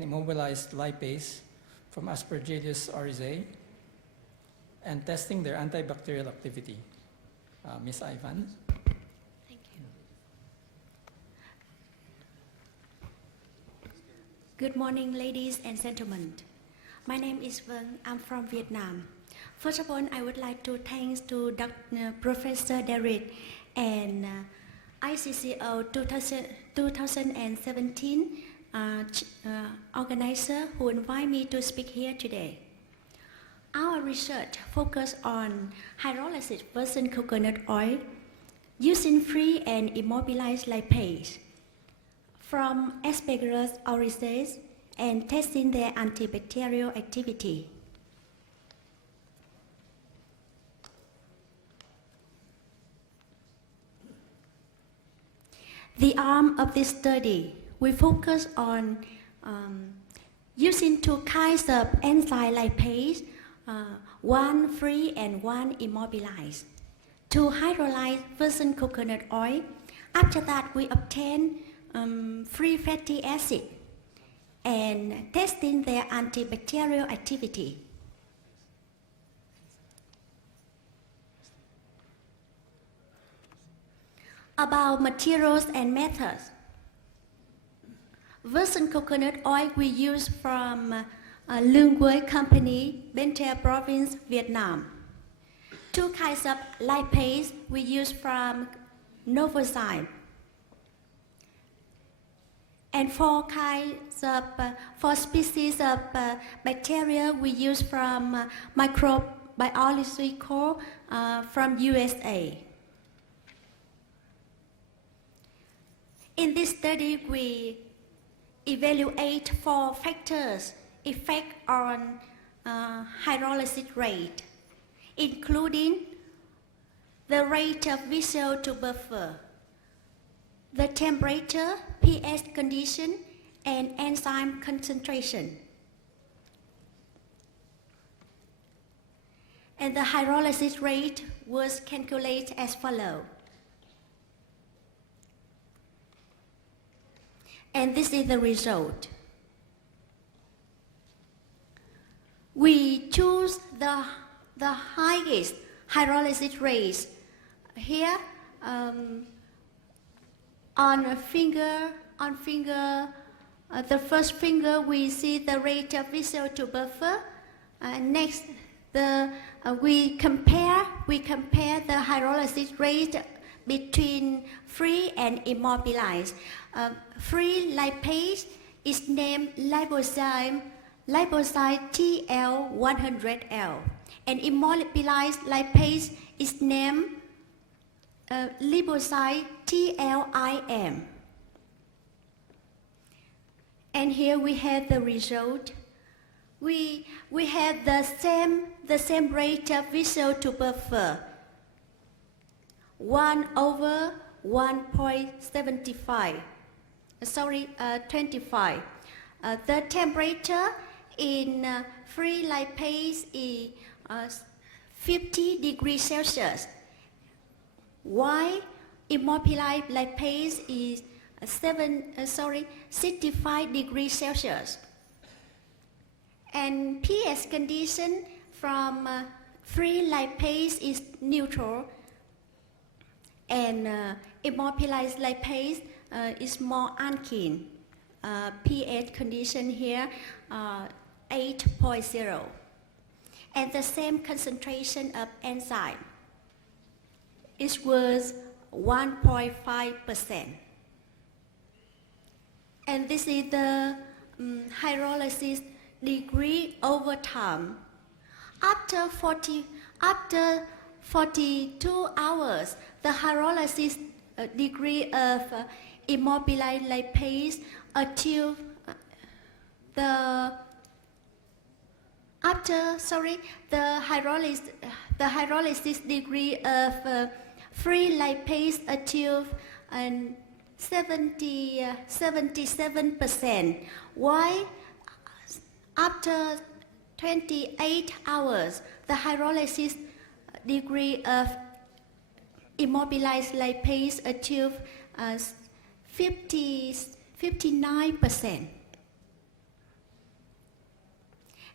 and immobilized lipase from Aspergillus oryzae and testing their antibacterial activity. Ms. Ivan. Thank you. Good morning, ladies and gentlemen. My name is Vân. I'm from Vietnam. First of all, I would like to thank to Professor Derek and ICCO2017 organizer who invited me to speak here today. Our research focuses on hydrolysis virgin coconut oil using free and immobilized lipase from Aspergillus oryzae and testing their antibacterial activity. The arm of this study, we focus on using two kinds of enzyme lipase, one free and one immobilized, to hydrolyze virgin coconut oil. After that, we obtain free fatty acid and testing their antibacterial activity. About materials and methods. Virgin coconut oil we use from Lương Quế Company, Bến Tre Province, Vietnam. Two kinds of lipase we use from Novozymes. And four species of bacteria we use from microbiological from USA. In this study, we evaluate four factors effect on hydrolysis rate, including the rate of vessel to buffer, the temperature, pH condition, and enzyme concentration. And the hydrolysis rate was calculated as follows. And this is the result. We choose the highest hydrolysis rate here on the first finger we see the rate of vessel to buffer. Next, we compare the hydrolysis rate between free and immobilized. Free lipase is named lipozyme TL100L, and immobilized lipase is named lipozyme TLIM. And here we have the result. We have the same rate of vessel to buffer, 1/1.75. 25. The temperature in free lipase is 50 degrees Celsius, while immobilized lipase is 65 degrees Celsius. And pH condition from free lipase is neutral, and immobilized lipase is more alkaline. pH condition here 8.0, and the same concentration of enzyme. It was 1.5%. And this is the hydrolysis degree over time. After 42 hours, the hydrolysis degree of immobilized lipase achieve the hydrolysis degree of free lipase achieve 77%, while after 28 hours, the hydrolysis degree of immobilized lipase achieve 59%.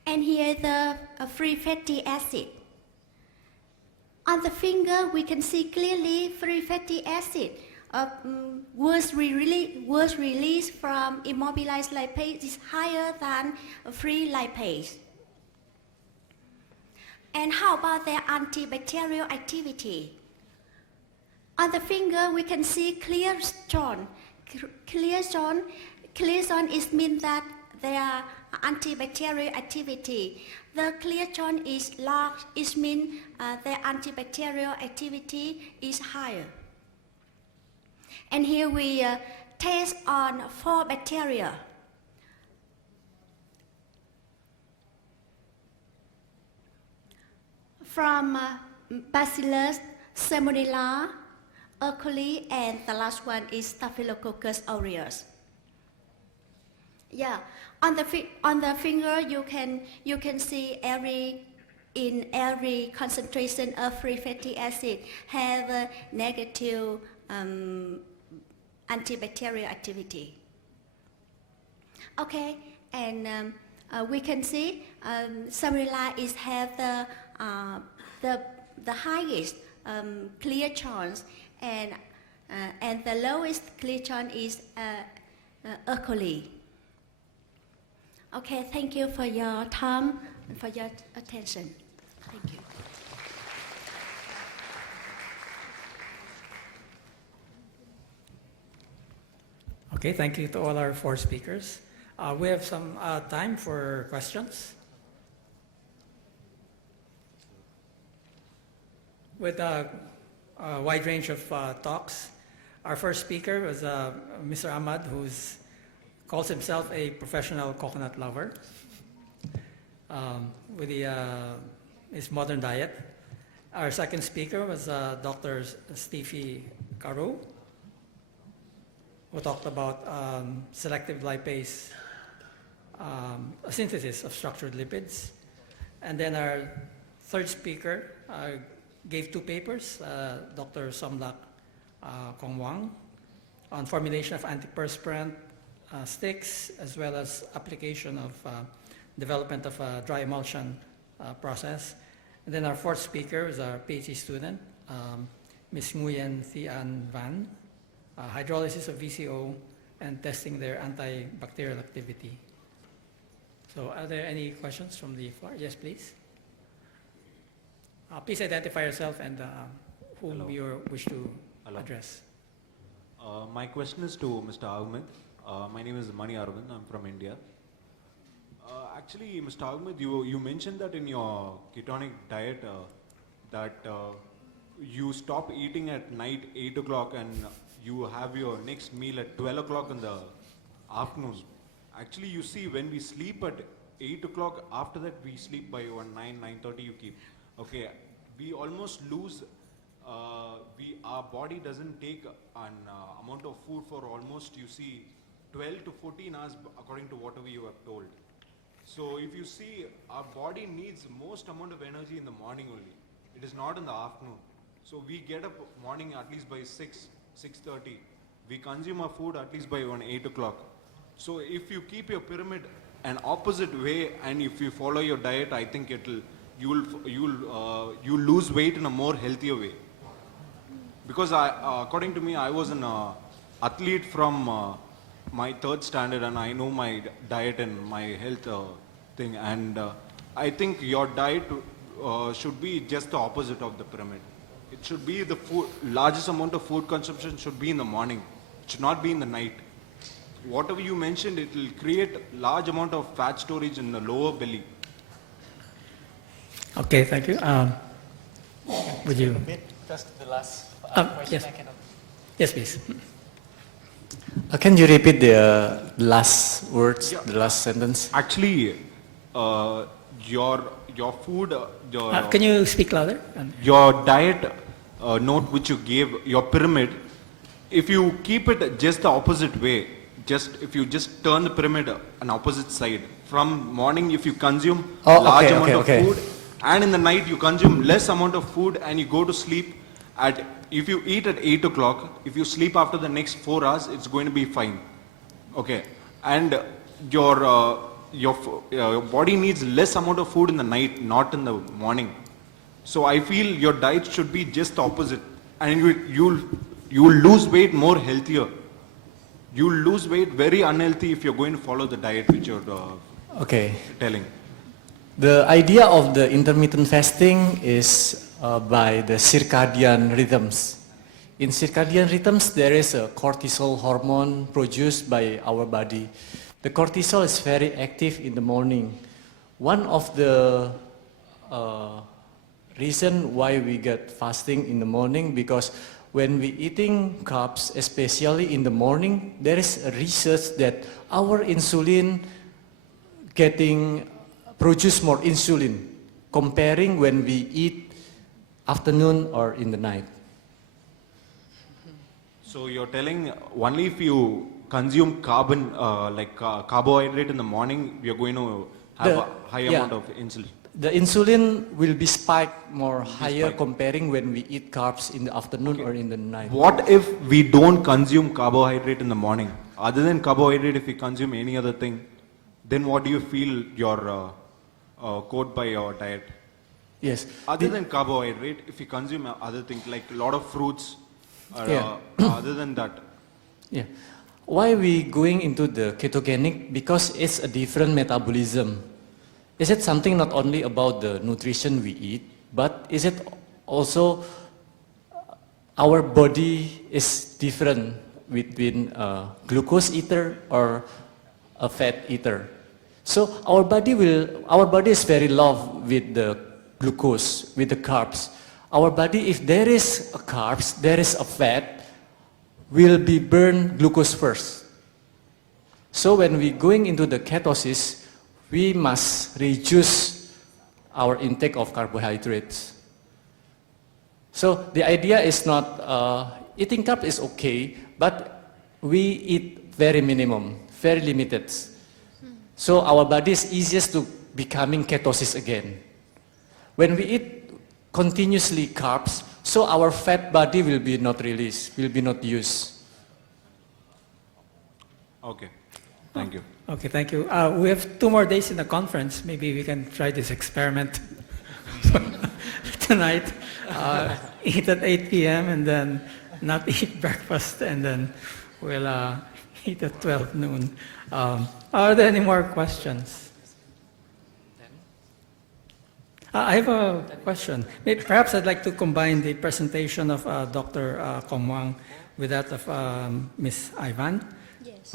And here the free fatty acid. On the finger, we can see clearly free fatty acid was released from immobilized lipase is higher than free lipase. And how about their antibacterial activity? On the finger, we can see clear zone. Clear zone is mean that their antibacterial activity. The clear zone is large, it means their antibacterial activity is higher. And here we test on 4 bacteria. From Bacillus, Salmonella, E. coli, and the last one is Staphylococcus aureus. Yeah, on the finger you can see every concentration of free fatty acid have a negative antibacterial activity. Okay, and we can see Salmonella is have the highest clear chance, and the lowest clear chance is E. coli. Okay, thank you for your time and for your attention. Thank you. Okay, thank you to all our 4 speakers. We have some time for questions. With a wide range of talks, our first speaker was Mr. Ahmad, who calls himself a professional coconut lover with his modern diet. Our second speaker was Dr. Steffi Caro, who talked about selective lipase synthesis of structured lipids. And then our third speaker gave 2 papers, Dr. Somlak Kongwang, on formulation of antiperspirant sticks, as well as application of development of a dry emulsion process. And then our fourth speaker is our PhD student, Ms. Nguyen Thian Van, hydrolysis of VCO and testing their antibacterial activity. So are there any questions from the floor? Yes, please. Please identify yourself and whom Hello. you wish to Hello. address. My question is to Mr. Ahmed. My name is Mani Arvind. I'm from India. Actually, Mr. Ahmed, you mentioned that in your ketonic diet that you stop eating at night 8 o'clock and you have your next meal at 12 o'clock in the afternoon. Actually, you see, when we sleep at 8 o'clock, after that we sleep by 9:30 you keep. Okay, we almost lose, our body doesn't take an amount of food for almost, you see, 12 to 14 hours according to whatever you have told. So if you see, our body needs most amount of energy in the morning only. It is not in the afternoon. So we get up morning at least by 6:30. We consume our food at least by 8 o'clock. So if you keep your pyramid an opposite way and if you follow your diet, I think you'll lose weight in a more healthier way. Because according to me, I was an athlete from my 3rd standard and I know my diet and my health thing, and I think your diet should be just the opposite of the pyramid. It should be the largest amount of food consumption should be in the morning. It should not be in the night. Whatever you mentioned, it will create large amount of fat storage in the lower belly. Okay, thank you. Would you? Just the last question. Yes. I cannot. Yes, please. Can you repeat the last words, the last sentence? Actually, your food, Can you speak louder? your diet note which you gave, your pyramid, if you keep it just the opposite way, if you just turn the pyramid an opposite side, from morning if you consume large amount of food, and in the night you consume less amount of food and you go to sleep if you eat at 8 o'clock, if you sleep after the next 4 hours, it's going to be fine. Okay. And your body needs less amount of food in the night, not in the morning. So I feel your diet should be just the opposite, and you'll lose weight more healthier. You'll lose weight very unhealthy if you're going to follow the diet which you're Okay. telling. The idea of the intermittent fasting is by the circadian rhythms. In circadian rhythms, there is a cortisol hormone produced by our body. The cortisol is very active in the morning. One of the reason why we get fasting in the morning, because when we eating carbs, especially in the morning, there is a research that our insulin getting produce more insulin comparing when we eat afternoon or in the night. So you're telling only if you consume carbohydrate in the morning, you're going to have a high amount of insulin. The insulin will be spiked more higher spiked. comparing when we eat carbs in the afternoon or in the night. What if we don't consume carbohydrate in the morning? Other than carbohydrate, if we consume any other thing, then what do you feel your code by your diet? Yes. Other than carbohydrate, if you consume other things like a lot of fruits, other than that. Yeah. Why we going into the ketogenic? Because it's a different metabolism. Is it something not only about the nutrition we eat, but is it also our body is different between a glucose eater or a fat eater? So our body is very love with the glucose, with the carbs. Our body, if there is a carbs, there is a fat, will be burn glucose first. So when we going into the ketosis, we must reduce our intake of carbohydrates. So the idea is not eating carbs is okay, but we eat very minimum, very limited. So our body is easiest to becoming ketosis again. When we eat continuously carbs, so our fat body will be not released, will be not used. Okay, thank you. Okay, thank you. We have 2 more days in the conference. Maybe we can try this experiment tonight. Eat at 8 p.m. and then not eat breakfast, and then we'll eat at 12 noon. Are there any more questions? I have a question. Perhaps I'd like to combine the presentation of Dr. Komwang with that of Ms. Ivan. Yes.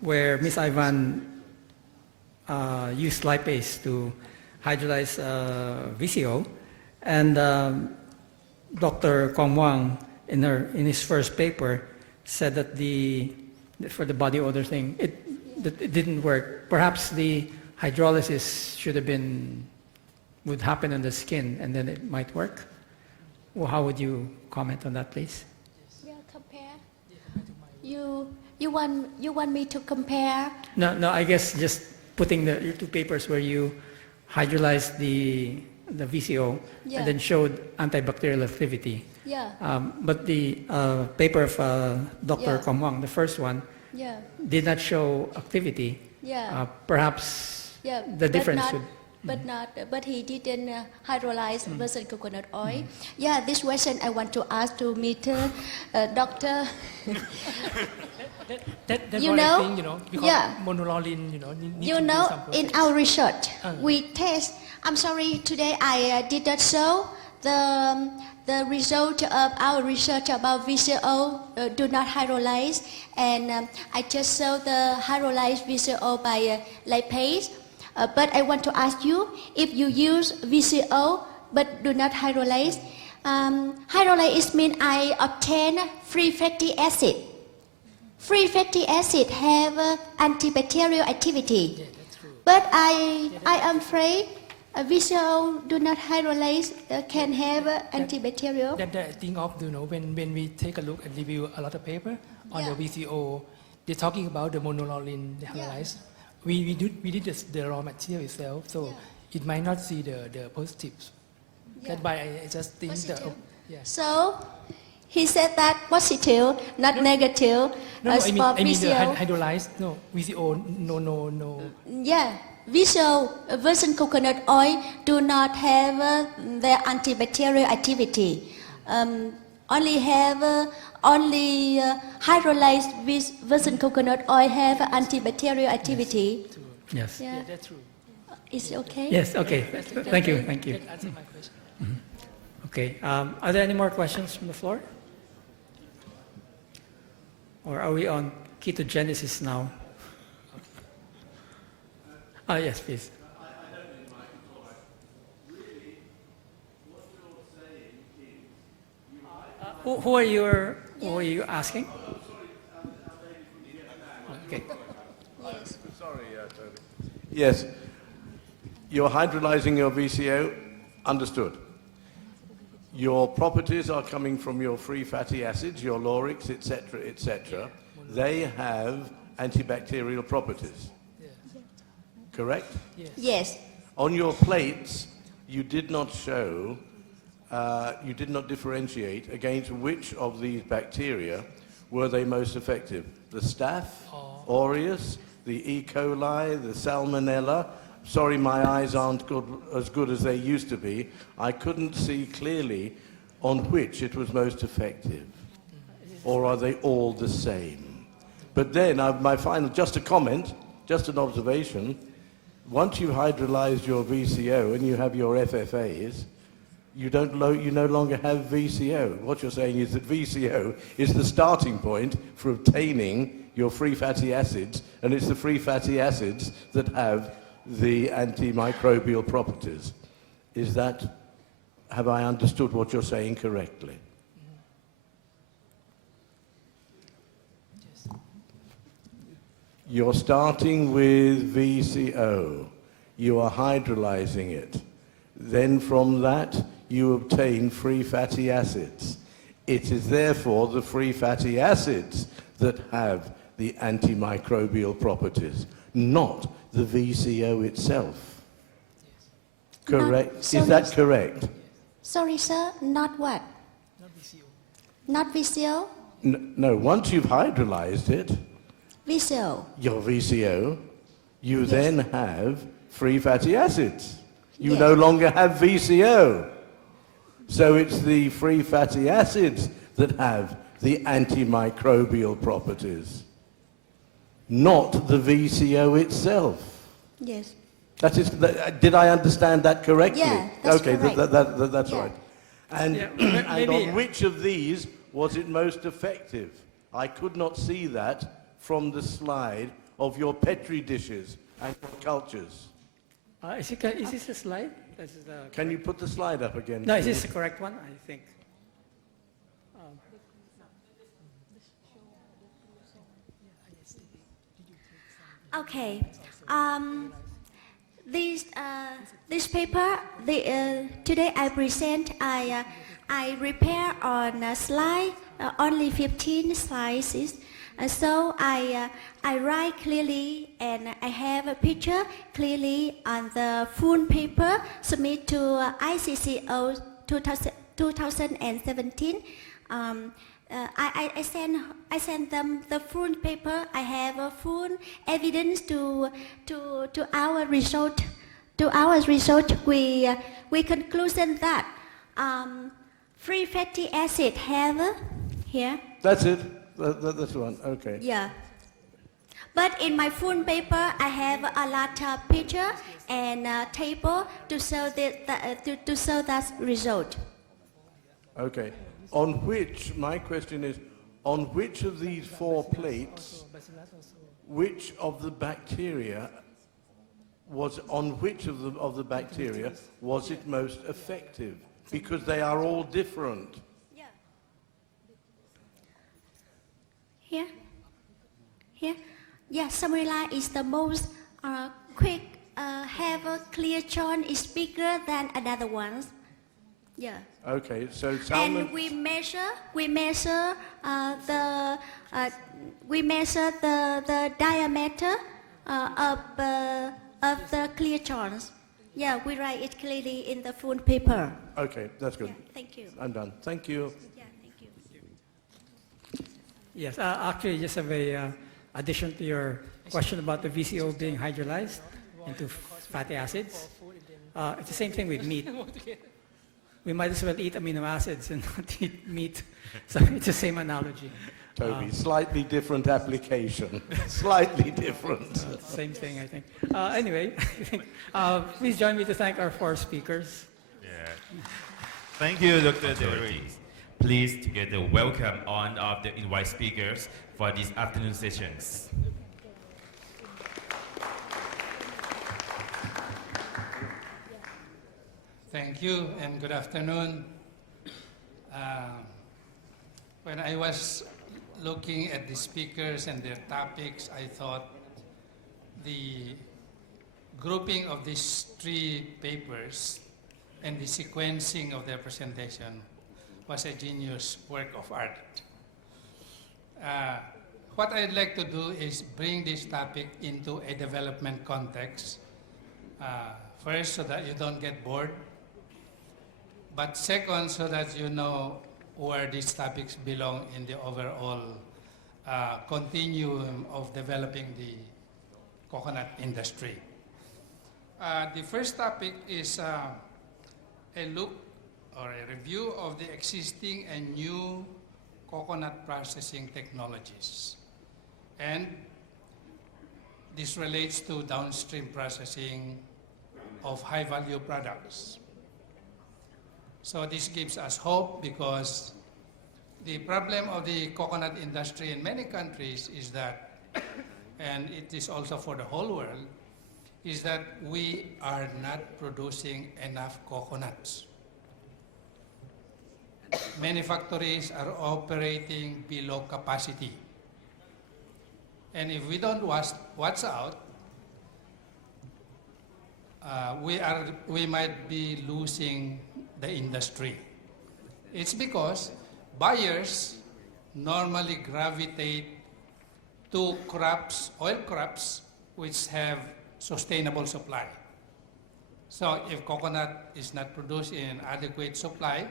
Where Ms. Ivan used lipase to hydrolyze VCO, and Dr. Komwang, in his first paper, said that for the body odor thing, that it didn't work. Perhaps the hydrolysis would happen on the skin, and then it might work. Well, how would you comment on that, please? Yeah, compare. You want me to compare? No. I guess just putting your 2 papers where you hydrolyzed the VCO and then showed antibacterial activity. Yeah. But the paper of Dr. Yeah. Komwang, the first one, Yeah. did not show activity. Yeah. Perhaps Yeah. the difference would. But he didn't hydrolyze virgin coconut oil. Yeah, this question I want to ask to Mr. Doctor. That's You what know? I think, because Yeah. monolarin, need You to do know, some in process. our research, we test. I'm sorry, today I did not show the result of our research about VCO do not hydrolyze, and I just show the hydrolyzed VCO by lipase. But I want to ask you, if you use VCO but do not hydrolyze, hydrolyze means I obtain free fatty acid. Free fatty acid have antibacterial activity. Yeah, that's true. But I am afraid VCO do not hydrolyze can have antibacterial. That the thing of, when we take a look and review a lot of paper on Yeah. the VCO, they're talking about the monolarin hydrolyzed. We did the raw material itself, so Yeah. it might not see the positives. Yeah. That's why I just think that. Positive. Yes. So He said that positive, not negative. No, As for I mean the visual, hydrolyzed, no, VCO, no. yeah, visual virgin coconut oil do not have their antibacterial activity. Only have hydrolyzed virgin coconut oil have antibacterial activity. Yes. Yeah. Yeah, that's true. Is it okay? Yes, okay. Thank you, thank you. That answers my question. Okay, are there any more questions from the floor? Or are we on ketogenesis now? Yes, please. Who are you asking? Okay. Yes. Sorry, Toby. Yes, you're hydrolyzing your VCO, understood. Your properties are coming from your free fatty acids, your laurics, etc., etc. They have antibacterial properties, correct? Yes. On your plates, you did not show, you did not differentiate against which of these bacteria were they most effective. The Staph aureus, the E. coli, the Salmonella. Sorry, my eyes aren't as good as they used to be. I couldn't see clearly on which it was most effective. Or are they all the same? But then, my final, just a comment, just an observation. Once you've hydrolyzed your VCO and you have your FFAs, you no longer have VCO. What you're saying is that VCO is the starting point for obtaining your free fatty acids, and it's the free fatty acids that have the antimicrobial properties. Have I understood what you're saying correctly? You're starting with VCO. You are hydrolyzing it. Then from that, you obtain free fatty acids. It is therefore the free fatty acids that have the antimicrobial properties, not the VCO itself. Correct? Sorry, Is that correct? Sorry, sir, not what? Not VCO. Not VCO? No, once you've hydrolyzed it, VCO. your VCO, you then have free fatty acids. You Yes. no longer have VCO. So it's the free fatty acids that have the antimicrobial properties, not the VCO itself. Yes. Did I understand that correctly? Yeah, that's okay, correct. That's Yeah. right. And, Yeah, and maybe- on which of these was it most effective? I could not see that from the slide of your Petri dishes and your cultures. Is this a slide? This is the Can you put the slide up again? No, is please? this the correct one? I think. Okay. This paper, today I present, I prepare on a slide, only 15 slides. So I write clearly and I have a picture clearly on the full paper submit to ICCO 2017. I send them the full paper. I have a full evidence to our result. To our result, we conclusion that free fatty acid have here. That's it. That's the one. Okay. Yeah. But in my full paper, I have a lot of picture and table to show to show that result. Okay. My question is, on which of these 4 plates, which of the bacteria was it most effective? Because they are all different. Yeah. Here. Here. Yeah, Samarilla is the most quick, have a clear chone is bigger than another ones. Yeah. Okay, so salmon... And we measure the diameter of the clear chones. Yeah, we write it clearly in the full paper. Okay, that's good. Yeah, thank you. I'm done. Thank you. Yeah, thank you. Yes, actually, just have a addition to your question about the VCO being hydrolyzed into fatty acids. It's the same thing with meat. We might as well eat amino acids and not eat meat. So it's the same analogy. Toby, slightly different application. Slightly different. Same thing, I think. Anyway, please join me to thank our 4 speakers. Yeah. Thank you, Dr. Dorothy. Please together welcome all of the invited speakers for these afternoon sessions. Thank you and good afternoon. When I was looking at the speakers and their topics, I thought the grouping of these 3 papers and the sequencing of their presentation was a genius work of art. What I'd like to do is bring this topic into a development context. First, so that you don't get bored. But second, so that you know where these topics belong in the overall continuum of developing the coconut industry. The first topic is a look or a review of the existing and new coconut processing technologies. And this relates to downstream processing of high-value products. So this gives us hope because the problem of the coconut industry in many countries is that, and it is also for the whole world, is that we are not producing enough coconuts. Many factories are operating below capacity. And if we don't watch out, we might be losing the industry. It's because buyers normally gravitate to crops, oil crops, which have sustainable supply. So if coconut is not produced in adequate supply,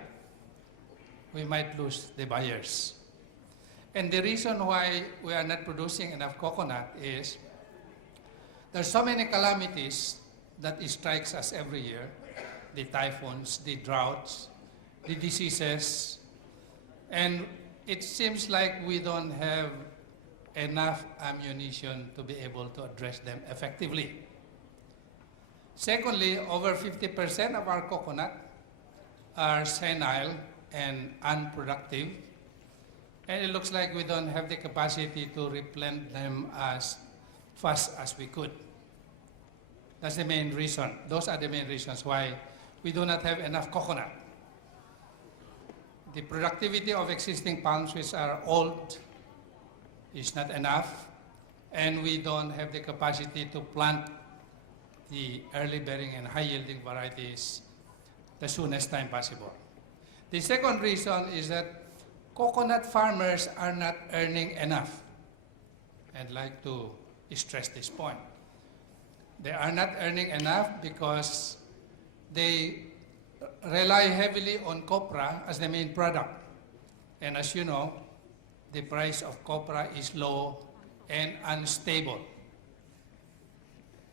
we might lose the buyers. And the reason why we are not producing enough coconut is there's so many calamities that strikes us every year. The typhoons, the droughts, the diseases, and it seems like we don't have enough ammunition to be able to address them effectively. Secondly, over 50% of our coconut are senile and unproductive, and it looks like we don't have the capacity to replant them as fast as we could. That's the main reason. Those are the main reasons why we do not have enough coconut. The productivity of existing palms which are old is not enough, and we don't have the capacity to plant the early bearing and high yielding varieties the soonest time possible. The second reason is that coconut farmers are not earning enough. I'd like to stress this point. They are not earning enough because they rely heavily on copra as the main product. And as you know, the price of copra is low and unstable.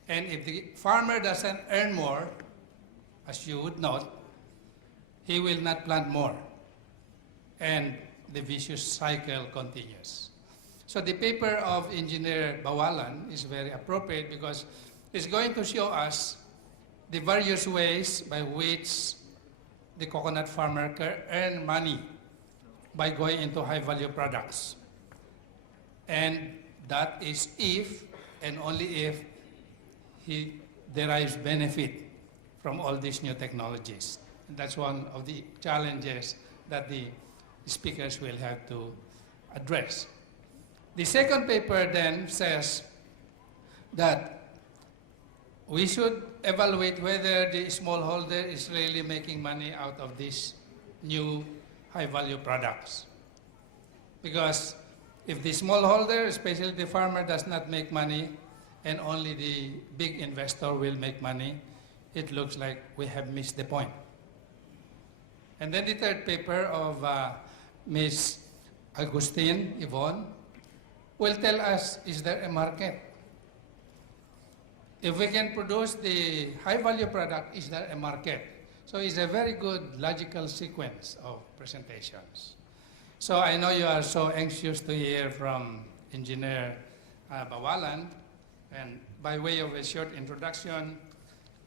And if the farmer doesn't earn more, as you would note, he will not plant more. And the vicious cycle continues. So the paper of Engineer Bawalan is very appropriate because it's going to show us the various ways by which the coconut farmer can earn money by going into high-value products. And that is if and only if he derives benefit from all these new technologies. And that's one of the challenges that the speakers will have to address. The second paper then says that we should evaluate whether the smallholder is really making money out of these new high-value products. Because if the smallholder, especially the farmer, does not make money and only the big investor will make money, it looks like we have missed the point. And then the third paper of Ms. Agustin, Yvonne, will tell us, is there a market? If we can produce the high-value product, is there a market? So it's a very good logical sequence of presentations. So I know you are so anxious to hear from Engineer Bawalan, and by way of a short introduction,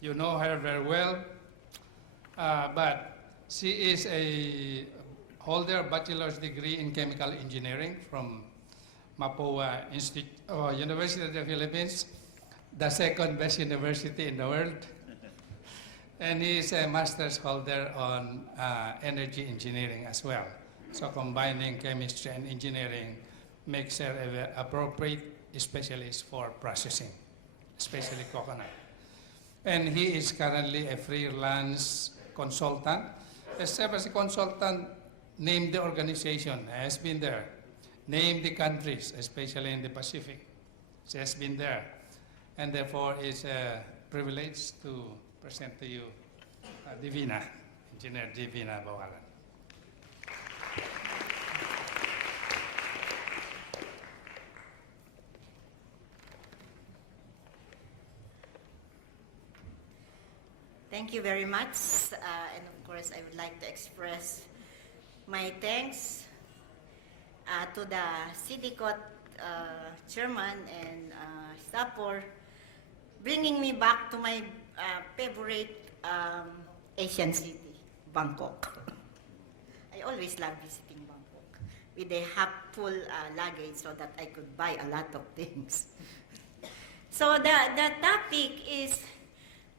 you know her very well, but she is a holder of bachelor's degree in chemical engineering from Mapua University of the Philippines, the second best university in the world. And he is a master's holder on energy engineering as well. So combining chemistry and engineering makes her an appropriate specialist for processing, especially coconut. And he is currently a freelance consultant. As a consultant, name the organization, has been there. Name the countries, especially in the Pacific, she has been there. And therefore, it's a privilege to present to you Divina, Engineer Divina Bawalan. Thank you very much. And of course, I would like to express my thanks to the CICCO chairman and staff for bringing me back to my favorite Asian city, Bangkok. I always love visiting Bangkok with a half-full luggage so that I could buy a lot of things. So the topic is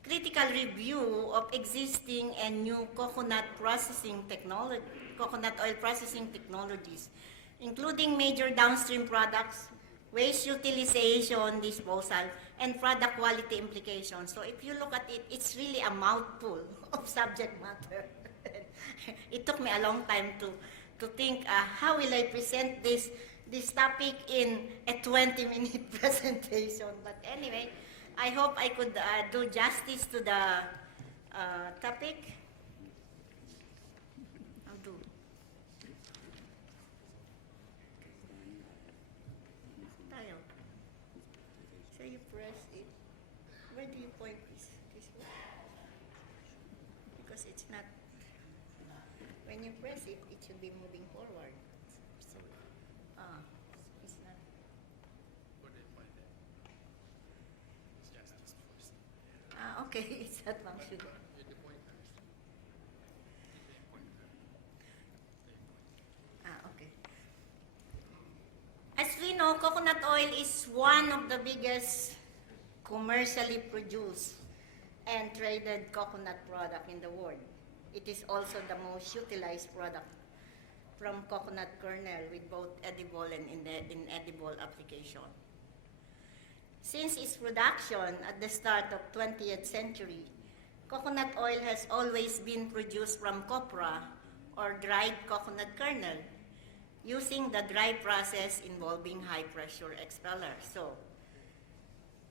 critical review of existing and new coconut oil processing technologies, including major downstream products, waste utilization, disposal, and product quality implications. So if you look at it, it's really a mouthful of subject matter. It took me a long time to think, how will I present this topic in a 20-minute presentation? But anyway, I hope I could do justice to the topic. I'll do. Tayo. So you press it. Where do you point this way? Because it's not. When you press it, it should be moving forward. So, it's not. Okay, it's that function. Okay. As we know, coconut oil is one of the biggest commercially produced and traded coconut product in the world. It is also the most utilized product from coconut kernel with both edible and inedible application. Since its production at the start of 20th century, coconut oil has always been produced from copra or dried coconut kernel using the dry process involving high-pressure expeller. So,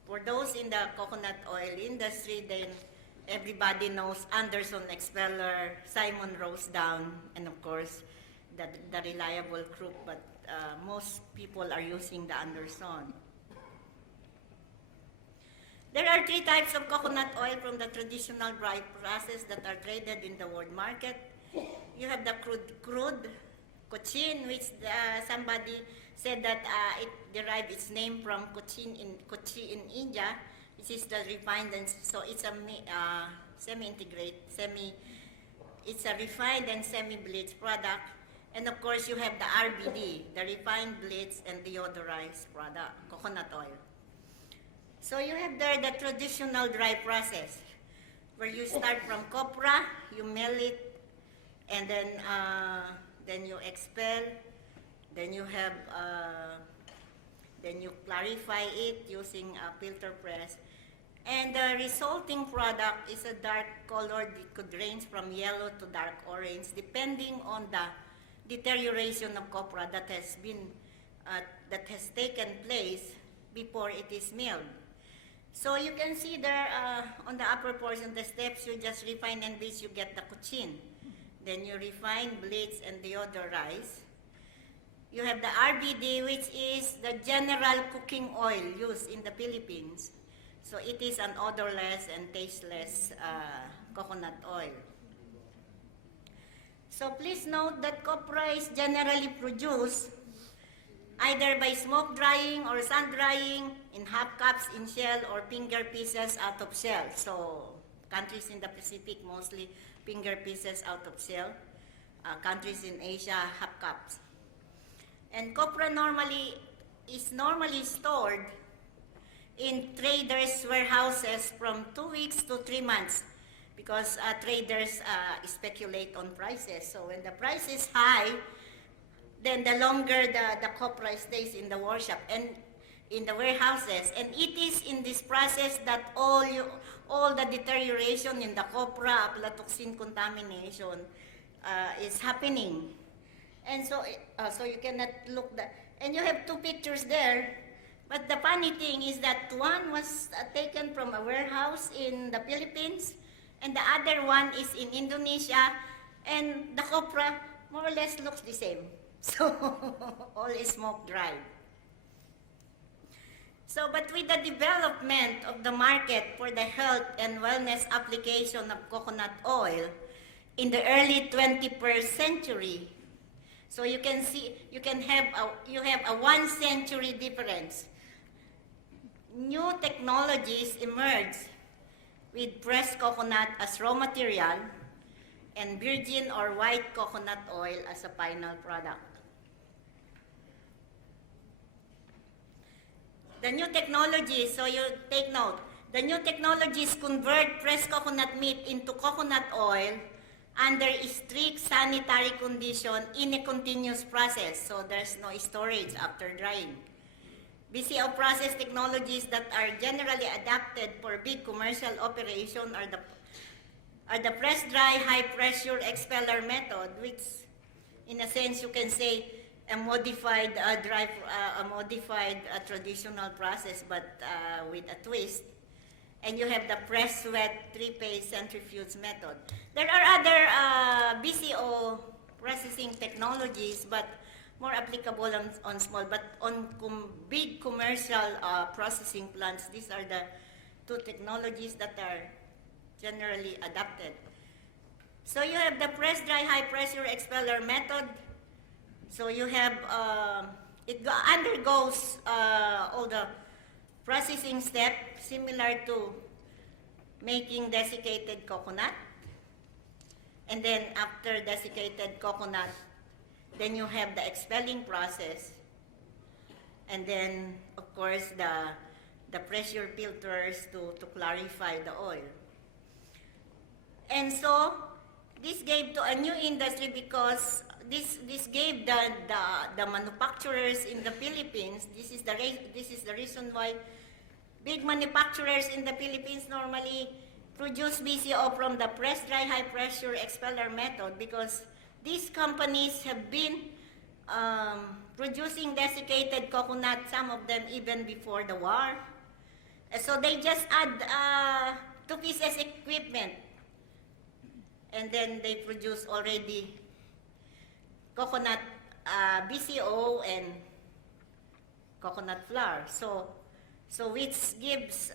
for those in the coconut oil industry, then everybody knows Anderson expeller, Simon Rosedown, and of course, the reliable group, but most people are using the Anderson. There are three types of coconut oil from the traditional dry process that are traded in the world market. You have the crude cochin, which somebody said that it derived its name from Kochi in India, which is the refined, and so it's a it's a refined and semi-bleached product. And of course, you have the RBD, the refined bleached and deodorized product, coconut oil. So you have there the traditional dry process, where you start from copra, you mill it, and then you expel, then you have then you clarify it using a filter press, and the resulting product is a dark colored. It could range from yellow to dark orange, depending on the deterioration of copra that has taken place before it is milled. So you can see there on the upper portion, the steps, you just refine and bleach, you get the cochin. Then you refine, bleach, and deodorize. You have the RBD, which is the general cooking oil used in the Philippines. So it is an odorless and tasteless coconut oil. So please note that copra is generally produced either by smoke drying or sun drying in half cups in shell or finger pieces out of shell. So countries in the Pacific mostly finger pieces out of shell. Countries in Asia half cups. And copra is normally stored in traders' warehouses from 2 weeks to 3 months because traders speculate on prices. So when the price is high, then the longer the copra stays in the workshop and in the warehouses. And it is in this process that all the deterioration in the copra, aflatoxin contamination is happening. And so you cannot look that. And you have 2 pictures there. But the funny thing is that one was taken from a warehouse in the Philippines, and the other one is in Indonesia, and the copra more or less looks the same. So all is smoke dried. So, but with the development of the market for the health and wellness application of coconut oil in the early 21st century, so you can see, you have a 1 century difference. New technologies emerge with pressed coconut as raw material and virgin or white coconut oil as a final product. The new technologies, so you take note, the new technologies convert pressed coconut meat into coconut oil under strict sanitary condition in a continuous process, so there's no storage after drying. BCO process technologies that are generally adapted for big commercial operation are the press-dry high-pressure expeller method, which in a sense you can say a modified traditional process, but with a twist. And you have the press-wet 3-phase centrifuge method. There are other BCO processing technologies, but more applicable on small, but on big commercial processing plants, these are the 2 technologies that are generally adapted. So you have the press-dry high-pressure expeller method. So you have, it undergoes all the processing steps similar to making desiccated coconut. And then after desiccated coconut, then you have the expelling process. And then, of course, the pressure filters to clarify the oil. And so, this gave to a new industry because this gave the manufacturers in the Philippines, this is the reason why big manufacturers in the Philippines normally produce BCO from the press-dry high-pressure expeller method, because these companies have been producing desiccated coconut, some of them even before the war. So they just add 2 pieces equipment, and then they produce already coconut BCO and coconut flour. So which gives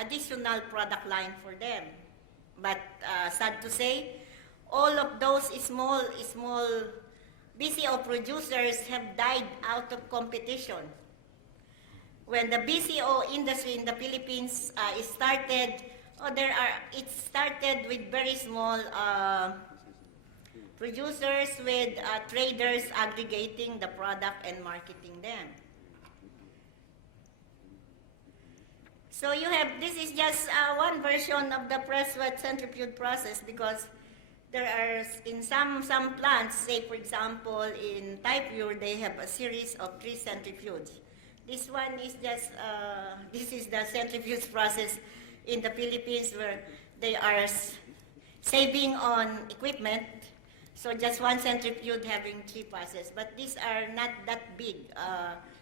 additional product line for them. But sad to say, all of those small BCO producers have died out of competition. When the BCO industry in the Philippines started, it started with very small producers, with traders aggregating the product and marketing them. So you have, this is just one version of the press-wet centrifuge process, because there are, in some plants, say for example in Taipure, they have a series of 3 centrifuges. This one is just, this is the centrifuge process in the Philippines, where they are saving on equipment. So just 1 centrifuge having 3 passes, but these are not that big.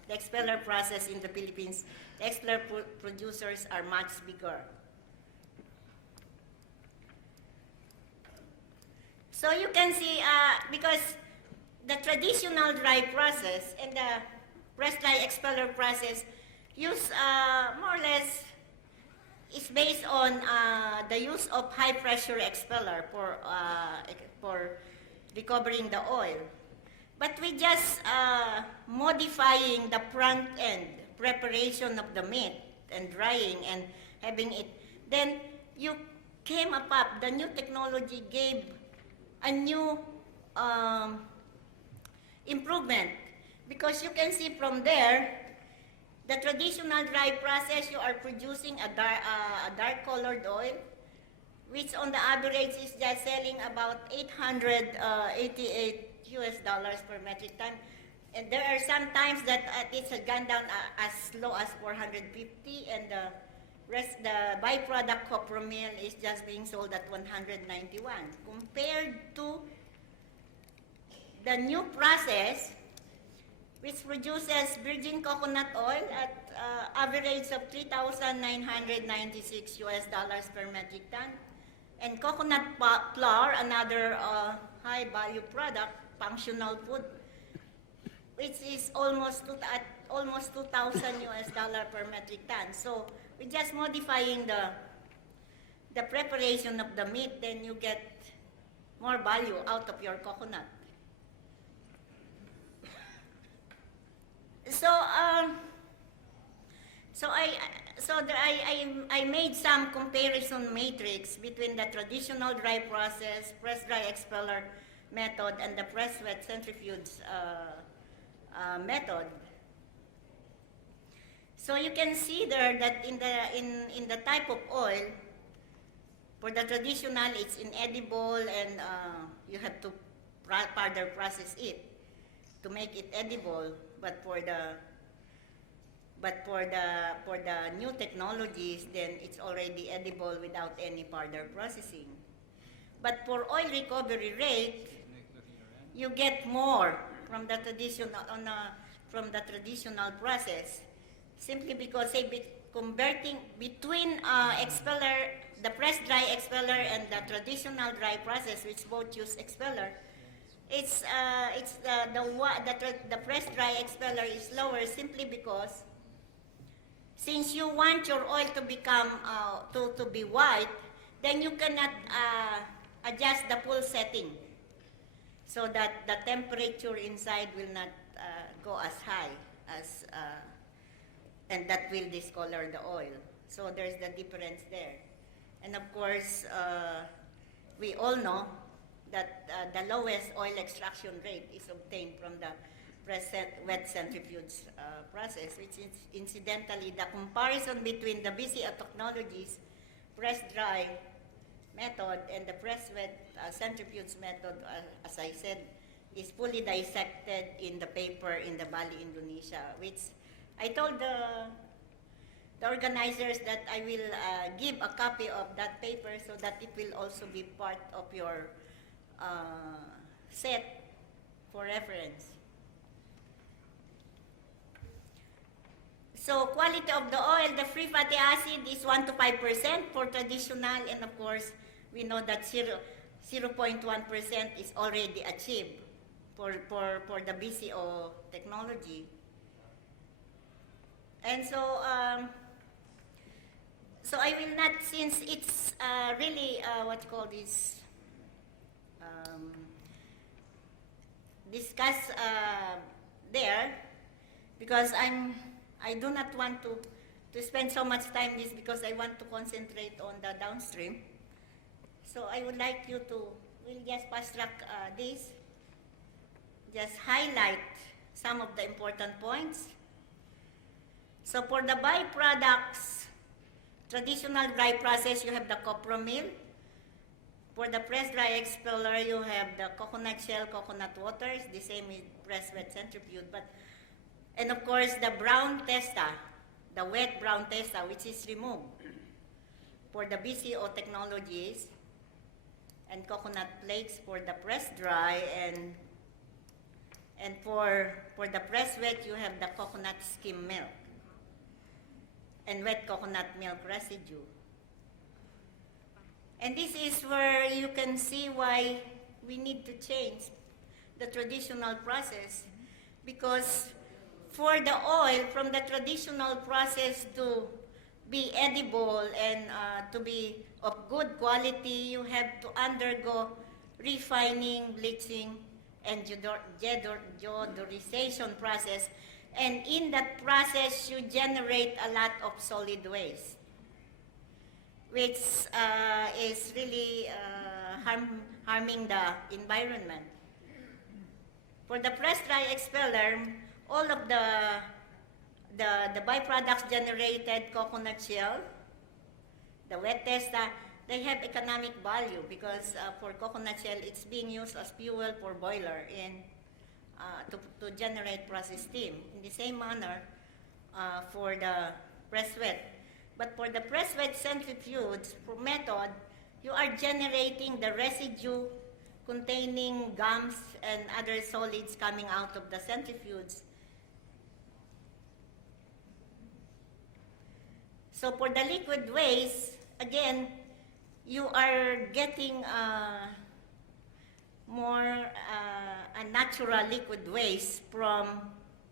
The expeller process in the Philippines, the expeller producers are much bigger. So you can see, because the traditional dry process and the press dry expeller process use more or less is based on the use of high pressure expeller for recovering the oil. But we just modifying the front end preparation of the meat and drying and having it. Then you came up, the new technology gave a new improvement, because you can see from there, the traditional dry process, you are producing a dark colored oil, which on the average is just selling about $888 per metric ton. And there are some times that it's gone down as low as 450, and the byproduct copromil is just being sold at 191. Compared to the new process, which produces virgin coconut oil at average of $3,996 per metric ton, and coconut flour, another high value product, functional food, which is almost $2,000 per metric ton. So we're just modifying the preparation of the meat, then you get more value out of your coconut. So I made some comparison matrix between the traditional dry process, press dry expeller method, and the press wet centrifuge method. So you can see there that in the type of oil, for the traditional, it's inedible, and you have to further process it to make it edible. But for the new technologies, then it's already edible without any further processing. But for oil recovery rate, you get more from the traditional process, simply because converting between expeller, the press dry expeller, and the traditional dry process, which both use expeller, the press dry expeller is lower, simply because since you want your oil to become to be white, then you cannot adjust the full setting, so that the temperature inside will not go as high as and that will discolor the oil. So there's the difference there. And of course, we all know that the lowest oil extraction rate is obtained from the wet centrifuge process, which is incidentally the comparison between the BCO technologies press dry method and the press wet centrifuge method, as I said, is fully dissected in the paper in the Bali, Indonesia, which I told the organizers that I will give a copy of that paper so that it will also be part of your set for reference. So quality of the oil, the free fatty acid is 1 to 5% for traditional, and of course we know that 0.1% is already achieved for the BCO technology. And so so I will not, since it's really what you call this, discuss there, because I do not want to spend so much time this, because I want to concentrate on the downstream. So I would like you to, we'll just fast track this, just highlight some of the important points. So for the byproducts, traditional dry process, you have the copromil. For the press dry expeller, you have the coconut shell, coconut waters, the same with press wet centrifuge. And of course, the brown testa, the wet brown testa, which is removed for the BCO technologies, and coconut flakes for the press dry, and for the press wet, you have the coconut skim milk and wet coconut milk residue. And this is where you can see why we need to change the traditional process, because for the oil from the traditional process to be edible and to be of good quality, you have to undergo refining, bleaching, and deodorization process. And in that process, you generate a lot of solid waste, which is really harming the environment. For the press-dry expeller, all of the byproducts generated, coconut shell, the wet testa, they have economic value because for coconut shell, it's being used as fuel for boiler to generate process steam. In the same manner for the press wet. But for the press wet centrifuge method, you are generating the residue containing gums and other solids coming out of the centrifuge. So for the liquid waste, again, you are getting more a natural liquid waste from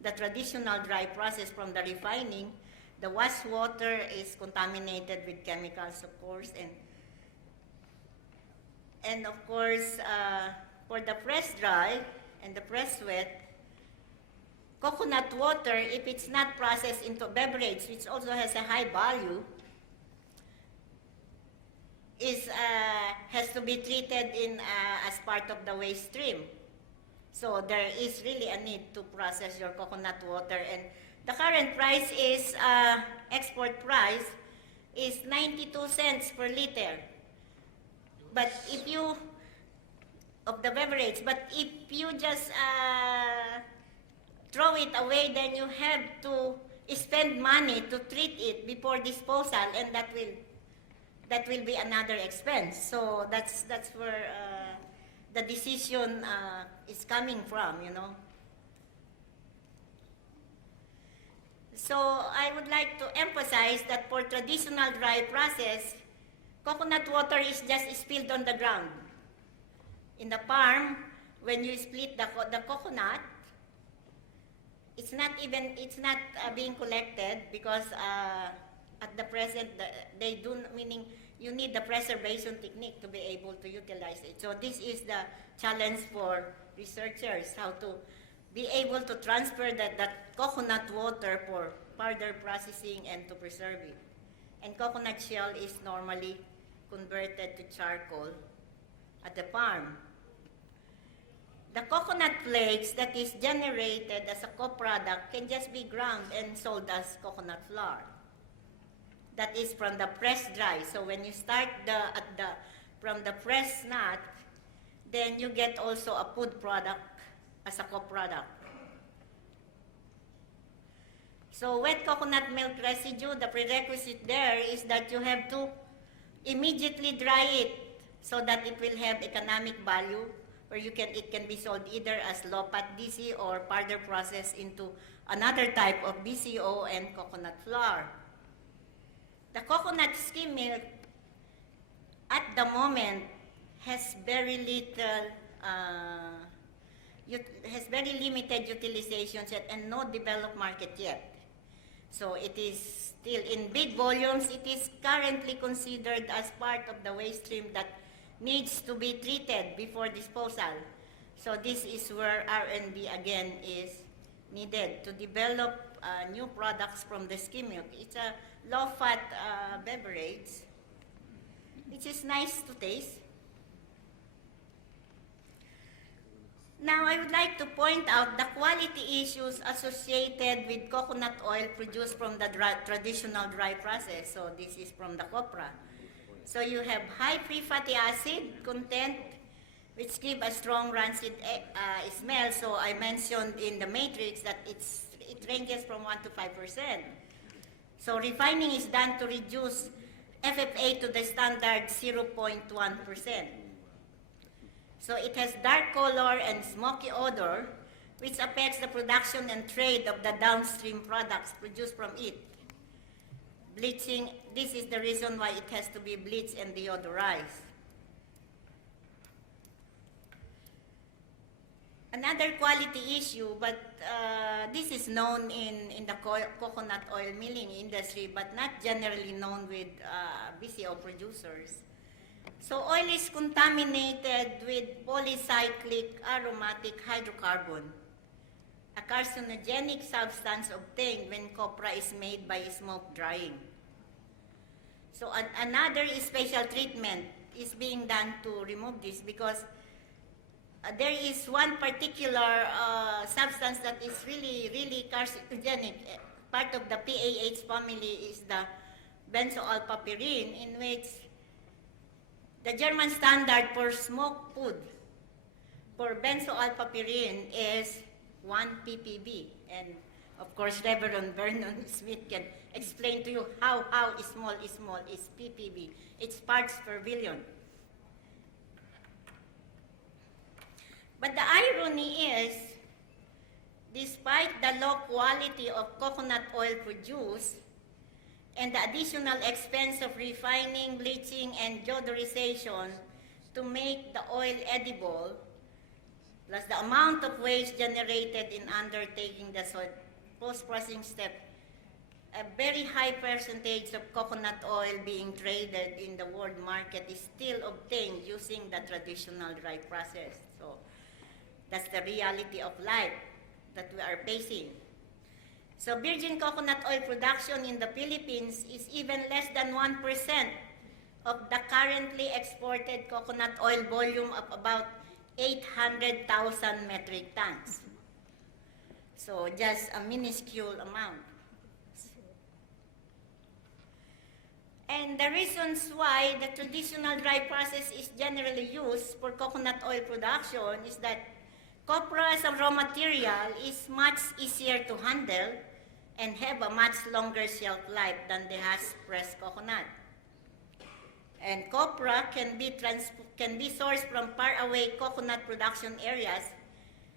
the traditional dry process from the refining. The wastewater is contaminated with chemicals, of course, and of course, for the press dry and the press wet, coconut water, if it's not processed into beverage, which also has a high value, has to be treated as part of the waste stream. So there is really a need to process your coconut water, and the current price is export price is 92 cents per liter. But if you of the beverage, but if you just throw it away, then you have to spend money to treat it before disposal, and that will be another expense. So that's where the decision is coming from, you know. So I would like to emphasize that for traditional dry process, coconut water is just spilled on the ground. In the farm, when you split the coconut, it's not being collected because at the present they do, meaning you need the preservation technique to be able to utilize it. So this is the challenge for researchers, how to be able to transfer that coconut water for further processing and to preserve it. And coconut shell is normally converted to charcoal at the farm. The coconut flakes that is generated as a co-product can just be ground and sold as coconut flour. That is from the press dry. So when you start from the press nut, then you get also a food product as a co-product. So wet coconut milk residue, the prerequisite there is that you have to immediately dry it so that it will have economic value, where it can be sold either as low-fat DC or further processed into another type of BCO and coconut flour. The coconut skim milk at the moment has very limited utilization yet and no developed market yet. So it is still in big volumes. It is currently considered as part of the waste stream that needs to be treated before disposal. So this is where R&D again is needed to develop new products from the skim milk. It's a low-fat beverage, which is nice to taste. Now, I would like to point out the quality issues associated with coconut oil produced from the traditional dry process. So this is from the copra. So you have high free fatty acid content, which give a strong rancid smell. So I mentioned in the matrix that it ranges from 1 to 5%. So refining is done to reduce FFA to the standard 0.1%. So it has dark color and smoky odor, which affects the production and trade of the downstream products produced from it. Bleaching, this is the reason why it has to be bleached and deodorized. Another quality issue, but this is known in the coconut oil milling industry, but not generally known with BCO producers. So oil is contaminated with polycyclic aromatic hydrocarbon, a carcinogenic substance obtained when copra is made by smoke drying. So another special treatment is being done to remove this, because there is one particular substance that is really carcinogenic. Part of the PAH family is the benzoylpapyrin, in which the German standard for smoked food for benzoylpapyrin is 1 ppb. And of course, Reverend Vernon Smith can explain to you how small is ppb. It's parts per billion. But the irony is, despite the low quality of coconut oil produced and the additional expense of refining, bleaching, and deodorization to make the oil edible, plus the amount of waste generated in undertaking the post-processing step, a very high percentage of coconut oil being traded in the world market is still obtained using the traditional dry process. So that's the reality of life that we are facing. So virgin coconut oil production in the Philippines is even less than 1% of the currently exported coconut oil volume of about 800,000 metric tons. So just a minuscule amount. And the reasons why the traditional dry process is generally used for coconut oil production is that copra as a raw material is much easier to handle and have a much longer shelf life than the hash-pressed coconut. And copra can be sourced from far-away coconut production areas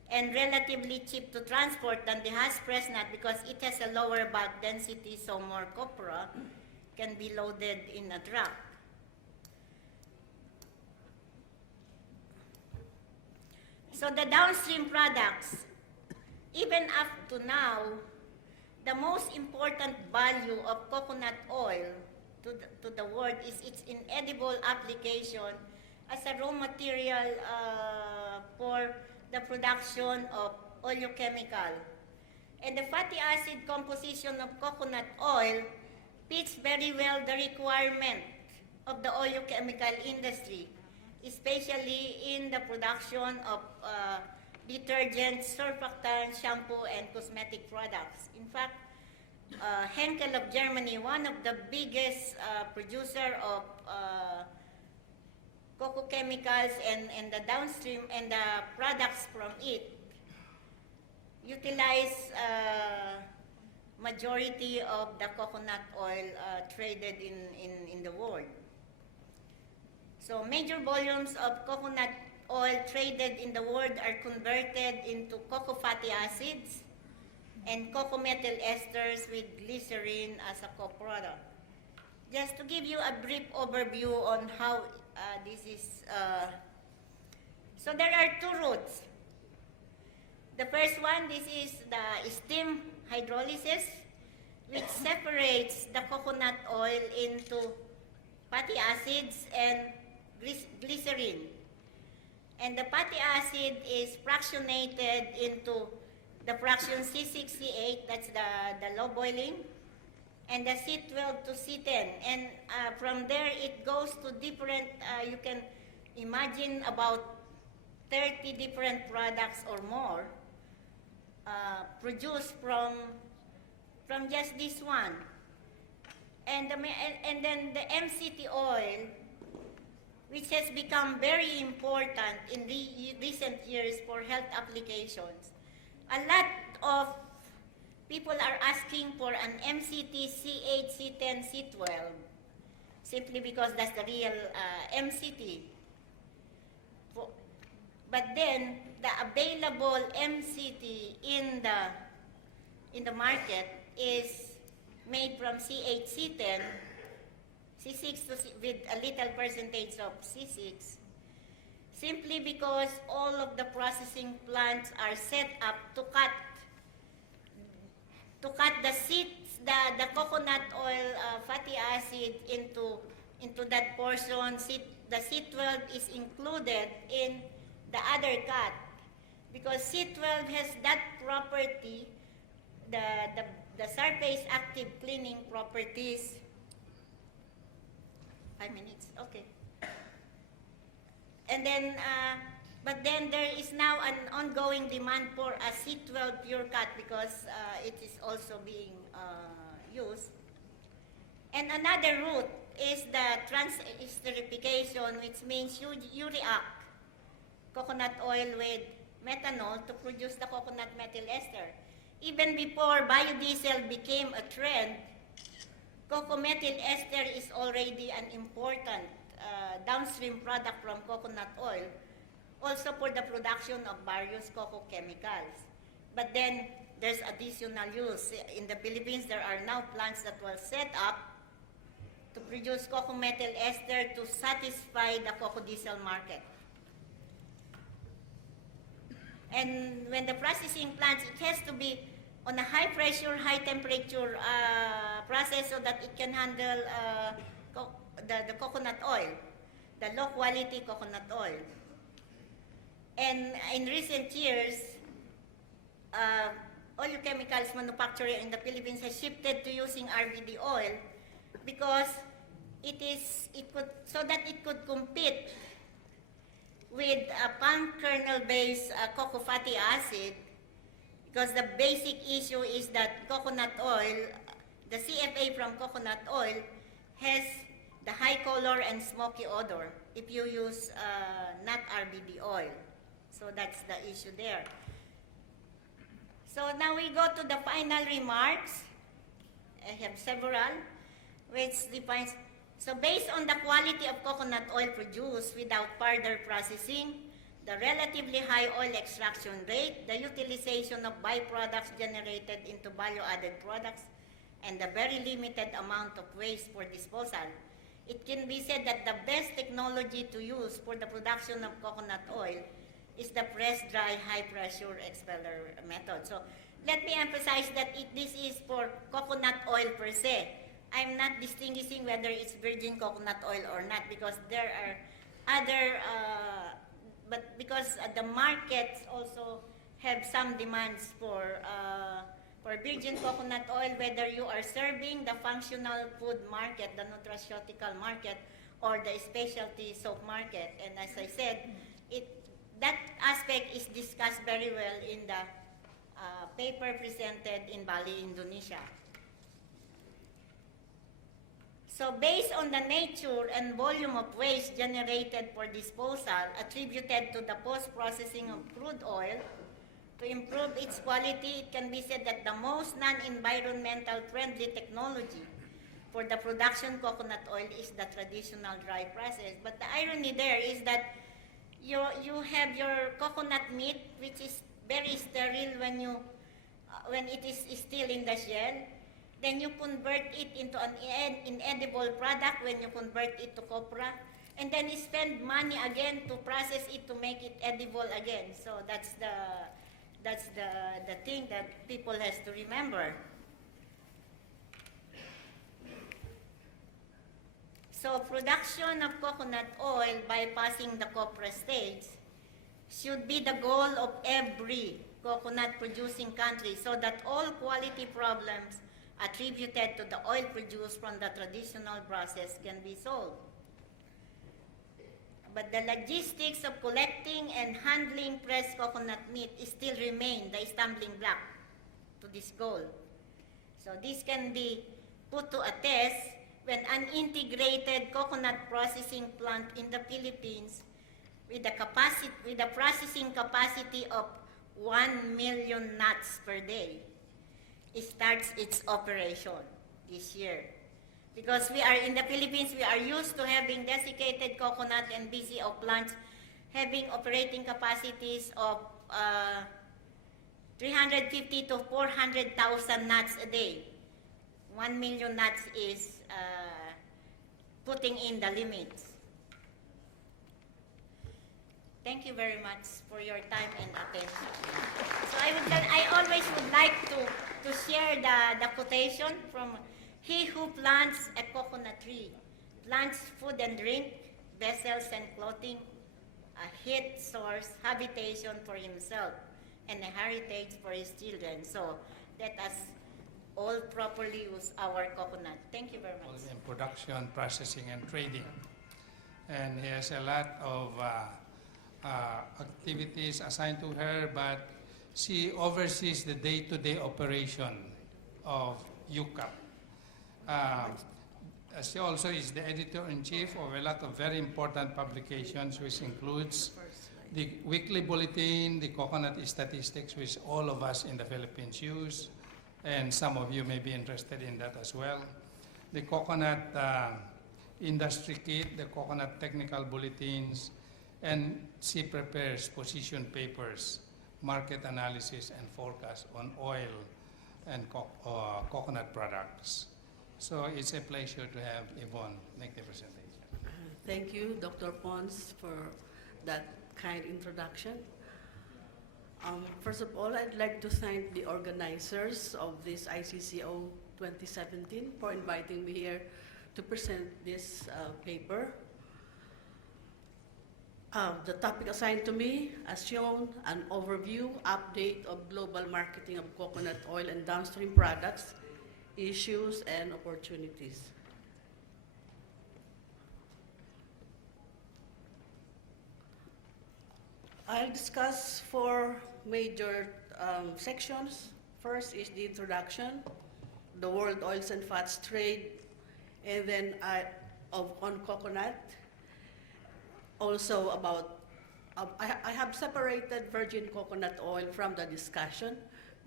and relatively cheap to transport than the hash-pressed nut because it has a lower bulk density, so more copra can be loaded in a truck. So the downstream products, even up to now, the most important value of coconut oil to the world is its inedible application as a raw material for the production of oleochemical. And the fatty acid composition of coconut oil fits very well the requirement of the oleochemical industry, especially in the production of detergents, surfactants, shampoo, and cosmetic products. In fact, Henkel of Germany, one of the biggest producer of cocoa chemicals and the downstream and the products from it, utilize majority of the coconut oil traded in the world. So major volumes of coconut oil traded in the world are converted into cocoa fatty acids and cocoa methyl esters with glycerin as a co-product. Just to give you a brief overview on how this is, so there are two routes. The first one, this is the steam hydrolysis, which separates the coconut oil into fatty acids and glycerin. And the fatty acid is fractionated into the fraction C6C8, that's the low boiling, and the C12 to C10. And from there, it goes to different, you can imagine about 30 different products or more produced from just this one. And then the MCT oil, which has become very important in recent years for health applications. A lot of people are asking for an MCT C8, C10, C12, simply because that's the real MCT. But then the available MCT in the market is made from C8, C10, C6 with a little percentage of C6. simply because all of the processing plants are set up to cut the seeds, the coconut oil fatty acid into that portion. The C12 is included in the other cut because C12 has that property, the surface active cleaning properties. 5 minutes, okay. And then, but then there is now an ongoing demand for a C12 pure cut because it is also being used. And another route is the trans-esterification, which means you react coconut oil with methanol to produce the coconut methyl ester. Even before biodiesel became a trend, cocoa methyl ester is already an important downstream product from coconut oil, also for the production of various cocoa chemicals. But then there's additional use. In the Philippines, there are now plants that were set up to produce cocoa methyl ester to satisfy the cocoa diesel market. And when the processing plants, it has to be on a high pressure, high temperature process so that it can handle the coconut oil, the low quality coconut oil. And in recent years, oleochemicals manufacturer in the Philippines has shifted to using RBD oil because so that it could compete with palm kernel-based cocoa fatty acid, because the basic issue is that coconut oil, the CFA from coconut oil has the high color and smoky odor if you use not RBD oil. So that's the issue there. So now we go to the final remarks. I have several, which defines, so based on the quality of coconut oil produced without further processing, the relatively high oil extraction rate, the utilization of byproducts generated into value-added products, and the very limited amount of waste for disposal, it can be said that the best technology to use for the production of coconut oil is the press-dry high-pressure expeller method. So let me emphasize that this is for coconut oil per se. I'm not distinguishing whether it's virgin coconut oil or not because there are other, but because the markets also have some demands for virgin coconut oil, whether you are serving the functional food market, the nutraceutical market, or the specialty soap market. And as I said, that aspect is discussed very well in the paper presented in Bali, Indonesia. So based on the nature and volume of waste generated for disposal attributed to the post-processing of crude oil, to improve its quality, it can be said that the most non-environmental friendly technology for the production coconut oil is the traditional dry process. But the irony there is that you have your coconut meat, which is very sterile when it is still in the shell. Then you convert it into an inedible product when you convert it to copra. And then you spend money again to process it to make it edible again. So that's the thing that people has to remember. So production of coconut oil bypassing the copra stage should be the goal of every coconut producing country so that all quality problems attributed to the oil produced from the traditional process can be solved. But the logistics of collecting and handling pressed coconut meat still remain the stumbling block to this goal. So this can be put to a test when an integrated coconut processing plant in the Philippines with a processing capacity of 1 million nuts per day, it starts its operation this year. Because we are in the Philippines, we are used to having desiccated coconut and BCO plants having operating capacities of 350 to 400,000 nuts a day. 1 million nuts is putting in the limits. Thank you very much for your time and attention. So I always would like to share the quotation from he who plants a coconut tree, plants food and drink, vessels and clothing, a heat source, habitation for himself, and a heritage for his children. So let us all properly use our coconut. Thank you very much. In production, processing, and trading. And he has a lot of activities assigned to her, but she oversees the day-to-day operation of UCAP. She also is the editor-in-chief of a lot of very important publications, which includes the weekly bulletin, the coconut statistics, which all of us in the Philippines use, and some of you may be interested in that as well. The coconut industry kit, the coconut technical bulletins, and she prepares position papers, market analysis, and forecast on oil and coconut products. So it's a pleasure to have Yvonne make the presentation. Thank you, Dr. Pons, for that kind introduction. First of all, I'd like to thank the organizers of this ICCO 2017 for inviting me here to present this paper. The topic assigned to me, as shown, an overview, update of global marketing of coconut oil and downstream products, issues and opportunities. I'll discuss four major sections. First is the introduction, the world oils and fats trade, and then on coconut. Also about, I have separated virgin coconut oil from the discussion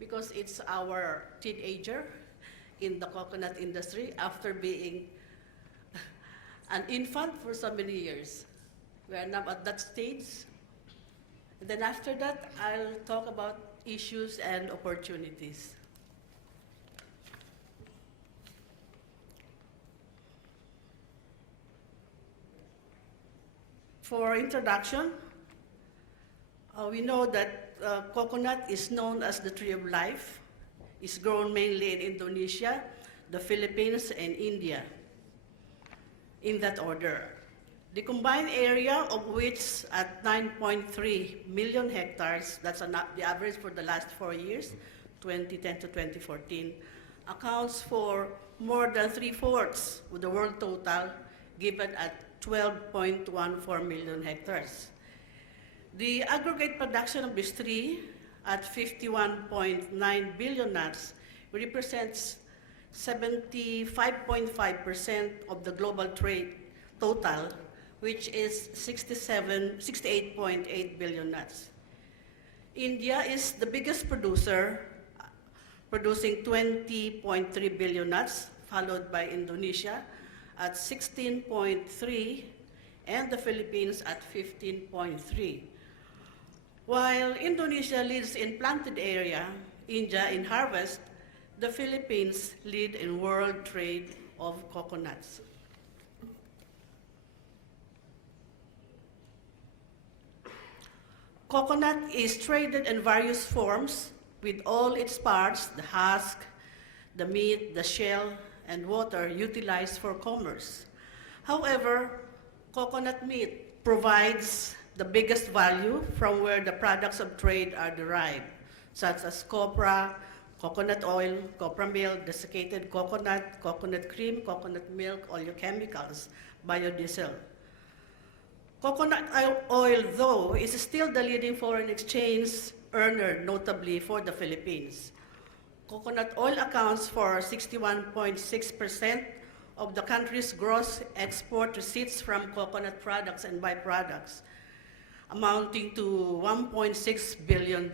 because it's our teenager in the coconut industry after being an infant for so many years. We are now at that stage. And then after that, I'll talk about issues and opportunities. For introduction, we know that coconut is known as the tree of life. It's grown mainly in Indonesia, the Philippines, and India, in that order. The combined area of which at 9.3 million hectares, that's the average for the last 4 years, 2010 to 2014, accounts for more than 3/4 of the world total, given at 12.14 million hectares. The aggregate production of this tree at 51.9 billion nuts represents 75.5% of the global trade total, which is 68.8 billion nuts. India is the biggest producer, producing 20.3 billion nuts, followed by Indonesia at 16.3, and the Philippines at 15.3. While Indonesia leads in planted area, India in harvest, the Philippines lead in world trade of coconuts. Coconut is traded in various forms with all its parts, the husk, the meat, the shell, and water utilized for commerce. However, coconut meat provides the biggest value from where the products of trade are derived, such as copra, coconut oil, copra milk, desiccated coconut, coconut cream, coconut milk, oleochemicals, biodiesel. Coconut oil, though, is still the leading foreign exchange earner, notably for the Philippines. Coconut oil accounts for 61.6% of the country's gross export receipts from coconut products and byproducts, amounting to $1.6 billion.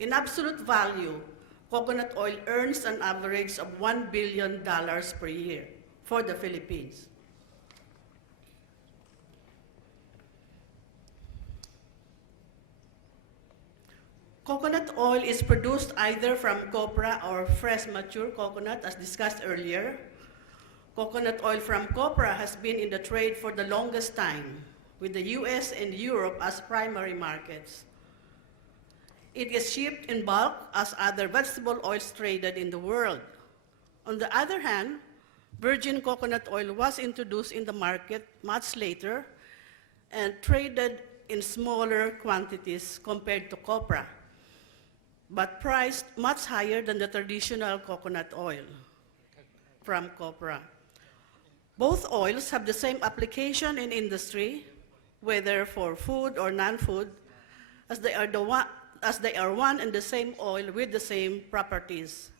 In absolute value, coconut oil earns an average of $1 billion per year for the Philippines. Coconut oil is produced either from copra or fresh mature coconut, as discussed earlier. Coconut oil from copra has been in the trade for the longest time, with the US and Europe as primary markets. It is shipped in bulk as other vegetable oils traded in the world. On the other hand, virgin coconut oil was introduced in the market much later and traded in smaller quantities compared to copra, but priced much higher than the traditional coconut oil from copra. Both oils have the same application in industry, whether for food or non-food, as they are one and the same oil with the same properties.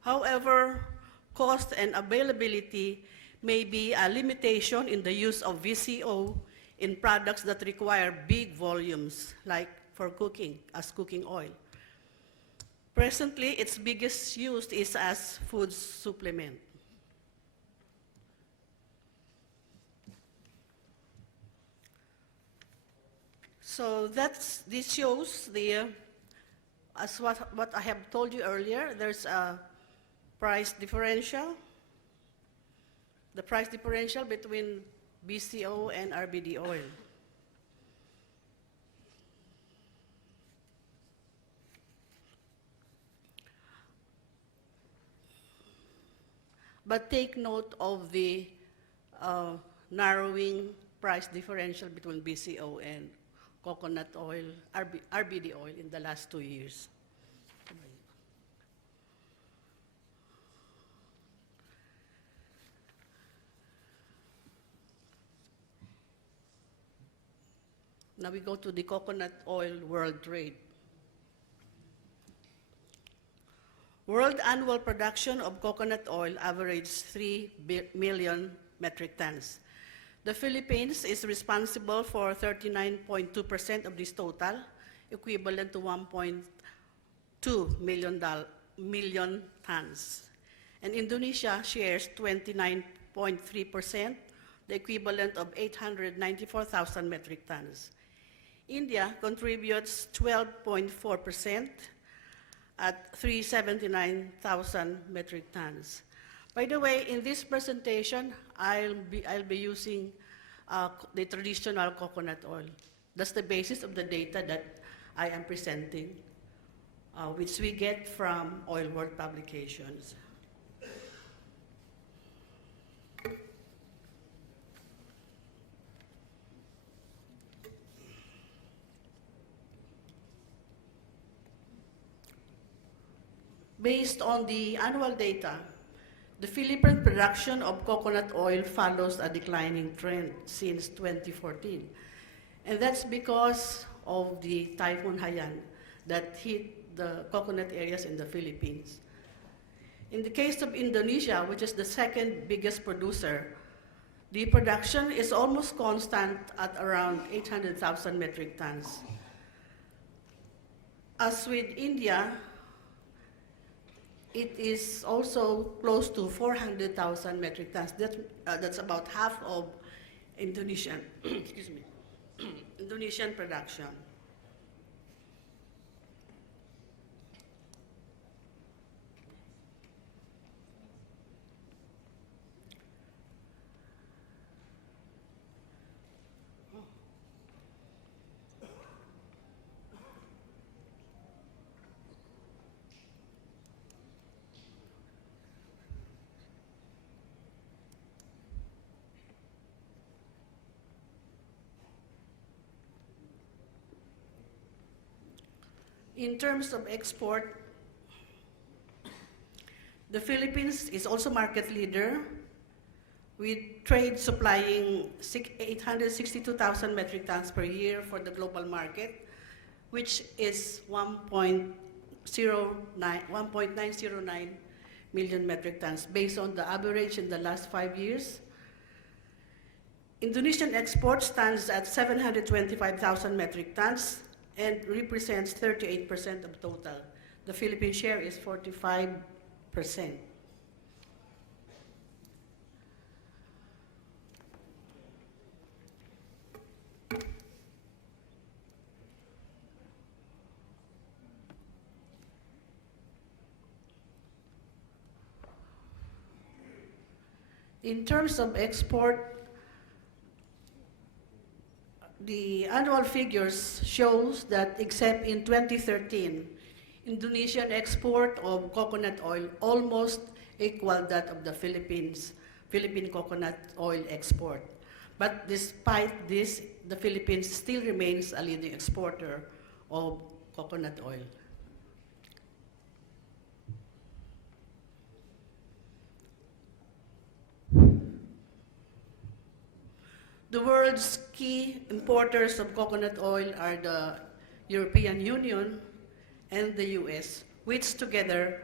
However, cost and availability may be a limitation in the use of VCO in products that require big volumes, like for cooking, as cooking oil. Presently, its biggest use is as food supplement. So this shows as what I have told you earlier, there's a price differential, the price differential between BCO and RBD oil. But take note of the narrowing price differential between BCO and coconut oil, RBD oil in the last 2 years. Now we go to the coconut oil world trade. World annual production of coconut oil averaged 3 million metric tons. The Philippines is responsible for 39.2% of this total, equivalent to 1.2 million tons. And Indonesia shares 29.3%, the equivalent of 894,000 metric tons. India contributes 12.4% at 379,000 metric tons. By the way, in this presentation, I'll be using the traditional coconut oil. That's the basis of the data that I am presenting, which we get from Oil World publications. Based on the annual data, the Philippine production of coconut oil follows a declining trend since 2014. And that's because of the Typhoon Haiyan that hit the coconut areas in the Philippines. In the case of Indonesia, which is the second biggest producer, the production is almost constant at around 800,000 metric tons. As with India, it is also close to 400,000 metric tons. That's about half of Indonesian, excuse me, Indonesian production. In terms of export, the Philippines is also market leader, with trade supplying 862,000 metric tons per year for the global market, which is 1.909 million metric tons based on the average in the last 5 years. Indonesian export stands at 725,000 metric tons and represents 38% of total. The Philippine share is 45%. In terms of export, the annual figures shows that except in 2013, Indonesian export of coconut oil almost equal that of the Philippine coconut oil export. But despite this, the Philippines still remains a leading exporter of coconut oil. The world's key importers of coconut oil are the European Union and the US, which together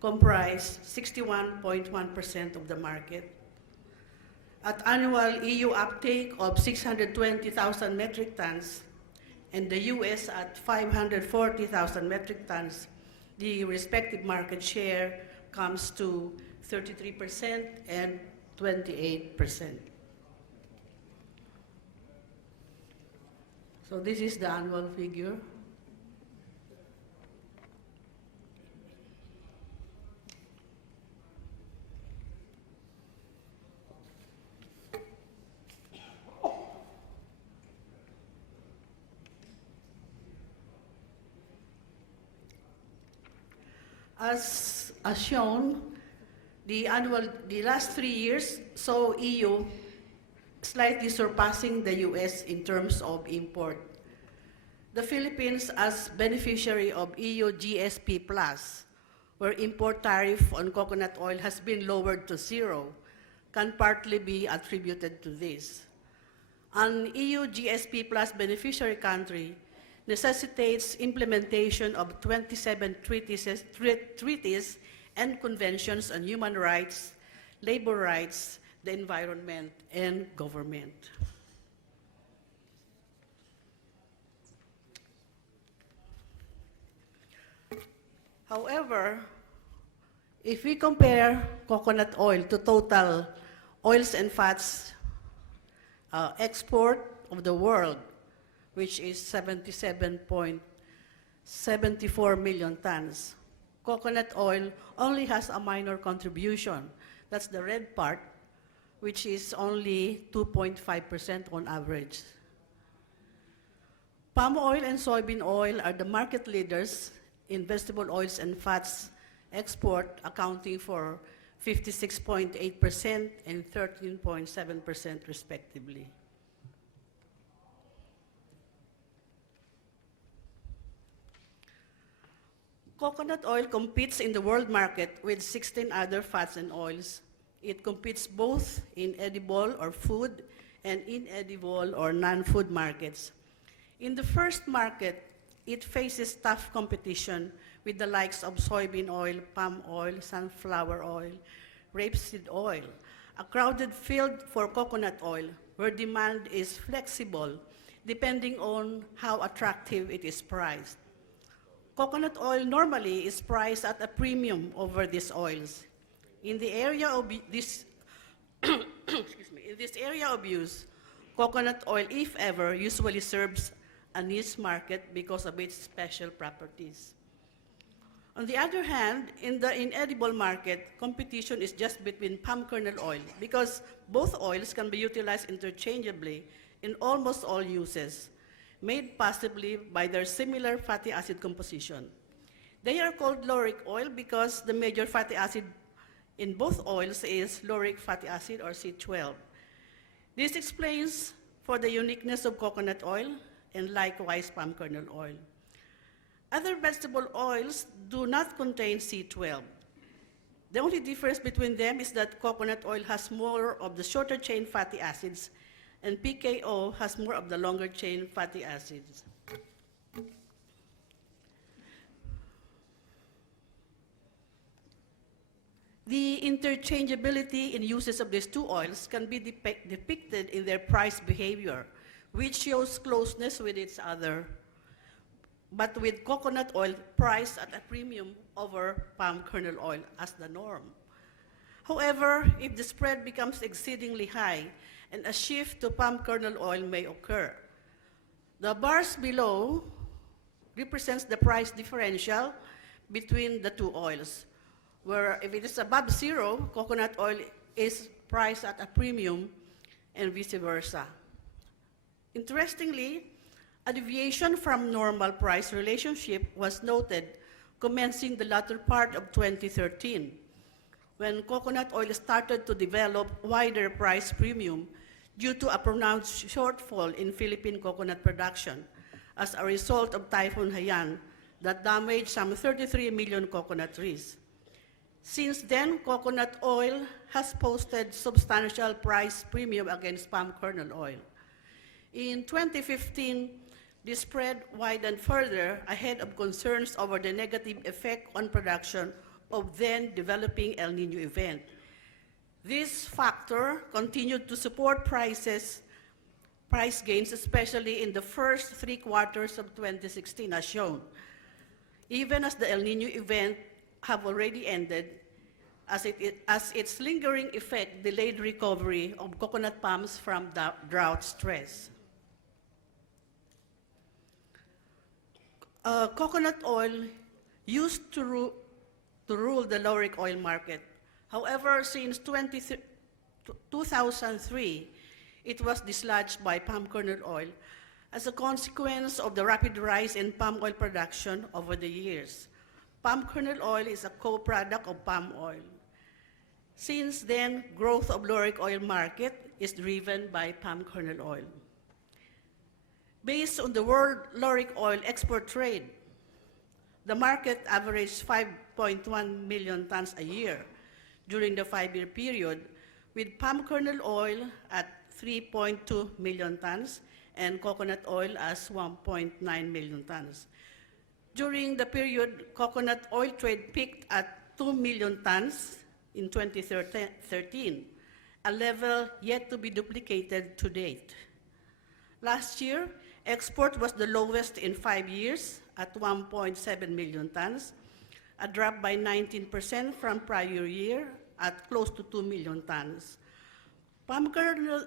comprise 61.1% of the market. At annual EU uptake of 620,000 metric tons and the US at 540,000 metric tons, the respective market share comes to 33% and 28%. So this is the annual figure. As shown, the last 3 years saw EU slightly surpassing the US in terms of import. The Philippines, as beneficiary of EU GSP+, where import tariff on coconut oil has been lowered to 0, can partly be attributed to this. An EU GSP+ beneficiary country necessitates implementation of 27 treaties and conventions on human rights, labor rights, the environment, and government. However, if we compare coconut oil to total oils and fats export of the world, which is 77.74 million tons, coconut oil only has a minor contribution. That's the red part, which is only 2.5% on average. Palm oil and soybean oil are the market leaders in vegetable oils and fats export, accounting for 56.8% and 13.7% respectively. Coconut oil competes in the world market with 16 other fats and oils. It competes both in edible or food and inedible or non-food markets. In the first market, it faces tough competition with the likes of soybean oil, palm oil, sunflower oil, rapeseed oil, a crowded field for coconut oil where demand is flexible depending on how attractive it is priced. Coconut oil normally is priced at a premium over these oils. In the area of this, excuse me, in this area of use, coconut oil, if ever, usually serves a niche market because of its special properties. On the other hand, in the inedible market, competition is just between palm kernel oil because both oils can be utilized interchangeably in almost all uses, made possibly by their similar fatty acid composition. They are called lauric oil because the major fatty acid in both oils is lauric fatty acid or C12. This explains for the uniqueness of coconut oil and likewise palm kernel oil. Other vegetable oils do not contain C12. The only difference between them is that coconut oil has more of the shorter chain fatty acids and PKO has more of the longer chain fatty acids. The interchangeability in uses of these two oils can be depicted in their price behavior, which shows closeness with each other, but with coconut oil priced at a premium over palm kernel oil as the norm. However, if the spread becomes exceedingly high and a shift to palm kernel oil may occur, the bars below represents the price differential between the two oils, where if it is above 0, coconut oil is priced at a premium and vice versa. Interestingly, a deviation from normal price relationship was noted commencing the latter part of 2013, when coconut oil started to develop wider price premium due to a pronounced shortfall in Philippine coconut production as a result of Typhoon Haiyan that damaged some 33 million coconut trees. Since then, coconut oil has posted substantial price premium against palm kernel oil. In 2015, this spread widened further ahead of concerns over the negative effect on production of then developing El Nino event. This factor continued to support price gains, especially in the first 3 quarters of 2016, as shown, even as the El Nino event have already ended, as its lingering effect delayed recovery of coconut palms from the drought stress. Coconut oil used to rule the lauric oil market. However, since 2003, it was dislodged by palm kernel oil as a consequence of the rapid rise in palm oil production over the years. Palm kernel oil is a co-product of palm oil. Since then, growth of lauric oil market is driven by palm kernel oil. Based on the world lauric oil export trade, the market averaged 5.1 million tons a year during the 5-year period, with palm kernel oil at 3.2 million tons and coconut oil as 1.9 million tons. During the period, coconut oil trade peaked at 2 million tons in 2013, a level yet to be duplicated to date. Last year, export was the lowest in 5 years at 1.7 million tons, a drop by 19% from prior year at close to 2 million tons. Palm kernel,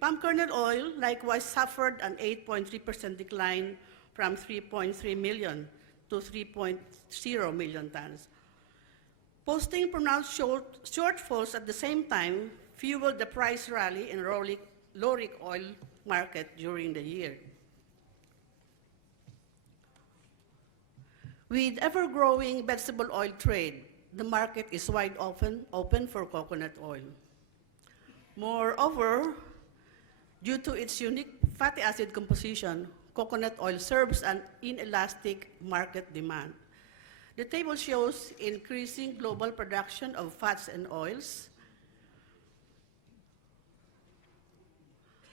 palm kernel oil likewise suffered an 8.3% decline from 3.3 million to 3.0 million tons. Posting pronounced shortfalls at the same time fueled the price rally in lauric oil market during the year. With ever-growing vegetable oil trade, the market is wide open for coconut oil. Moreover, due to its unique fatty acid composition, coconut oil serves an inelastic market demand. The table shows increasing global production of fats and oils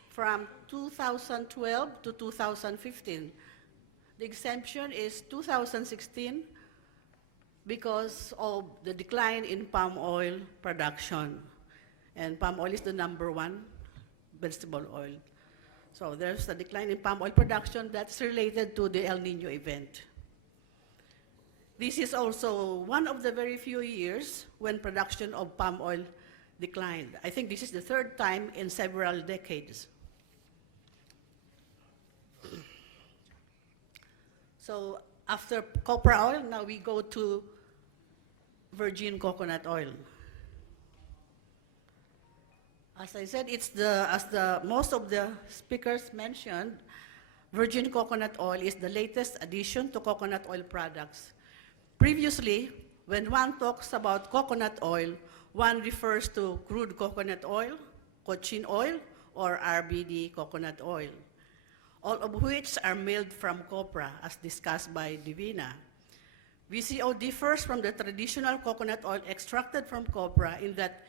from 2012 to 2015. The exemption is 2016 because of the decline in palm oil production. And palm oil is the #1 vegetable oil. So there's a decline in palm oil production that's related to the El Nino event. This is also one of the very few years when production of palm oil declined. I think this is the 3rd time in several decades. So after copra oil, now we go to virgin coconut oil. As I said, most of the speakers mentioned, virgin coconut oil is the latest addition to coconut oil products. Previously, when one talks about coconut oil, one refers to crude coconut oil, cochin oil, or RBD coconut oil, all of which are milled from copra, as discussed by Divina. VCO differs from the traditional coconut oil extracted from copra in that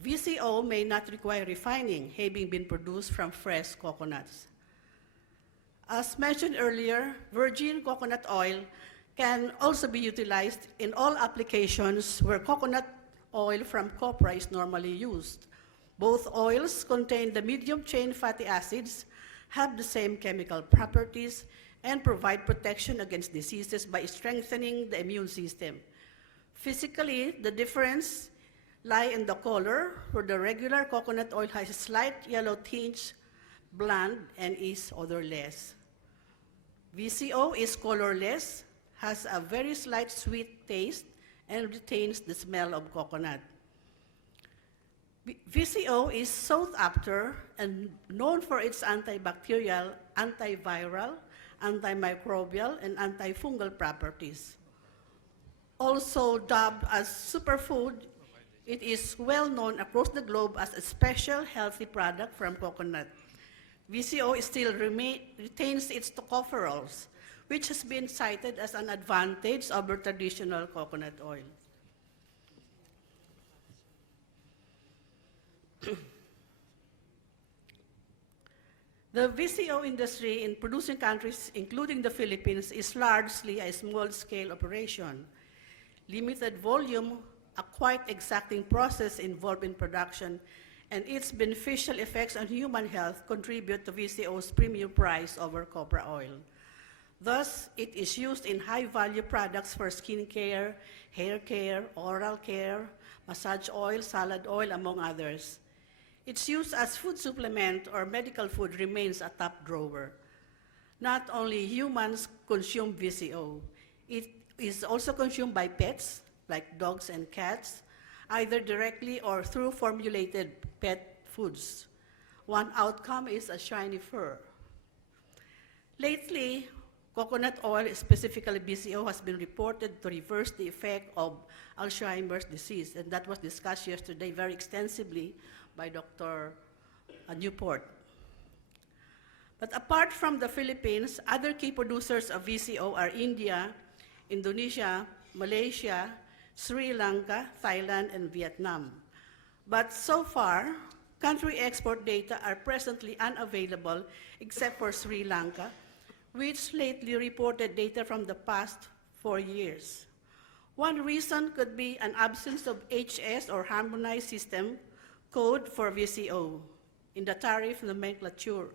VCO may not require refining, having been produced from fresh coconuts. As mentioned earlier, virgin coconut oil can also be utilized in all applications where coconut oil from copra is normally used. Both oils contain the medium-chain fatty acids, have the same chemical properties, and provide protection against diseases by strengthening the immune system. Physically, the difference lies in the color, where the regular coconut oil has a slight yellow tinge, bland, and is odorless. VCO is colorless, has a very slight sweet taste, and retains the smell of coconut. VCO is sought after and known for its antibacterial, antiviral, antimicrobial, and antifungal properties. Also dubbed as superfood, it is well known across the globe as a special healthy product from coconut. VCO still retains its tocopherols, which has been cited as an advantage over traditional coconut oil. The VCO industry in producing countries, including the Philippines, is largely a small-scale operation. Limited volume, a quite exacting process involved in production, and its beneficial effects on human health contribute to VCO's premium price over copra oil. Thus, it is used in high-value products for skin care, hair care, oral care, massage oil, salad oil, among others. Its use as food supplement or medical food remains a top drawer. Not only humans consume VCO, it is also consumed by pets, like dogs and cats, either directly or through formulated pet foods. One outcome is a shiny fur. Lately, coconut oil, specifically VCO, has been reported to reverse the effect of Alzheimer's disease, and that was discussed yesterday very extensively by Dr. Newport. But apart from the Philippines, other key producers of VCO are India, Indonesia, Malaysia, Sri Lanka, Thailand, and Vietnam. But so far, country export data are presently unavailable except for Sri Lanka, which lately reported data from the past 4 years. One reason could be an absence of HS, or harmonized system code for VCO in the tariff nomenclature,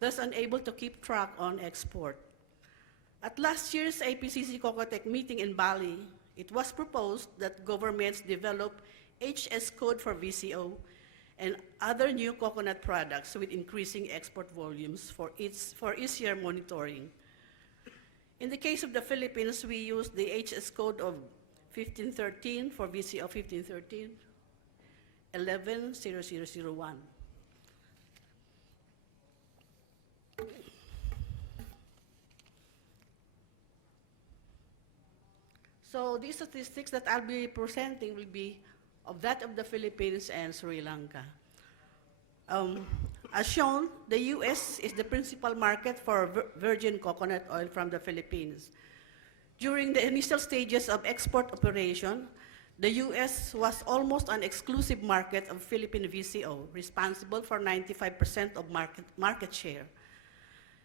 thus unable to keep track on export. At last year's APCC Cocotec meeting in Bali, it was proposed that governments develop HS code for VCO and other new coconut products with increasing export volumes for easier monitoring. In the case of the Philippines, we use the HS code of 1513 for VCO 1513, 110001. So these statistics that I'll be presenting will be of that of the Philippines and Sri Lanka. As shown, the US is the principal market for virgin coconut oil from the Philippines. During the initial stages of export operation, the US was almost an exclusive market of Philippine VCO, responsible for 95% of market share.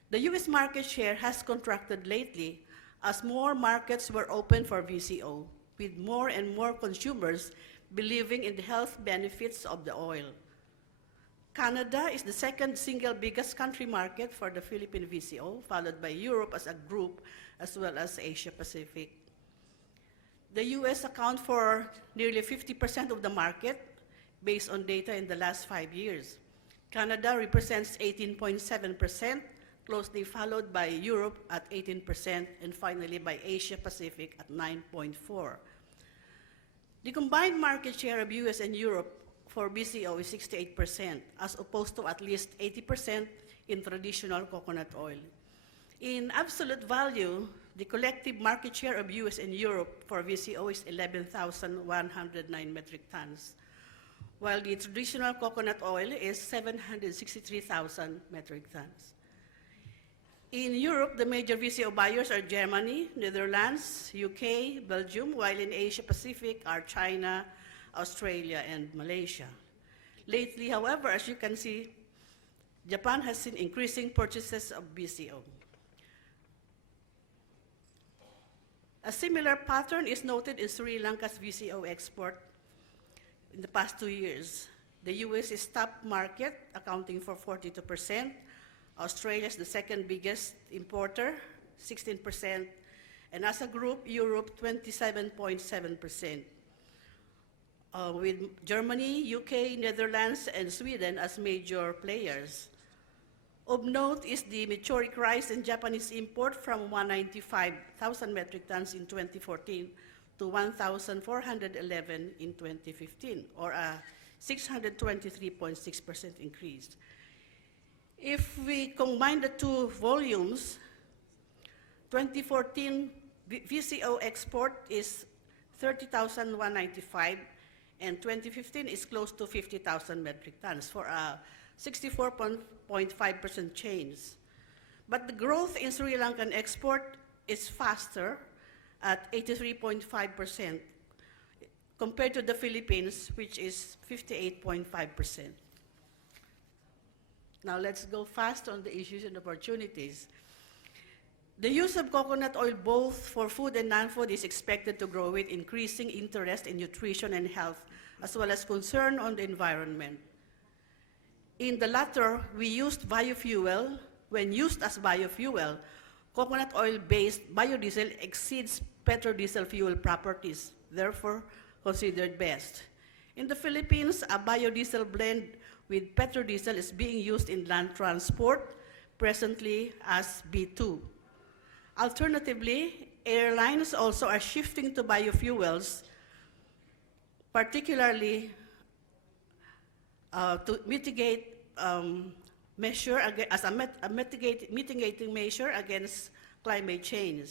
The US market share has contracted lately as more markets were open for VCO, with more and more consumers believing in the health benefits of the oil. Canada is the second single biggest country market for the Philippine VCO, followed by Europe as a group, as well as Asia Pacific. The US accounts for nearly 50% of the market based on data in the last 5 years. Canada represents 18.7%, closely followed by Europe at 18%, and finally by Asia Pacific at 9.4%. The combined market share of US and Europe for VCO is 68%, as opposed to at least 80% in traditional coconut oil. In absolute value, the collective market share of US and Europe for VCO is 11,109 metric tons, while the traditional coconut oil is 763,000 metric tons. In Europe, the major VCO buyers are Germany, Netherlands, UK, Belgium, while in Asia Pacific are China, Australia, and Malaysia. Lately, however, as you can see, Japan has seen increasing purchases of VCO. A similar pattern is noted in Sri Lanka's VCO export in the past 2 years. The US is top market, accounting for 42%. Australia is the second biggest importer, 16%, and as a group, Europe, 27.7%, with Germany, UK, Netherlands, and Sweden as major players. Of note is the meteoric rise in Japanese import from 195,000 metric tons in 2014 to 1,411 in 2015, or a 623.6% increase. If we combine the two volumes, 2014 VCO export is 30,195, and 2015 is close to 50,000 metric tons for a 64.5% change. But the growth in Sri Lankan export is faster at 83.5% compared to the Philippines, which is 58.5%. Now let's go fast on the issues and opportunities. The use of coconut oil both for food and non-food is expected to grow with increasing interest in nutrition and health, as well as concern on the environment. In the latter, we used biofuel. When used as biofuel, coconut oil-based biodiesel exceeds petrodiesel fuel properties, therefore considered best. In the Philippines, a biodiesel blend with petrodiesel is being used in land transport, presently as B2. Alternatively, airlines also are shifting to biofuels, particularly to mitigate mitigating measure against climate change.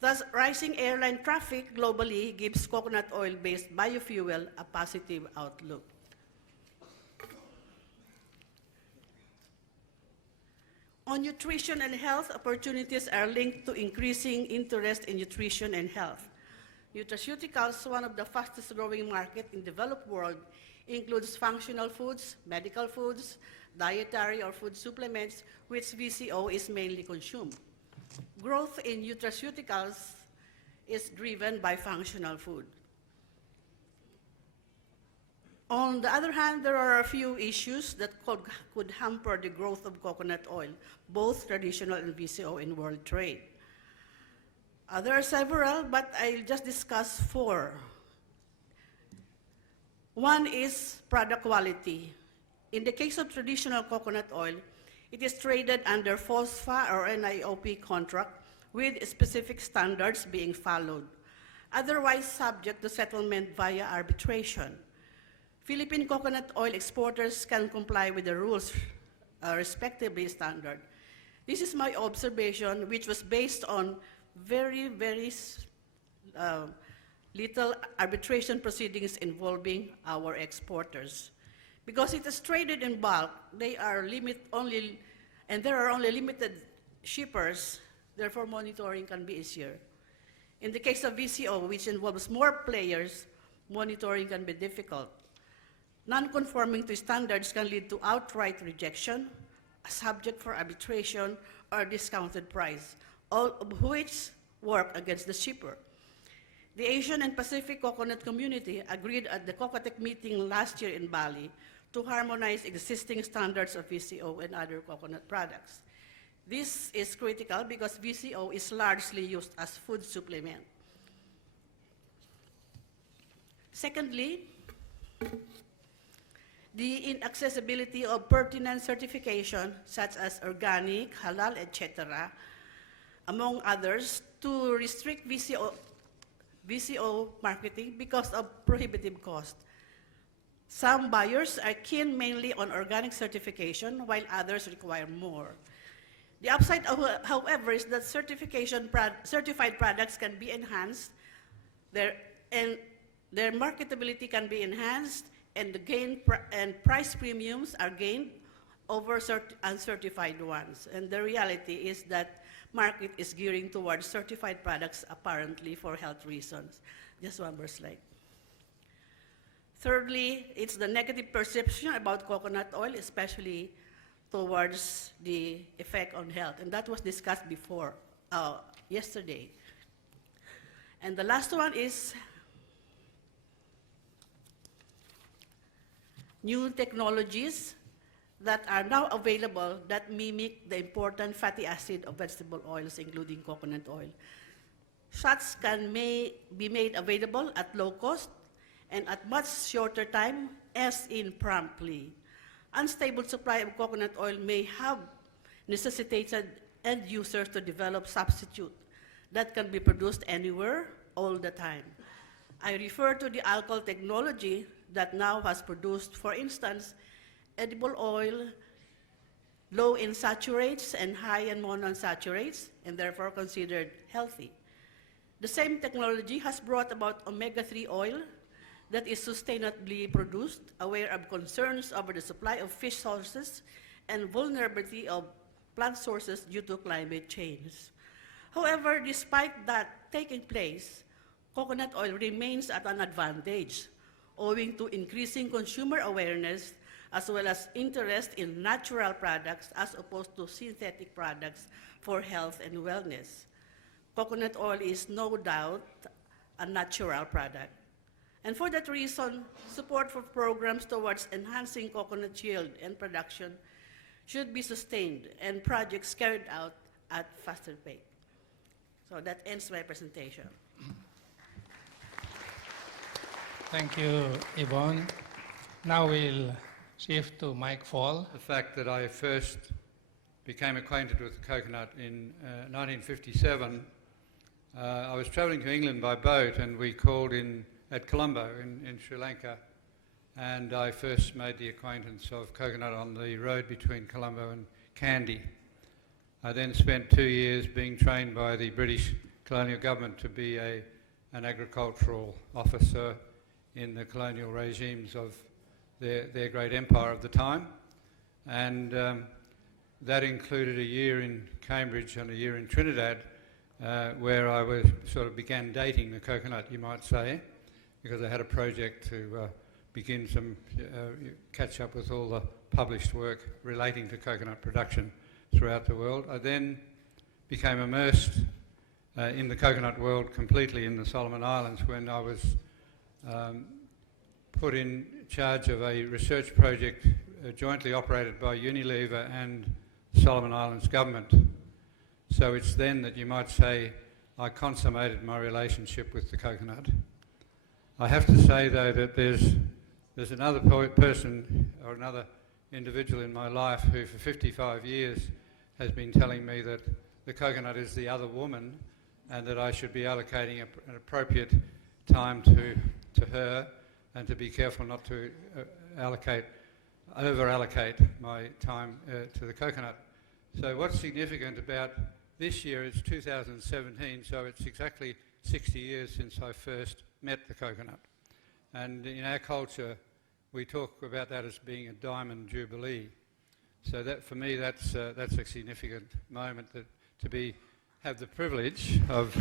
Thus, rising airline traffic globally gives coconut oil-based biofuel a positive outlook. On nutrition and health, opportunities are linked to increasing interest in nutrition and health. Nutraceuticals, one of the fastest growing markets in the developed world, includes functional foods, medical foods, dietary or food supplements, which VCO is mainly consumed. Growth in nutraceuticals is driven by functional food. On the other hand, there are a few issues that could hamper the growth of coconut oil, both traditional and VCO in world trade. There are several, but I'll just discuss four. One is product quality. In the case of traditional coconut oil, it is traded under FOSFA or NIOP contract with specific standards being followed, otherwise subject to settlement via arbitration. Philippine coconut oil exporters can comply with the rules respectively standard. This is my observation, which was based on very little arbitration proceedings involving our exporters. Because it is traded in bulk, there are only limited shippers, therefore monitoring can be easier. In the case of VCO, which involves more players, monitoring can be difficult. Non-conforming to standards can lead to outright rejection, a subject for arbitration, or discounted price, all of which work against the shipper. The Asian and Pacific Coconut Community agreed at the COCOTEC meeting last year in Bali to harmonize existing standards of VCO and other coconut products. This is critical because VCO is largely used as food supplement. Secondly, the inaccessibility of pertinent certification, such as organic, halal, etc., among others, to restrict VCO marketing because of prohibitive cost. Some buyers are keen mainly on organic certification, while others require more. The upside, however, is that certified products can be enhanced, their marketability can be enhanced, and price premiums are gained over uncertified ones. And the reality is that market is gearing towards certified products apparently for health reasons. Just one more slide. Thirdly, it's the negative perception about coconut oil, especially towards the effect on health. And that was discussed before, yesterday. And the last one is new technologies that are now available that mimic the important fatty acid of vegetable oils, including coconut oil. Such can be made available at low cost and at much shorter time, as in promptly. Unstable supply of coconut oil may have necessitated end users to develop substitute that can be produced anywhere, all the time. I refer to the alcohol technology that now has produced, for instance, edible oil low in saturates and high in monounsaturates, and therefore considered healthy. The same technology has brought about omega-3 oil that is sustainably produced, aware of concerns over the supply of fish sources and vulnerability of plant sources due to climate change. However, despite that taking place, coconut oil remains at an advantage owing to increasing consumer awareness as well as interest in natural products as opposed to synthetic products for health and wellness. Coconut oil is no doubt a natural product. And for that reason, support for programs towards enhancing coconut yield and production should be sustained and projects carried out at faster pace. So that ends my presentation. Thank you, Yvonne. Now we'll shift to Mike Fall. The fact that I first became acquainted with the coconut in 1957, I was travelling to England by boat, and we called in at Colombo in Sri Lanka, and I first made the acquaintance of coconut on the road between Colombo and Kandy. I then spent 2 years being trained by the British colonial government to be an agricultural officer in the colonial regimes of their great empire of the time, and that included a year in Cambridge and a year in Trinidad, where I began dating the coconut, you might say, because I had a project to begin some catch up with all the published work relating to coconut production throughout the world. I then became immersed in the coconut world completely in the Solomon Islands when I was put in charge of a research project jointly operated by Unilever and Solomon Islands government. So it's then that you might say I consummated my relationship with the coconut. I have to say though that there's another person or another individual in my life who for 55 years has been telling me that the coconut is the other woman and that I should be allocating an appropriate time to her and to be careful not to over-allocate my time to the coconut. So what's significant about this year is 2017, so it's exactly 60 years since I first met the coconut. And in our culture, we talk about that as being a diamond jubilee. So that, for me, that's a significant moment that have the privilege of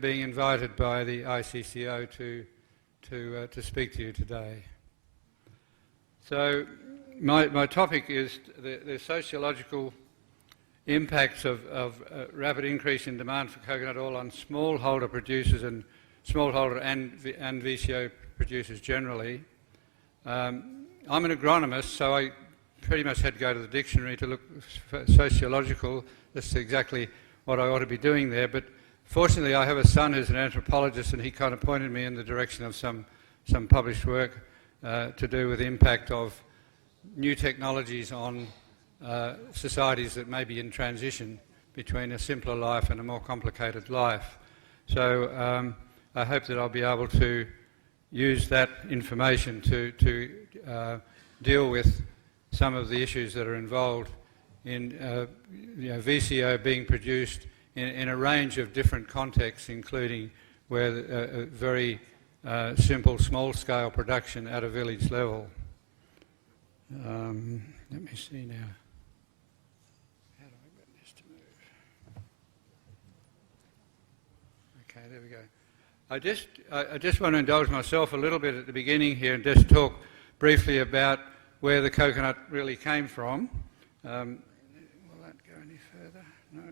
being invited by the ICCO to speak to you today. So my topic is the sociological impacts of rapid increase in demand for coconut oil on smallholder producers and smallholder and VCO producers generally. I'm an agronomist, so I pretty much had to go to the dictionary to look for sociological. That's exactly what I ought to be doing there. But fortunately, I have a son who's an anthropologist, and he kind of pointed me in the direction of some published work to do with the impact of new technologies on societies that may be in transition between a simpler life and a more complicated life. So I hope that I'll be able to use that information to deal with some of the issues that are involved in VCO being produced in a range of different contexts, including where a very simple small-scale production at a village level. Let me see now. How do I get this to move? Okay, there we go. I just want to indulge myself a little bit at the beginning here and just talk briefly about where the coconut really came from. Will that go any further? No.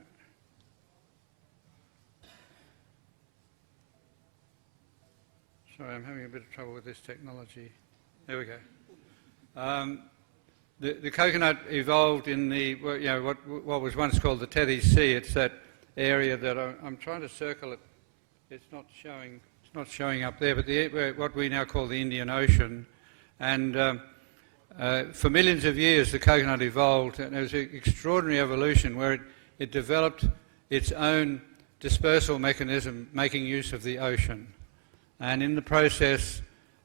Sorry, I'm having a bit of trouble with this technology. There we go. The coconut evolved in the what was once called the Tethys Sea. It's that area that I'm trying to circle it. It's not showing up there, but what we now call the Indian Ocean. And for millions of years, the coconut evolved, and there was an extraordinary evolution where it developed its own dispersal mechanism making use of the ocean. And in the process,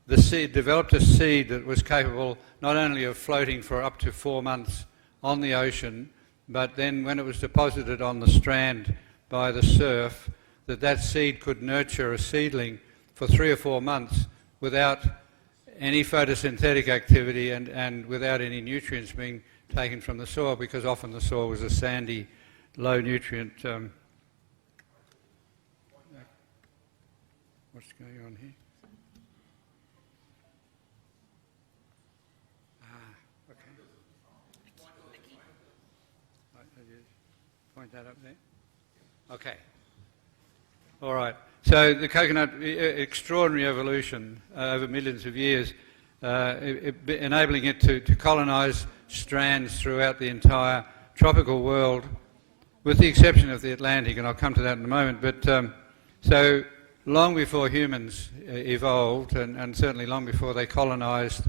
the seed developed a seed that was capable not only of floating for up to 4 months on the ocean, but then when it was deposited on the strand by the surf, that seed could nurture a seedling for 3 or 4 months without any photosynthetic activity and without any nutrients being taken from the soil, because often the soil was a sandy, low nutrient. What's going on here? Okay. Point that up there. Okay. All right. So the coconut, extraordinary evolution over millions of years, enabling it to colonise strands throughout the entire tropical world, with the exception of the Atlantic, and I'll come to that in a moment. But so long before humans evolved, and certainly long before they colonised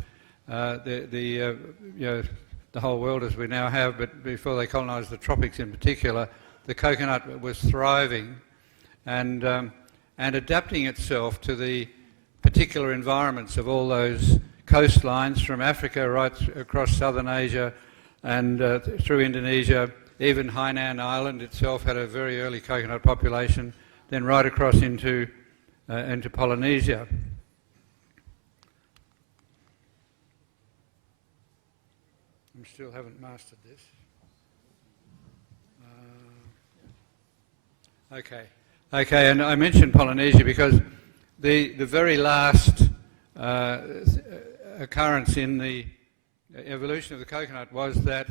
the whole world as we now have, but before they colonised the tropics in particular, the coconut was thriving and adapting itself to the particular environments of all those coastlines from Africa right across southern Asia and through Indonesia. Even Hainan Island itself had a very early coconut population, then right across into Polynesia. I still haven't mastered this. Okay, and I mentioned Polynesia because the very last occurrence in the evolution of the coconut was that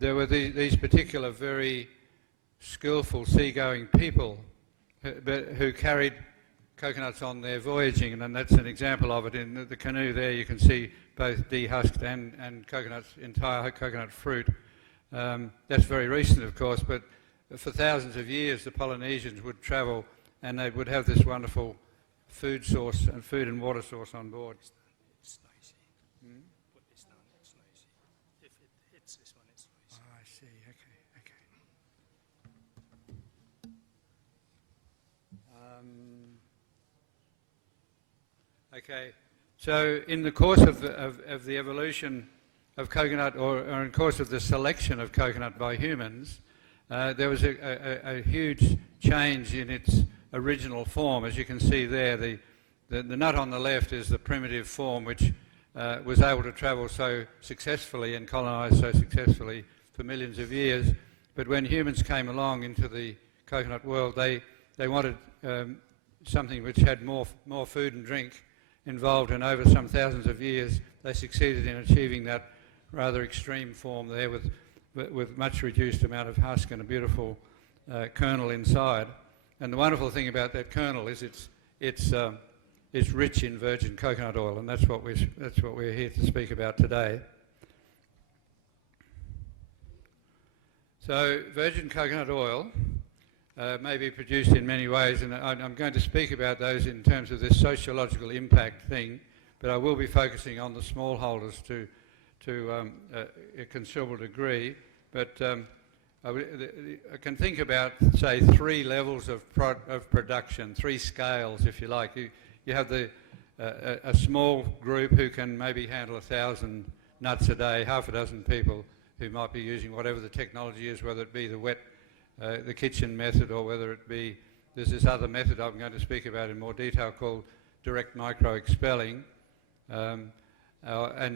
there were these particular very skillful seagoing people who carried coconuts on their voyaging, and that's an example of it. In the canoe there you can see both dehusked and coconuts, entire coconut fruit. That's very recent, of course, but for thousands of years the Polynesians would travel and they would have this wonderful food source and food and water source on board. It's noisy. Put this down, it's noisy. If it hits this one, it's noisy. Oh, I see, okay. Okay, so in the course of the evolution of coconut, or in the course of the selection of coconut by humans, there was a huge change in its original form. As you can see there, the nut on the left is the primitive form which was able to travel so successfully and colonise so successfully for millions of years. But when humans came along into the coconut world, they wanted something which had more food and drink involved, and over some thousands of years they succeeded in achieving that rather extreme form there with much reduced amount of husk and a beautiful kernel inside. And the wonderful thing about that kernel is it's rich in virgin coconut oil, and that's what we're here to speak about today. So virgin coconut oil may be produced in many ways, and I'm going to speak about those in terms of this sociological impact thing, but I will be focusing on the smallholders to a considerable degree. But I can think about, say, 3 levels of production, 3 scales, if you like. You have a small group who can maybe handle 1,000 nuts a day, half a dozen people who might be using whatever the technology is, whether it be the kitchen method, or whether it be, there's this other method I'm going to speak about in more detail called direct micro-expelling. And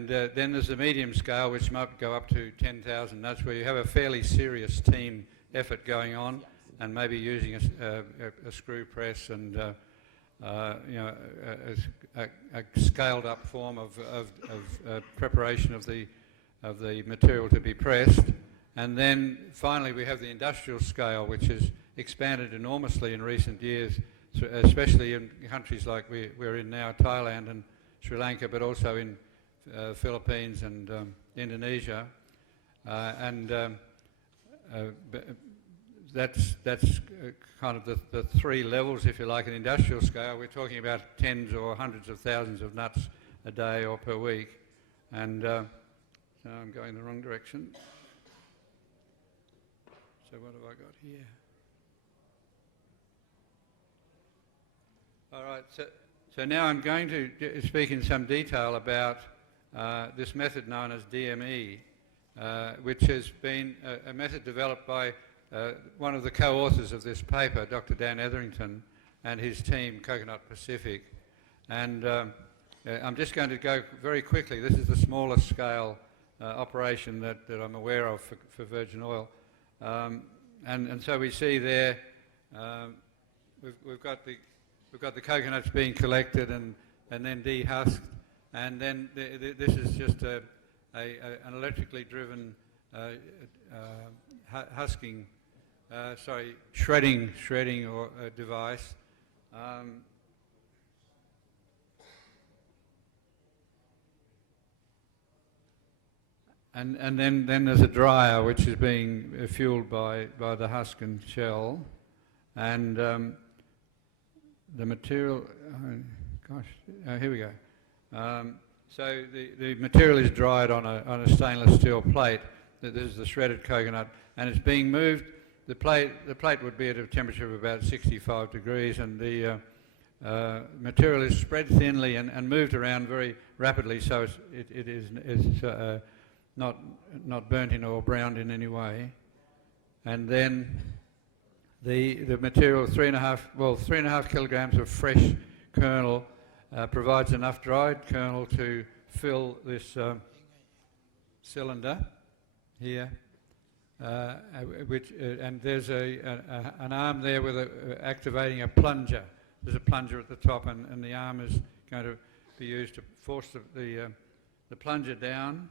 then there's the medium scale, which might go up to 10,000 nuts, where you have a fairly serious team effort going on, and maybe using a screw press and a scaled up form of preparation of the material to be pressed. And then finally we have the industrial scale, which has expanded enormously in recent years, especially in countries like we're in now, Thailand and Sri Lanka, but also in Philippines and Indonesia. That's kind of the 3 levels, if you like. An industrial scale, we're talking about tens or hundreds of thousands of nuts a day or per week. And so I'm going the wrong direction. So what have I got here? All right, so now I'm going to speak in some detail about this method known as DME, which has been a method developed by one of the co-authors of this paper, Dr. Dan Etherington, and his team, Coconut Pacific. And I'm just going to go very quickly. This is the smallest scale operation that I'm aware of for virgin oil. And so we see there, we've got the coconuts being collected and then dehusked, and then this is just an electrically driven shredding or device. And then there's a dryer which is being fueled by the husk and shell, and the material. Here we go. So the material is dried on a stainless steel plate. This is the shredded coconut, and it's being moved. The plate would be at a temperature of about 65 degrees, and the material is spread thinly and moved around very rapidly, so it is not burnt in or browned in any way. And then the material, 3.5 kilograms of fresh kernel provides enough dried kernel to fill this cylinder here, and there's an arm there with activating a plunger. There's a plunger at the top, and the arm is going to be used to force the plunger down,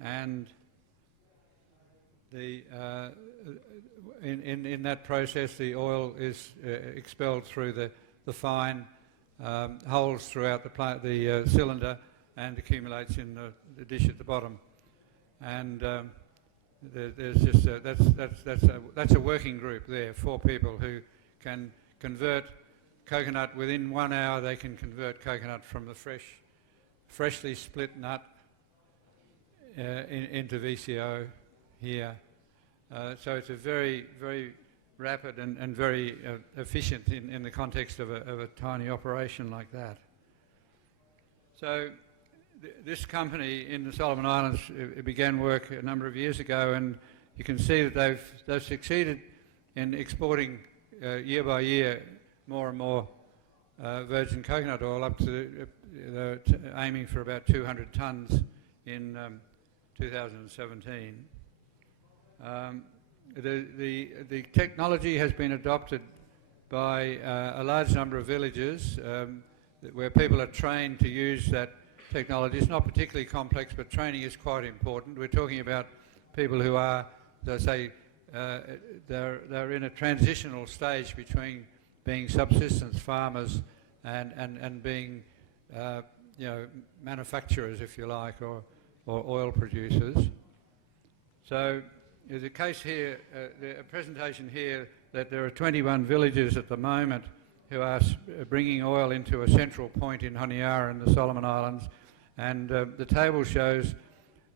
and in that process the oil is expelled through the fine holes throughout the cylinder and accumulates in the dish at the bottom. And there's just that's a working group there, 4 people who can convert coconut within 1 hour. They can convert coconut from the freshly split nut into VCO here. So it's a very, very rapid and very efficient in the context of a tiny operation like that. So this company in the Solomon Islands began work a number of years ago, and you can see that they've succeeded in exporting year by year more and more virgin coconut oil, up to aiming for about 200 tonnes in 2017. The technology has been adopted by a large number of villages where people are trained to use that technology. It's not particularly complex, but training is quite important. We're talking about people who are, as I say, they're in a transitional stage between being subsistence farmers and being, manufacturers, if you like, or oil producers. So there's a case here, a presentation here, that there are 21 villages at the moment who are bringing oil into a central point in Honiara in the Solomon Islands, and the table shows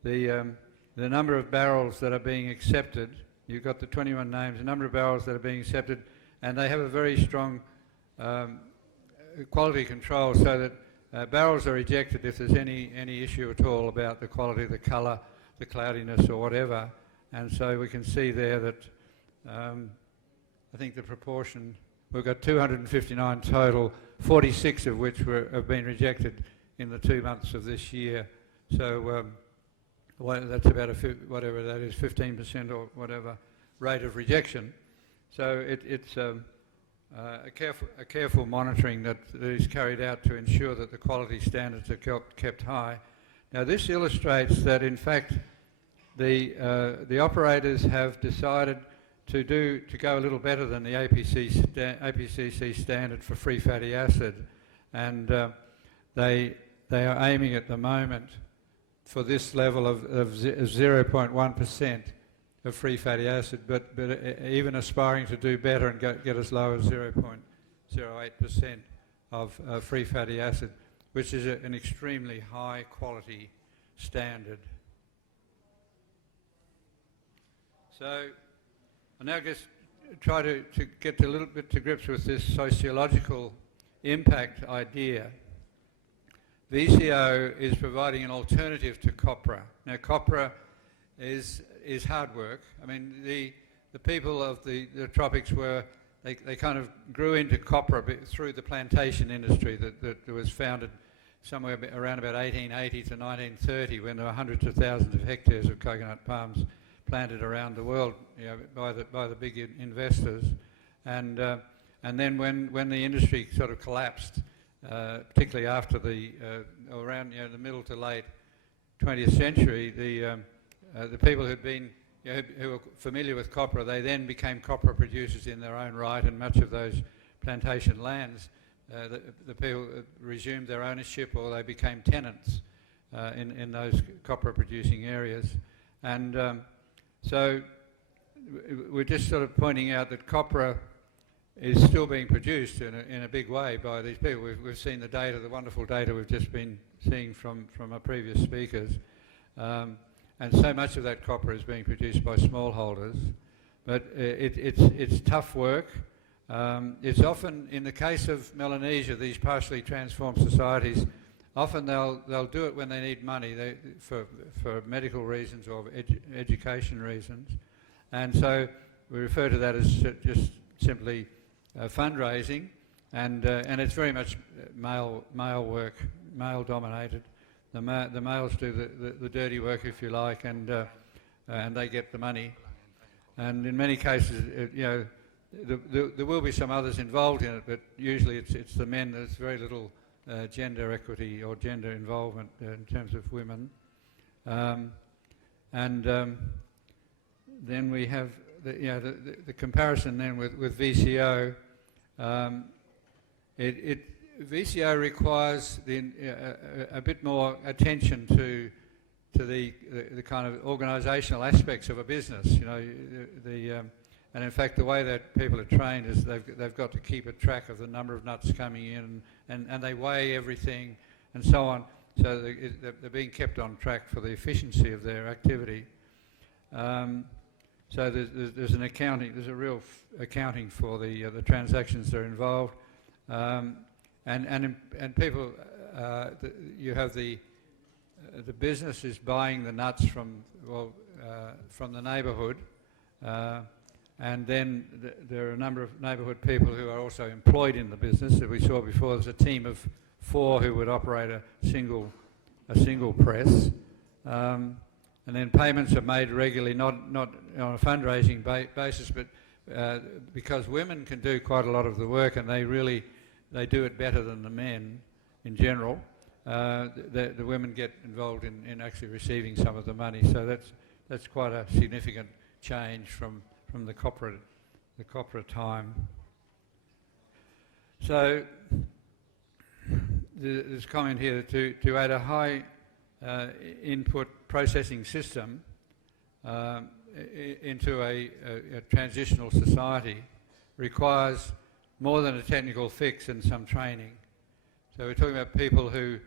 the number of barrels that are being accepted. You've got the 21 names, the number of barrels that are being accepted, and they have a very strong quality control, so that barrels are ejected if there's any issue at all about the quality, the colour, the cloudiness or whatever. And so we can see there that I think the proportion, we've got 259 total, 46 of which have been rejected in the 2 months of this year. So that's about whatever that is, 15% or whatever rate of rejection. So it's a careful monitoring that is carried out to ensure that the quality standards are kept high. Now this illustrates that in fact the operators have decided to go a little better than the APCC standard for free fatty acid, and they are aiming at the moment for this level of 0.1% of free fatty acid, but even aspiring to do better and get as low as 0.08% of free fatty acid, which is an extremely high quality standard. So I'll now just try to get a little bit to grips with this sociological impact idea. VCO is providing an alternative to copra. Now, copra is hard work. I mean, the people of the tropics they kind of grew into copra through the plantation industry that was founded somewhere around about 1880 to 1930, when there were hundreds of thousands of hectares of coconut palms planted around the world, you know, by the big investors. And then when the industry sort of collapsed, particularly after around the middle to late 20th century, the people who were familiar with copra, they then became copra producers in their own right, and much of those plantation lands, the people resumed their ownership, or they became tenants in those copra producing areas. And so we're just sort of pointing out that copra is still being produced in a big way by these people. We've seen the data, the wonderful data we've just been seeing from our previous speakers. And so much of that copra is being produced by smallholders. But it's tough work. It's often, in the case of Melanesia, these partially transformed societies, often they'll do it when they need money for medical reasons or education reasons. And so we refer to that as just simply fundraising, and it's very much male work, male dominated. The males do the dirty work, if you like, and they get the money. And in many cases, there will be some others involved in it, but usually it's the men. There's very little gender equity or gender involvement in terms of women. Then we have the comparison then with VCO. VCO requires a bit more attention to the kind of organisational aspects of a business. And in fact, the way that people are trained is they've got to keep a track of the number of nuts coming in, and they weigh everything and so on. So they're being kept on track for the efficiency of their activity. So there's an accounting. There's a real accounting for the transactions that are involved. And people, you have the business is buying the nuts from the neighbourhood, and then there are a number of neighbourhood people who are also employed in the business. As we saw before, there's a team of 4 who would operate a single press, and then payments are made regularly, not on a fundraising basis, but because women can do quite a lot of the work, and they do it better than the men in general. The women get involved in actually receiving some of the money, so that's quite a significant change from the copra time. So there's a comment here to add a high input processing system into a transitional society requires more than a technical fix and some training. So we're talking about people who are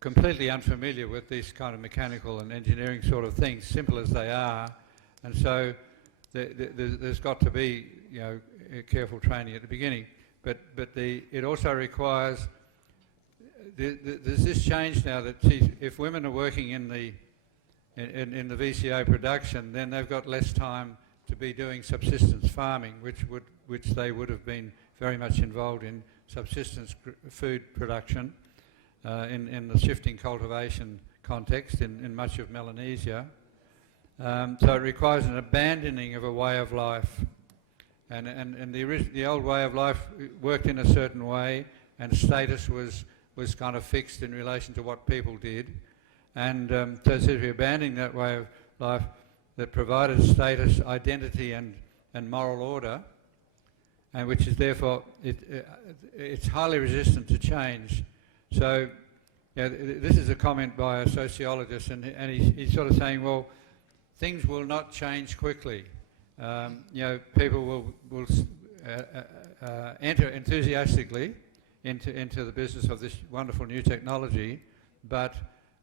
completely unfamiliar with these kind of mechanical and engineering sort of things, simple as they are, and so there's got to be careful training at the beginning. But it also requires there's this change now that if women are working in the VCO production, then they've got less time to be doing subsistence farming, which they would have been very much involved in subsistence food production in the shifting cultivation context in much of Melanesia. So it requires an abandoning of a way of life, and the old way of life worked in a certain way, and status was kind of fixed in relation to what people did, and so it's abandoning that way of life that provided status, identity, and moral order, and which is therefore it's highly resistant to change. So this is a comment by a sociologist, and he's sort of saying, well, things will not change quickly. People will enter enthusiastically into the business of this wonderful new technology, but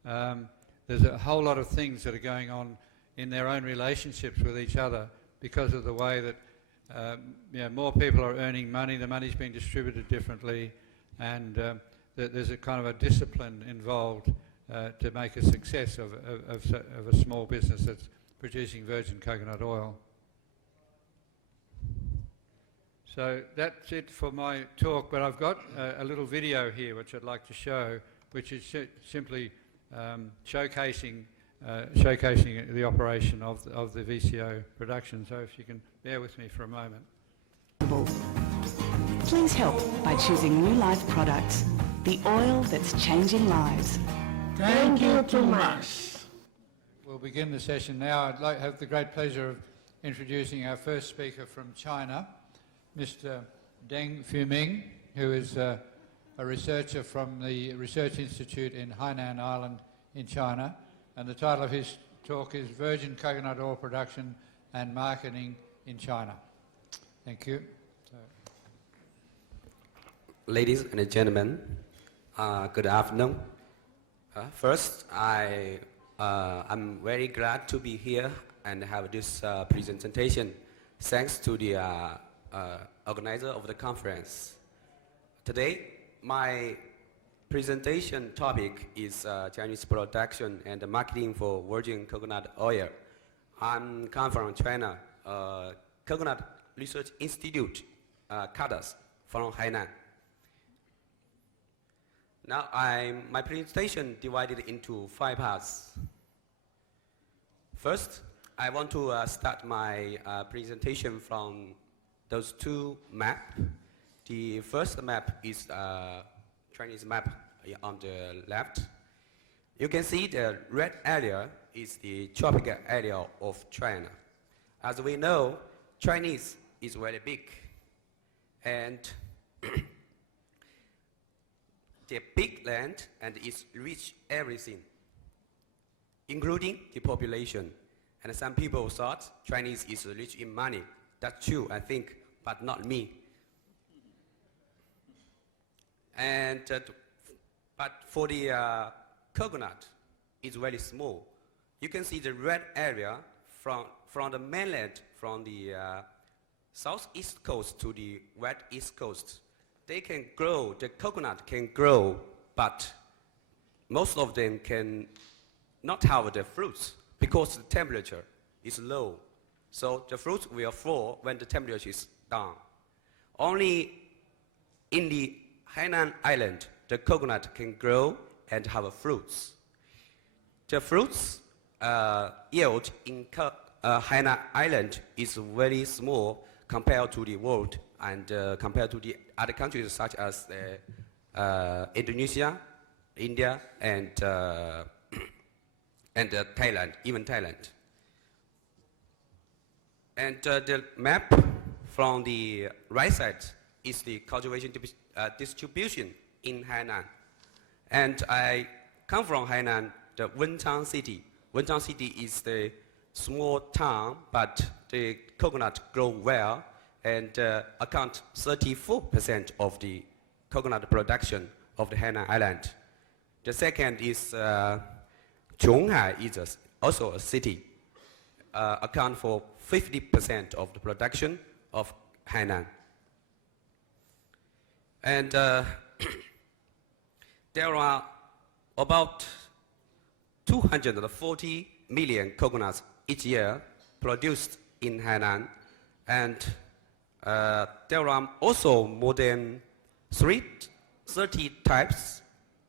there's a whole lot of things that are going on in their own relationships with each other because of the way that more people are earning money, the money's being distributed differently, and that there's a kind of a discipline involved to make a success of a small business that's producing virgin coconut oil. So that's it for my talk, but I've got a little video here which I'd like to show, which is simply showcasing the operation of the VCO production. So if you can bear with me for a moment. Please help by choosing New Life products, the oil that's changing lives. Thank you too much. We'll begin the session now. I'd have the great pleasure of introducing our first speaker from China, Mr. Deng Fuming, who is a researcher from the Research Institute in Hainan Island in China. And the title of his talk is Virgin Coconut Oil Production and Marketing in China. Thank you. Ladies and gentlemen, good afternoon. First, I'm very glad to be here and have this presentation. Thanks to the organizer of the conference. Today, my presentation topic is Chinese production and marketing for virgin coconut oil. I'm come from China, Coconut Research Institute, CADAS, from Hainan. Now, my presentation divided into 5 parts. First, I want to start my presentation from those 2 maps. The first map is Chinese map on the left. You can see the red area is the tropical area of China. As we know, Chinese is very big, and the big land and it's rich everything, including the population. And some people thought Chinese is rich in money. That's true, I think, but not me. And but for the coconut, it's very small. You can see the red area from the mainland, from the southeast coast to the west coast. They can grow, the coconut can grow, but most of them can not have the fruits because the temperature is low. So the fruits will fall when the temperature is down. Only in the Hainan Island, the coconut can grow and have fruits. The fruits yield in Hainan Island is very small compared to the world and compared to the other countries such as Indonesia, India, and Thailand, even Thailand. And the map from the right side is the cultivation distribution in Hainan. And I come from Hainan, the Wenchang city. Wenchang city is the small town, but the coconut grow well and account 34% of the coconut production of the Hainan Island. The second is Zhonghai, is also a city, account for 50% of the production of Hainan. And there are about 240 million coconuts each year produced in Hainan, and there are also more than 30 types,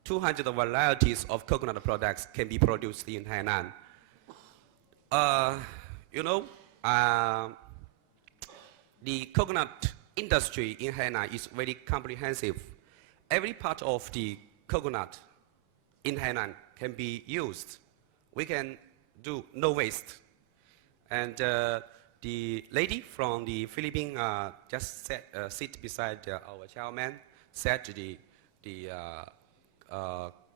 200 varieties of coconut products can be produced in Hainan. The coconut industry in Hainan is very comprehensive. Every part of the coconut in Hainan can be used. We can do no waste. And the lady from the Philippines just sit beside our chairman, said the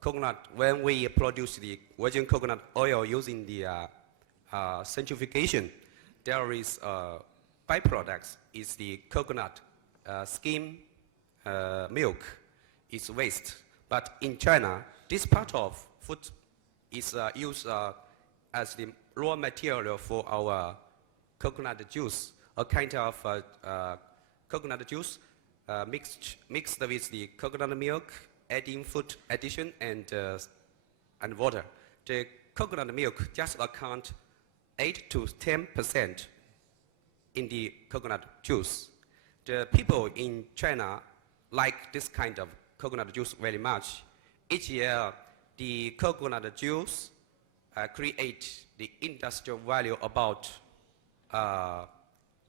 coconut, when we produce the virgin coconut oil using the centrifugation, there is byproducts, is the coconut skim milk is waste. But in China, this part of food is used as the raw material for our coconut juice, a kind of coconut juice mixed with the coconut milk, adding food addition and water. The coconut milk just account 8 to 10% in the coconut juice. The people in China like this kind of coconut juice very much. Each year, the coconut juice create the industrial value about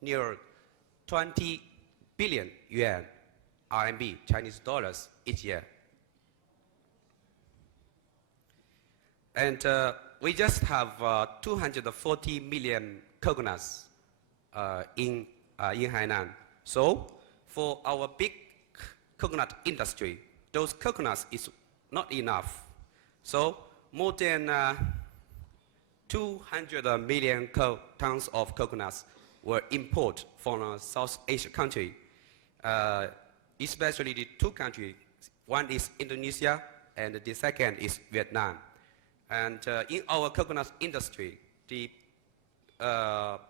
near 20 billion yuan, RMB, Chinese dollars each year. And we just have 240 million coconuts in Hainan. So for our big coconut industry, those coconuts is not enough. So more than 200 million tons of coconuts were imported from a South Asia country, especially the two countries. One is Indonesia and the second is Vietnam. And in our coconut industry,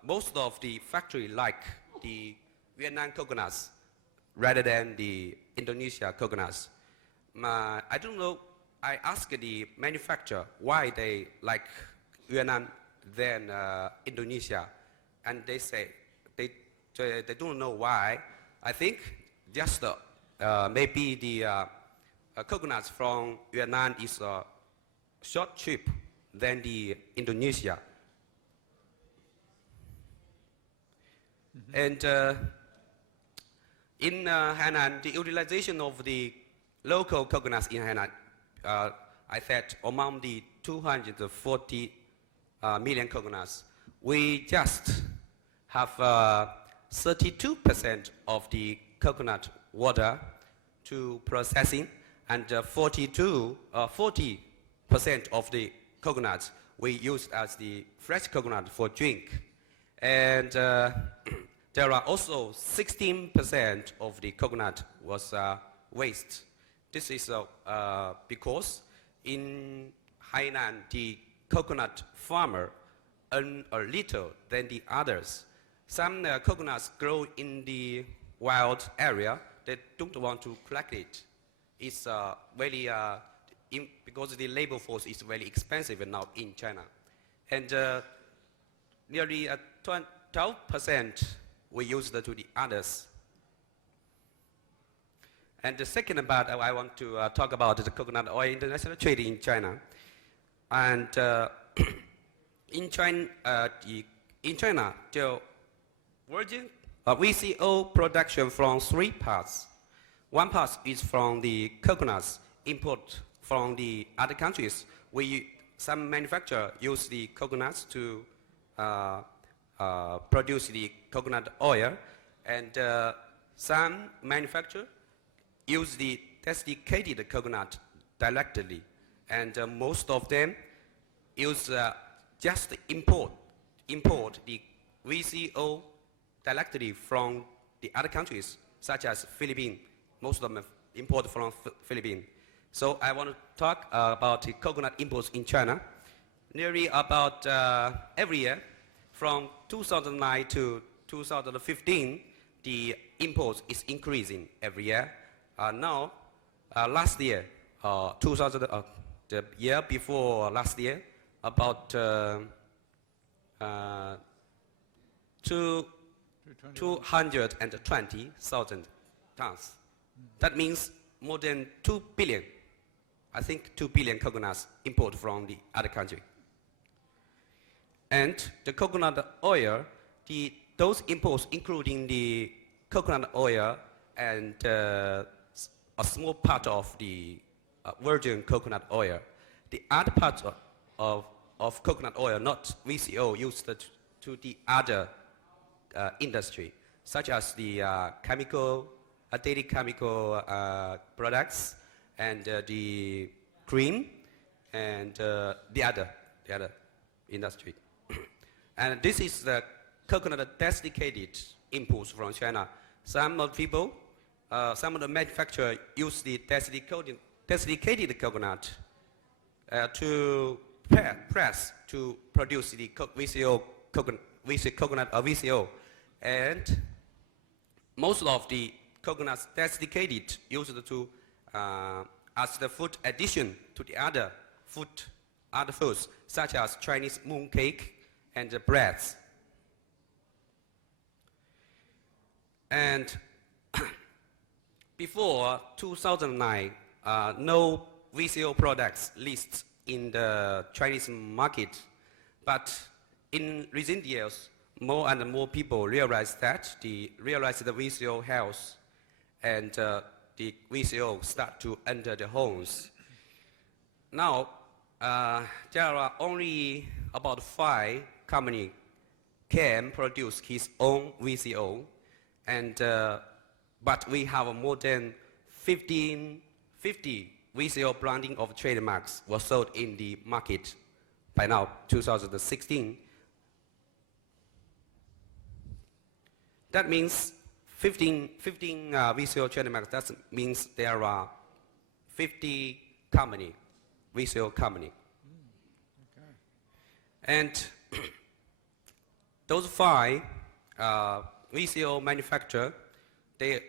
most of the factory like the Vietnam coconuts rather than the Indonesia coconuts. I don't know, I asked the manufacturer why they like Vietnam than Indonesia, and they say they don't know why. I think just maybe the coconuts from Vietnam is short cheap than the Indonesia. And in Hainan, the utilization of the local coconuts in Hainan, I said among the 240 million coconuts, we just have 32% of the coconut water to processing, and 40% of the coconuts we use as the fresh coconut for drink. And there are also 16% of the coconut was waste. This is because in Hainan, the coconut farmer earn a little than the others. Some coconuts grow in the wild area. They don't want to collect it. It's very, because the labor force is very expensive now in China. And nearly 12% we use to the others. And the second part, I want to talk about the coconut oil international trade in China. And in China, the virgin VCO production from three parts. One part is from the coconuts import from the other countries. Some manufacturers use the coconuts to produce the coconut oil, and some manufacturers use the desiccated coconut directly, and most of them use just import the VCO directly from the other countries, such as Philippines. Most of them import from Philippines. So I want to talk about the coconut imports in China. Nearly about every year, from 2009 to 2015, the imports is increasing every year. Now, last year, the year before last year, about 220,000 tons. That means more than 2 billion, I think 2 billion coconuts imported from the other country. And the coconut oil, those imports including the coconut oil and a small part of the virgin coconut oil. The other part of coconut oil, not VCO, used to the other industry, such as the daily chemical products, and the cream, and the other industry. And this is the coconut desiccated imports from China. Some of people, some of the manufacturers use the desiccated coconut to press to produce the VCO coconut or VCO. And most of the coconuts desiccated, used to as the food addition to the other foods, such as Chinese mooncake and breads. And before 2009, no VCO products lists in the Chinese market. But in recent years, more and more people realize the VCO health, and the VCO start to enter the homes. Now, there are only about 5 companies can produce his own VCO, and but we have more than 50 VCO branding of trademarks were sold in the market by now, 2016. That means 15 VCO trademarks. That means there are 50 VCO company. Okay. And those 5 VCO manufacturer, they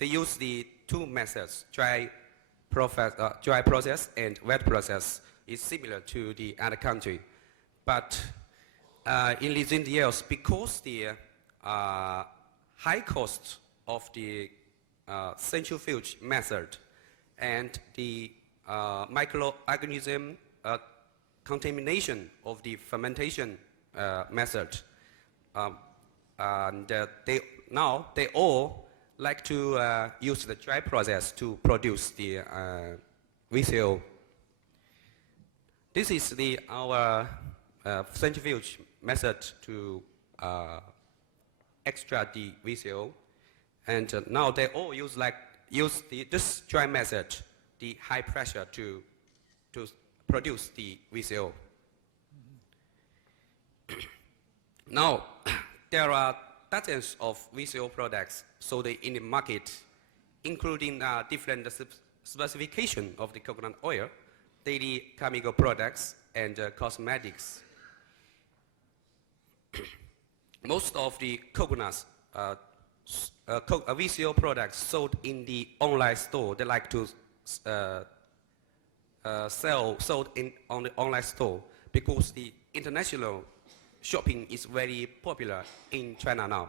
use the 2 methods, dry process and wet process. Is similar to the other country, but in recent years, because the high cost of the centrifuge method and the microorganism contamination of the fermentation method, and they all like to use the dry process to produce the VCO. This is our centrifuge method to extract the VCO, and now they all use this dry method, the high pressure to produce the VCO. Now, there are dozens of VCO products sold in the market, including different specifications of the coconut oil, daily chemical products, and cosmetics. Most of the coconuts, VCO products sold in the online store, they like to sold on the online store because the international shopping is very popular in China now.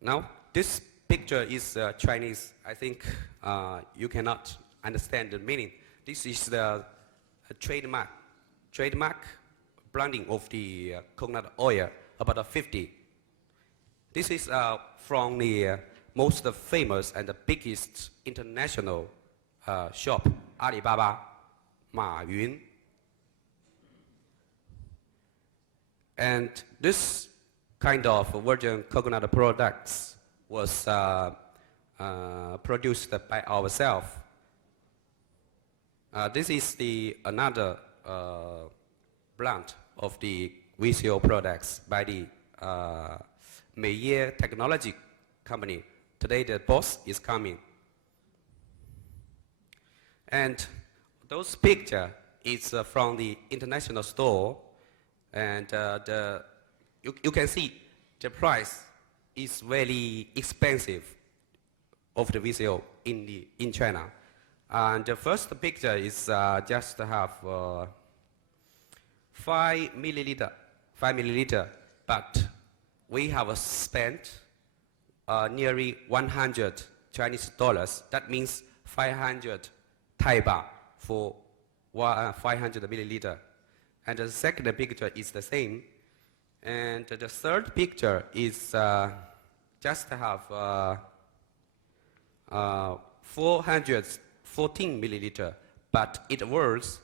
Now, this picture is Chinese. I think you cannot understand the meaning. This is the trademark branding of the coconut oil, about 50. This is from the most famous and the biggest international shop, Alibaba, Ma Yun. And this kind of virgin coconut products was produced by ourselves. This is another brand of the VCO products by the Meiye Technology Company. Today the boss is coming. And those pictures is from the international store, and you can see the price is very expensive of the VCO in China. And the first picture is just to have 5 milliliter, but we have spent nearly 100 Chinese dollars. That means 500 Thai baht for 500 milliliter. And the second picture is the same. And the third picture is just to have 414 milliliter, but it worth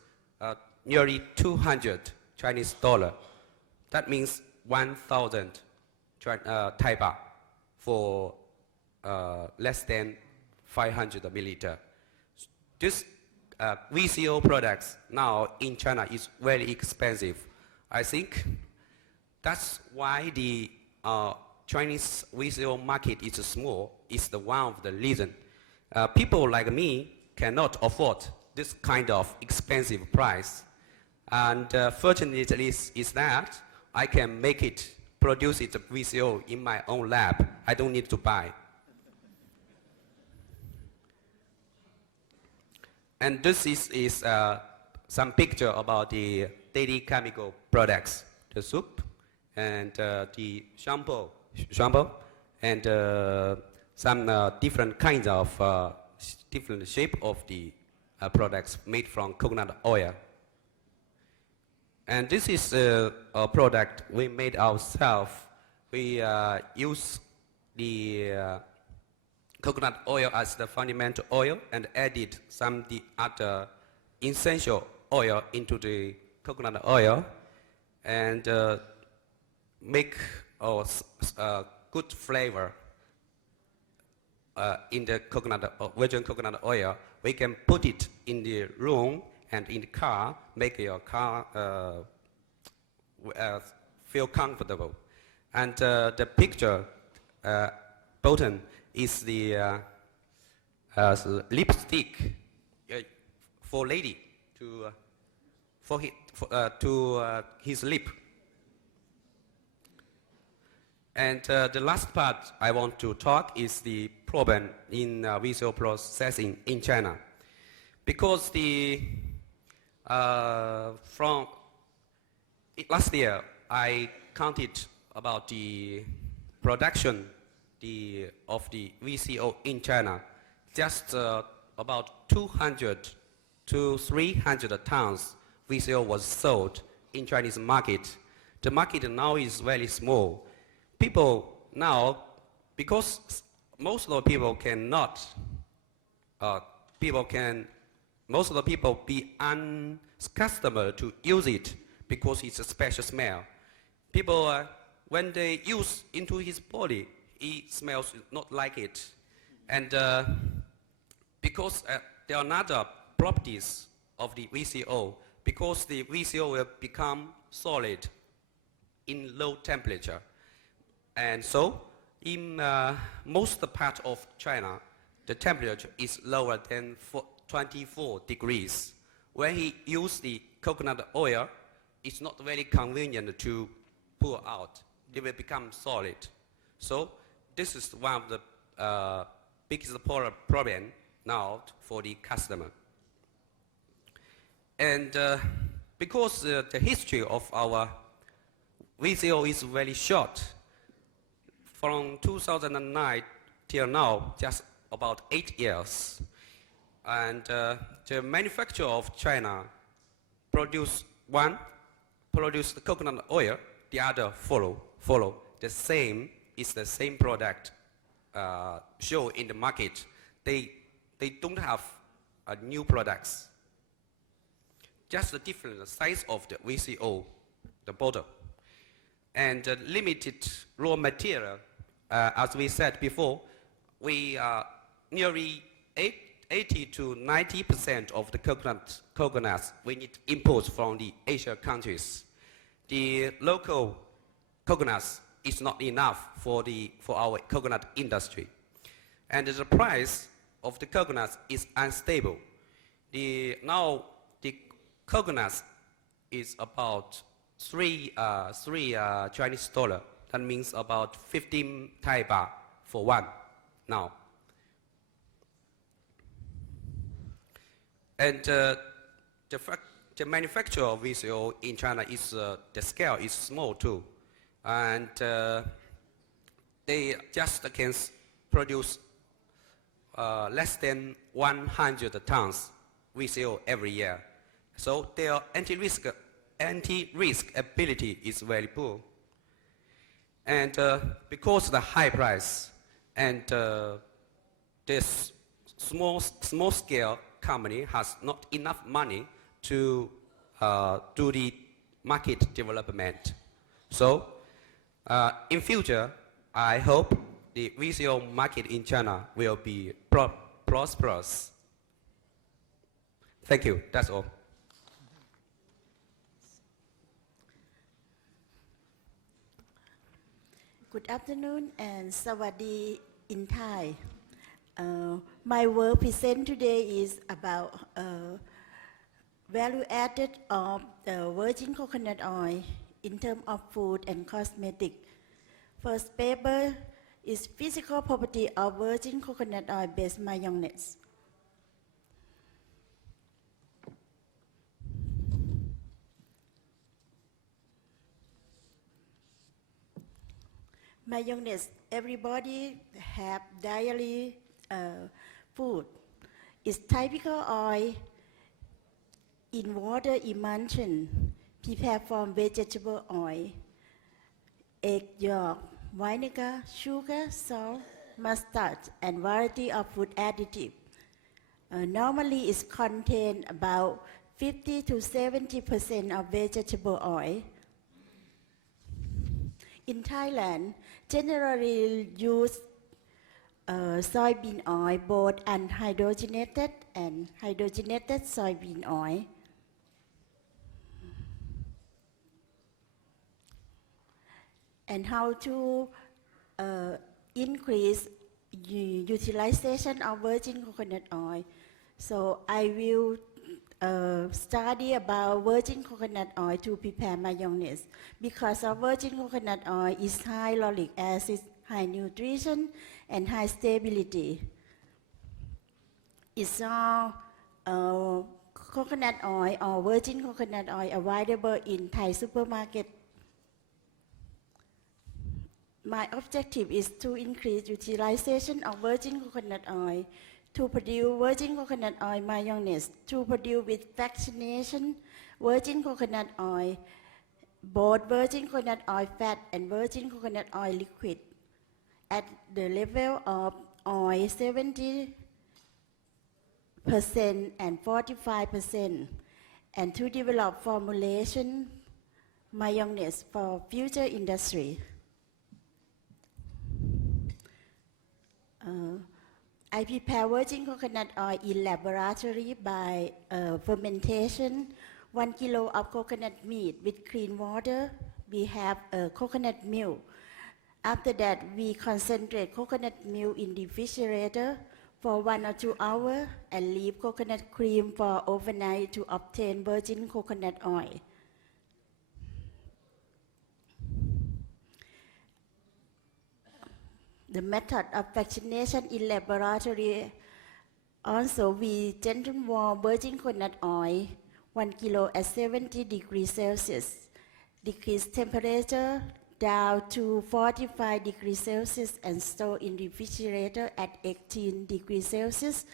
nearly 200 Chinese dollar. That means 1,000 Thai baht for less than 500 milliliter. This VCO products now in China is very expensive. I think that's why the Chinese VCO market is small. It's one of the reasons. People like me cannot afford this kind of expensive price. And fortunately is that I can make it produce it VCO in my own lab. I don't need to buy. And this is some picture about the daily chemical products, the soup and the shampoo, and some different kinds of different shape of the products made from coconut oil. And this is a product we made ourselves. We use the coconut oil as the fundamental oil and added some the other essential oil into the coconut oil and make a good flavor in the coconut, virgin coconut oil. We can put it in the room and in the car, make your car feel comfortable. And the picture bottom is the lipstick for lady to his lip. And the last part I want to talk is the problem in visual processing in China, because from last year I counted about the production of the VCO in China. Just about 200 to 300 tons VCO was sold in Chinese market. The market now is very small. People now, because most of the people cannot, most of the people be unaccustomed to use it because it's a special smell. People, when they use into his body, he smells not like it. And because there are other properties of the VCO, because the VCO will become solid in low temperature. And so, in most part of China, the temperature is lower than 24 degrees. When he uses the coconut oil, it's not very convenient to pour out. They will become solid. So, this is one of the biggest problem now for the customer. And because the history of our VCO is very short, from 2009 till now, just about 8 years. And the manufacturer of China produce the coconut oil, the other follow. The same is the same product show in the market. They don't have new products. Just the different size of the VCO, the bottle. And limited raw material. As we said before, we nearly 80 to 90% of the coconuts we need imports from the Asian countries. The local coconuts is not enough for our coconut industry, and the price of the coconuts is unstable. Now the coconuts is about three Chinese dollar. That means about 15 Thai baht for one now. And the manufacture of VCO in China is the scale is small too, and they just can produce less than 100 tons VCO every year. So their anti-risk ability is very poor. And because of the high price and this small scale company has not enough money to do the market development. So in future, I hope the VCO market in China will be prosperous. Thank you. That's all. Good afternoon and Sawadi in Thai. My work present today is about value added of the virgin coconut oil in terms of food and cosmetic First paper is physical property of virgin coconut oil based mayonnaise. Mayonnaise, everybody have daily food. It's typical oil in water emulsion, prepared from vegetable oil, egg yolk, vinegar, sugar, salt, mustard, and variety of food additives. Normally, it contains about 50 to 70% of vegetable oil. In Thailand, generally use soybean oil, both unhydrogenated and hydrogenated soybean oil. And how to increase utilization of virgin coconut oil. So I will study about virgin coconut oil to prepare mayonnaise. Because of virgin coconut oil is high lauric acid, high nutrition, and high stability. It's all coconut oil or virgin coconut oil available in Thai supermarket. My objective is to increase utilization of virgin coconut oil to produce virgin coconut oil mayonnaise, to produce with fractionation virgin coconut oil, both virgin coconut oil fat and virgin coconut oil liquid at the level of oil 70% and 45%, and to develop formulation mayonnaise for future industry. I prepare virgin coconut oil in laboratory by fermentation. 1 kilo of coconut meat with clean water. We have coconut milk. After that, we concentrate coconut milk in the refrigerator for 1 or 2 hours and leave coconut cream for overnight to obtain virgin coconut oil. The method of fractionation in laboratory, also we gently warm virgin coconut oil 1 kilo at 70 degrees Celsius. Decrease temperature down to 45 degrees Celsius and store in refrigerator at 18 degrees Celsius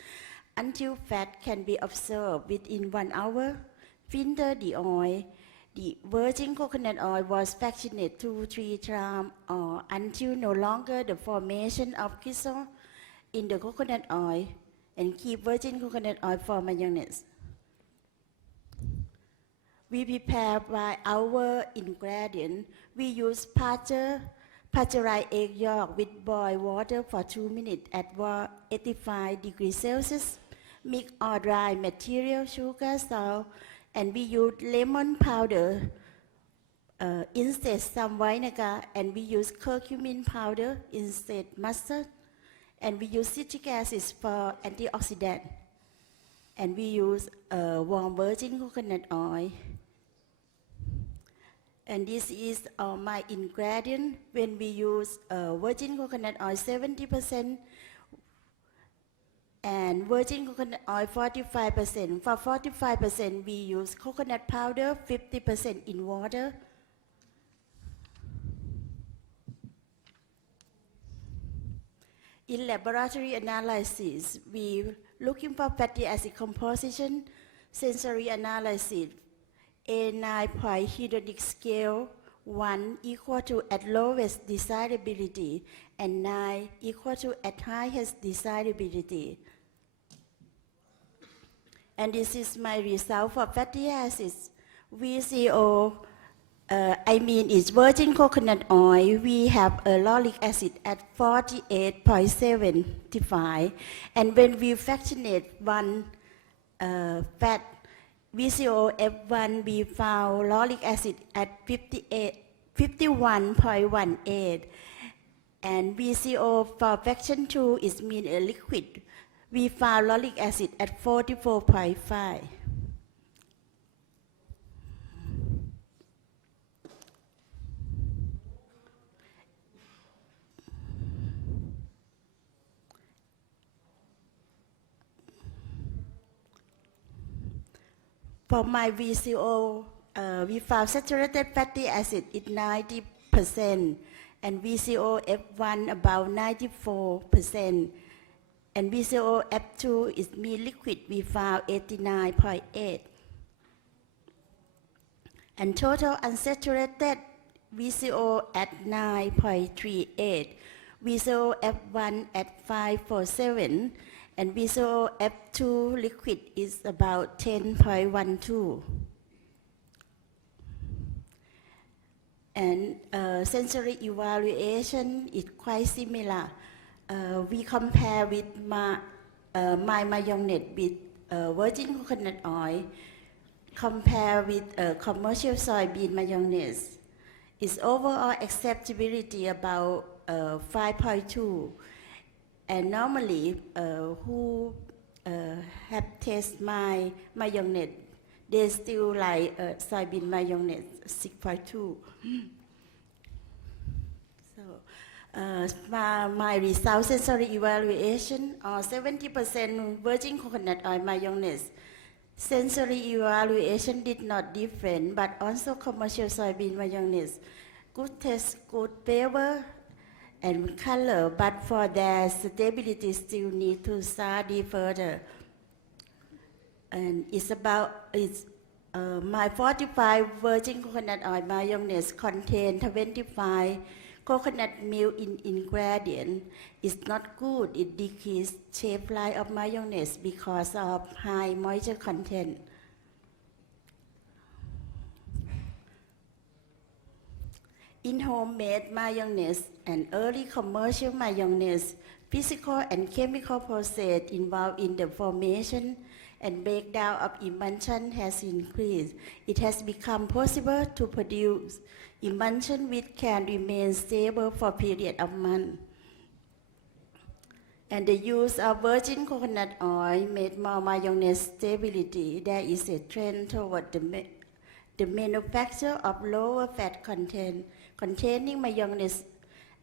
until fat can be absorbed within 1 hour. Filter the oil. The virgin coconut oil was fractionated 2-3 times or until no longer the formation of crystal in the coconut oil, and keep virgin coconut oil for mayonnaise. We prepare by our ingredient. We use pasteurized egg yolk with boiled water for 2 minutes at 85 degrees Celsius. Mix all dry material, sugar, salt, and we use lemon powder instead some vinegar, and we use curcumin powder instead mustard, and we use citric acid for antioxidant, and we use warm virgin coconut oil. And this is my ingredient. When we use virgin coconut oil 70%, and virgin coconut oil 45%. For 45%, we use coconut powder 50% in water. In laboratory analysis, we looking for fatty acid composition, sensory analysis, A9 point hedonic scale, 1 equal to at lowest desirability, and 9 equal to at highest desirability. And this is my result for fatty acids. VCO, it's virgin coconut oil. We have a lauric acid at 48.75. And when we fractionate one fat, VCO-F1, we found lauric acid at 51.18. And VCO for fraction 2 is mean a liquid. We found lauric acid at 44.5. For my VCO, we found saturated fatty acid is 90%, and VCO F1 about 94%, and VCO F2 is mean liquid, we found 89.8. And total unsaturated VCO at 9.38, VCO F1 at 547, and VCO F2 liquid is about 10.12. And sensory evaluation is quite similar. We compare with my mayonnaise with virgin coconut oil, compare with commercial soybean mayonnaise. Its overall acceptability about 5.2. And normally, who have tasted my mayonnaise, they still like soybean mayonnaise 6.2. So, my result sensory evaluation, 70% virgin coconut oil mayonnaise. Sensory evaluation did not different, but also commercial soybean mayonnaise. Good taste, good flavor, and color, but for their stability still need to study further. And my 45 virgin coconut oil mayonnaise contain 25 coconut milk in ingredient. It's not good. It decreases shelf life of mayonnaise because of high moisture content. In homemade mayonnaise and early commercial mayonnaise, physical and chemical process involved in the formation and breakdown of emulsion has increased. It has become possible to produce emulsion which can remain stable for a period of months. And the use of virgin coconut oil made more mayonnaise stability. There is a trend toward the manufacture of lower fat content containing mayonnaise,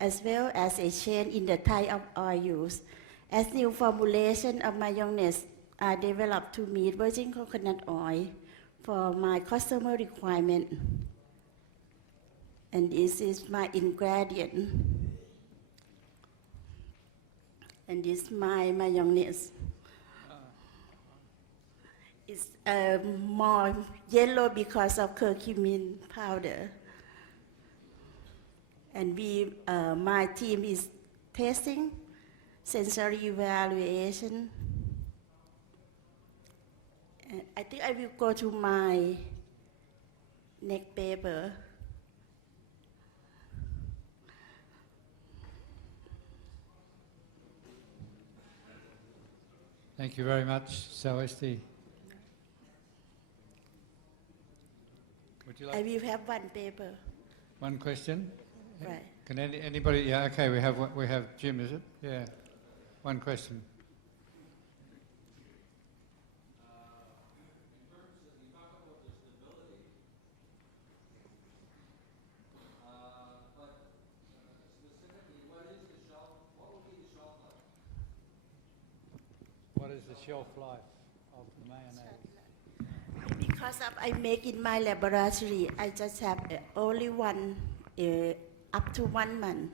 as well as a change in the type of oil used, as new formulation of mayonnaise are developed to meet virgin coconut oil for my customer requirement. And this is my ingredient. And this is my mayonnaise. It's more yellow because of curcumin powder. And my team is testing, sensory evaluation. And I think I will go to my next paper. Thank you very much, Sawasti. Would you I like will have one paper. one question? Right. Can anybody? Yeah. Okay. We have Jim. Is it? Yeah. One question. What is the shelf life of the mayonnaise? Because I make in my laboratory, I just have only one, up to 1 month.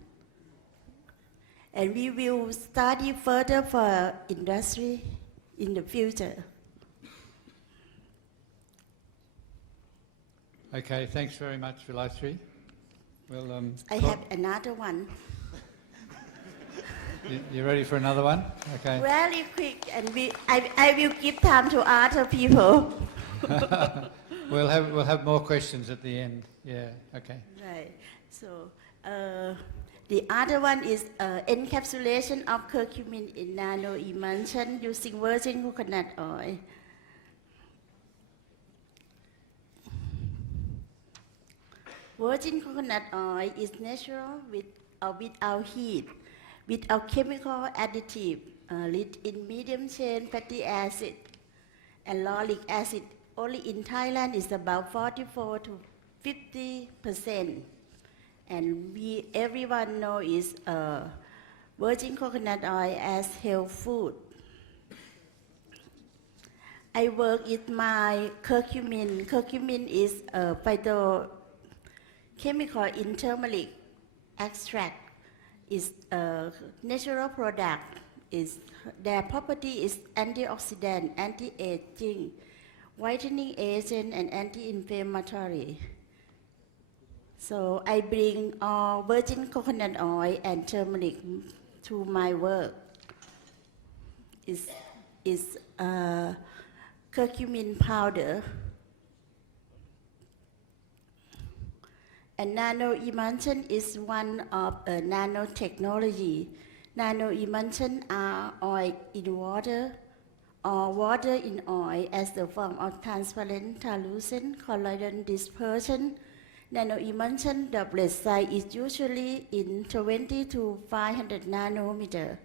And we will study further for industry in the future. Okay. Thanks very much, Vilasri. Well, I have another one. You ready for another one? Okay. Very quick, and I will give time to other people. We'll have more questions at the end. Yeah. Okay. Right. So the other one is encapsulation of curcumin in nano emulsion using virgin coconut oil. Virgin coconut oil is natural with or without heat, without chemical additive, rich in medium chain fatty acid and lauric acid. Only in Thailand is about 44 to 50%. And everyone know is virgin coconut oil as health food. I work with my curcumin. Curcumin is a phytochemical in turmeric extract. Is a natural product. Their property is antioxidant, anti-aging, whitening agent, and anti-inflammatory. So I bring virgin coconut oil and turmeric to my work. Is curcumin powder. And nanoemulsion is one of nanotechnology. Nanoemulsion are oil in water or water in oil as the form of transparent, translucent, colloidal dispersion. Nanoemulsion doublet size is usually in 20 to 500 nanometer.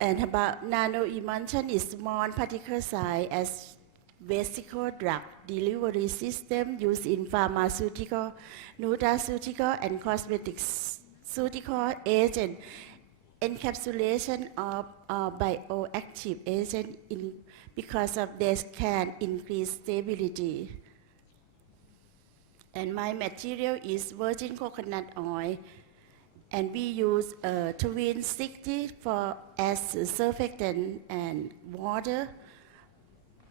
And about nanoemulsion is small particle size as vesicle drug delivery system used in pharmaceutical, nutraceutical, and cosmeceutical agent, encapsulation of bioactive agent because of this can increase stability. And my material is virgin coconut oil, and we use twin 60 as surfactant and water.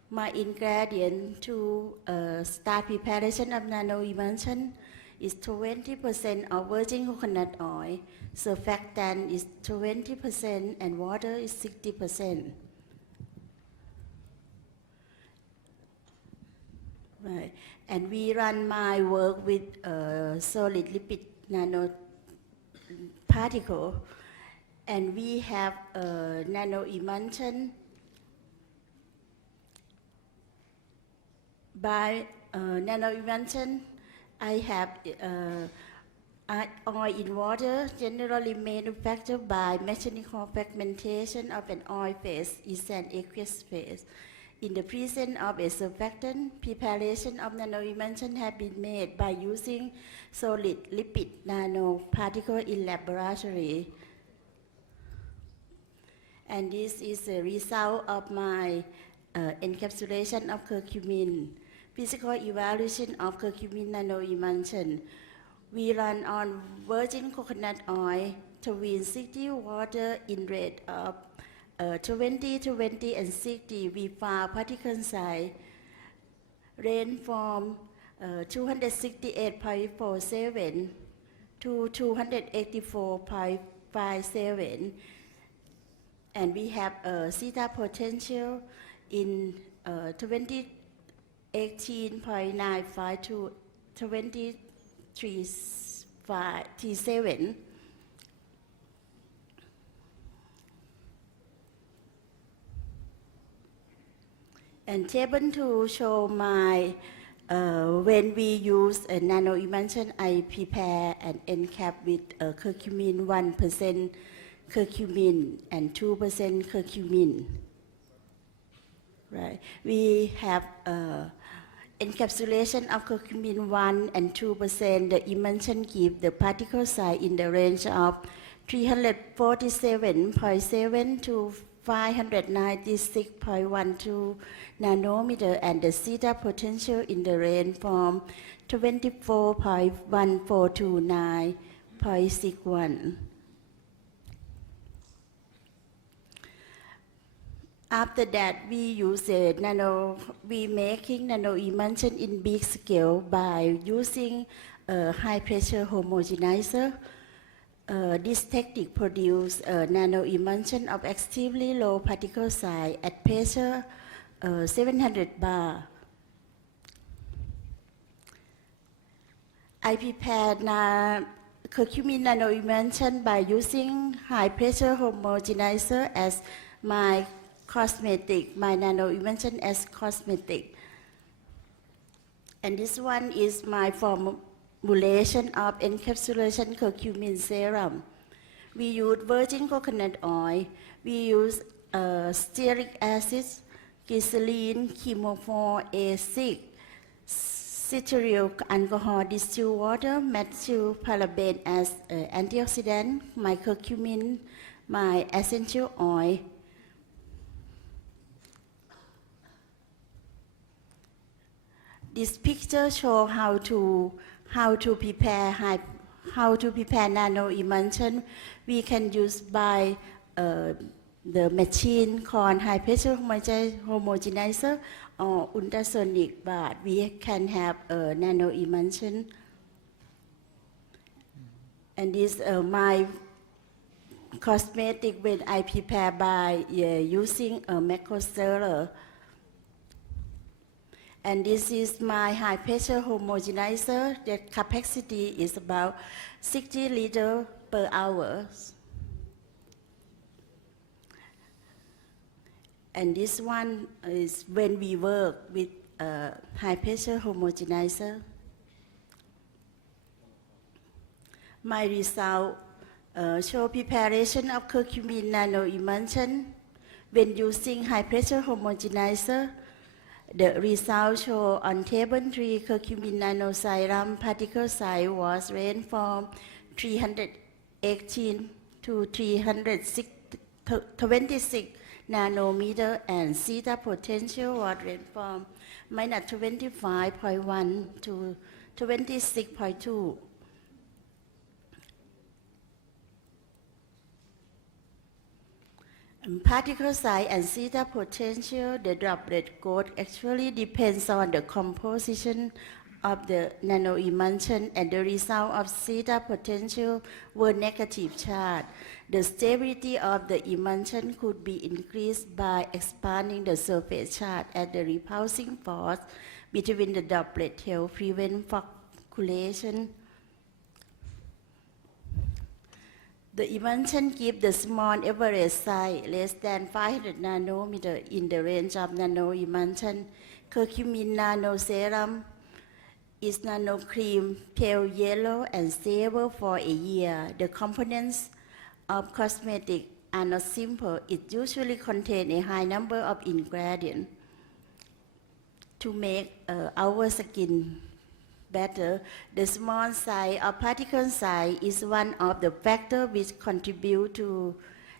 My ingredient to start preparation of nanoemulsion is 20% of virgin coconut oil, surfactant is 20%, and water is 60%. Right. And we run my work with solid lipid nanoparticle, and we have nanoemulsion by nanoemulsion. I have oil in water, generally manufactured by mechanical fragmentation of an oil phase is an aqueous phase. In the presence of a surfactant, preparation of nanoemulsion have been made by using solid lipid nanoparticle in laboratory. And this is a result of my encapsulation of curcumin, physical evaluation of curcumin nanoemulsion. We run on virgin coconut oil, twin 60 water in rate of 20, 20, and 60. We found particle size range from 268.47 to 284.57. And we have a theta potential in 2018.95 to 23.37. And table to show my, when we use a nanoemulsion, I prepare an encap with curcumin 1% curcumin and 2% curcumin. Right. We have encapsulation of curcumin 1 and 2%. The emulsion gives the particle size in the range of 347.7 to 596.12 nanometer, and the theta potential in the range from 24.14 to 9.61. After that, we use we making nanoemulsion in big scale by using a high pressure homogenizer. This technique produces nanoemulsion of extremely low particle size at pressure 700 bar. I prepared curcumin nanoemulsion by using high pressure homogenizer as my cosmetic, my nanoemulsion as cosmetic. And this one is my formulation of encapsulation curcumin serum. We use virgin coconut oil. We use stearic acid, glycerin, chemophore, acid, cetyl alcohol, distilled water, methyl paraben as antioxidant, my curcumin, my essential oil, This picture shows how to prepare nano emulsion. We can use by the machine called high pressure homogenizer or ultrasonic, but we can have a nano emulsion. And this my cosmetic when I prepare by using a macro stirrer. And this is my high pressure homogenizer. The capacity is about 60 liters per hour. And this one is when we work with high pressure homogenizer. My result show preparation of curcumin nano emulsion when using high pressure homogenizer. The result show on table 3 curcumin nanoserum particle size was ranged from 318 to 326 nanometer, and zeta potential was ranged from minus 25.1 to 26.2. Particle size and zeta potential, the droplet growth actually depends on the composition of the nanoemulsion, and the result of zeta potential were negative charge. The stability of the emulsion could be increased by expanding the surface charge at the repulsing force between the droplet to help prevent flocculation. The emulsion gives the small average size less than 500 nanometer in the range of nanoemulsion. Curcumin nanoserum is nano cream, pale yellow, and stable for a year. The components of cosmetic are not simple. It usually contains a high number of ingredients to make our skin better. The small size or particle size is one of the factors which contribute to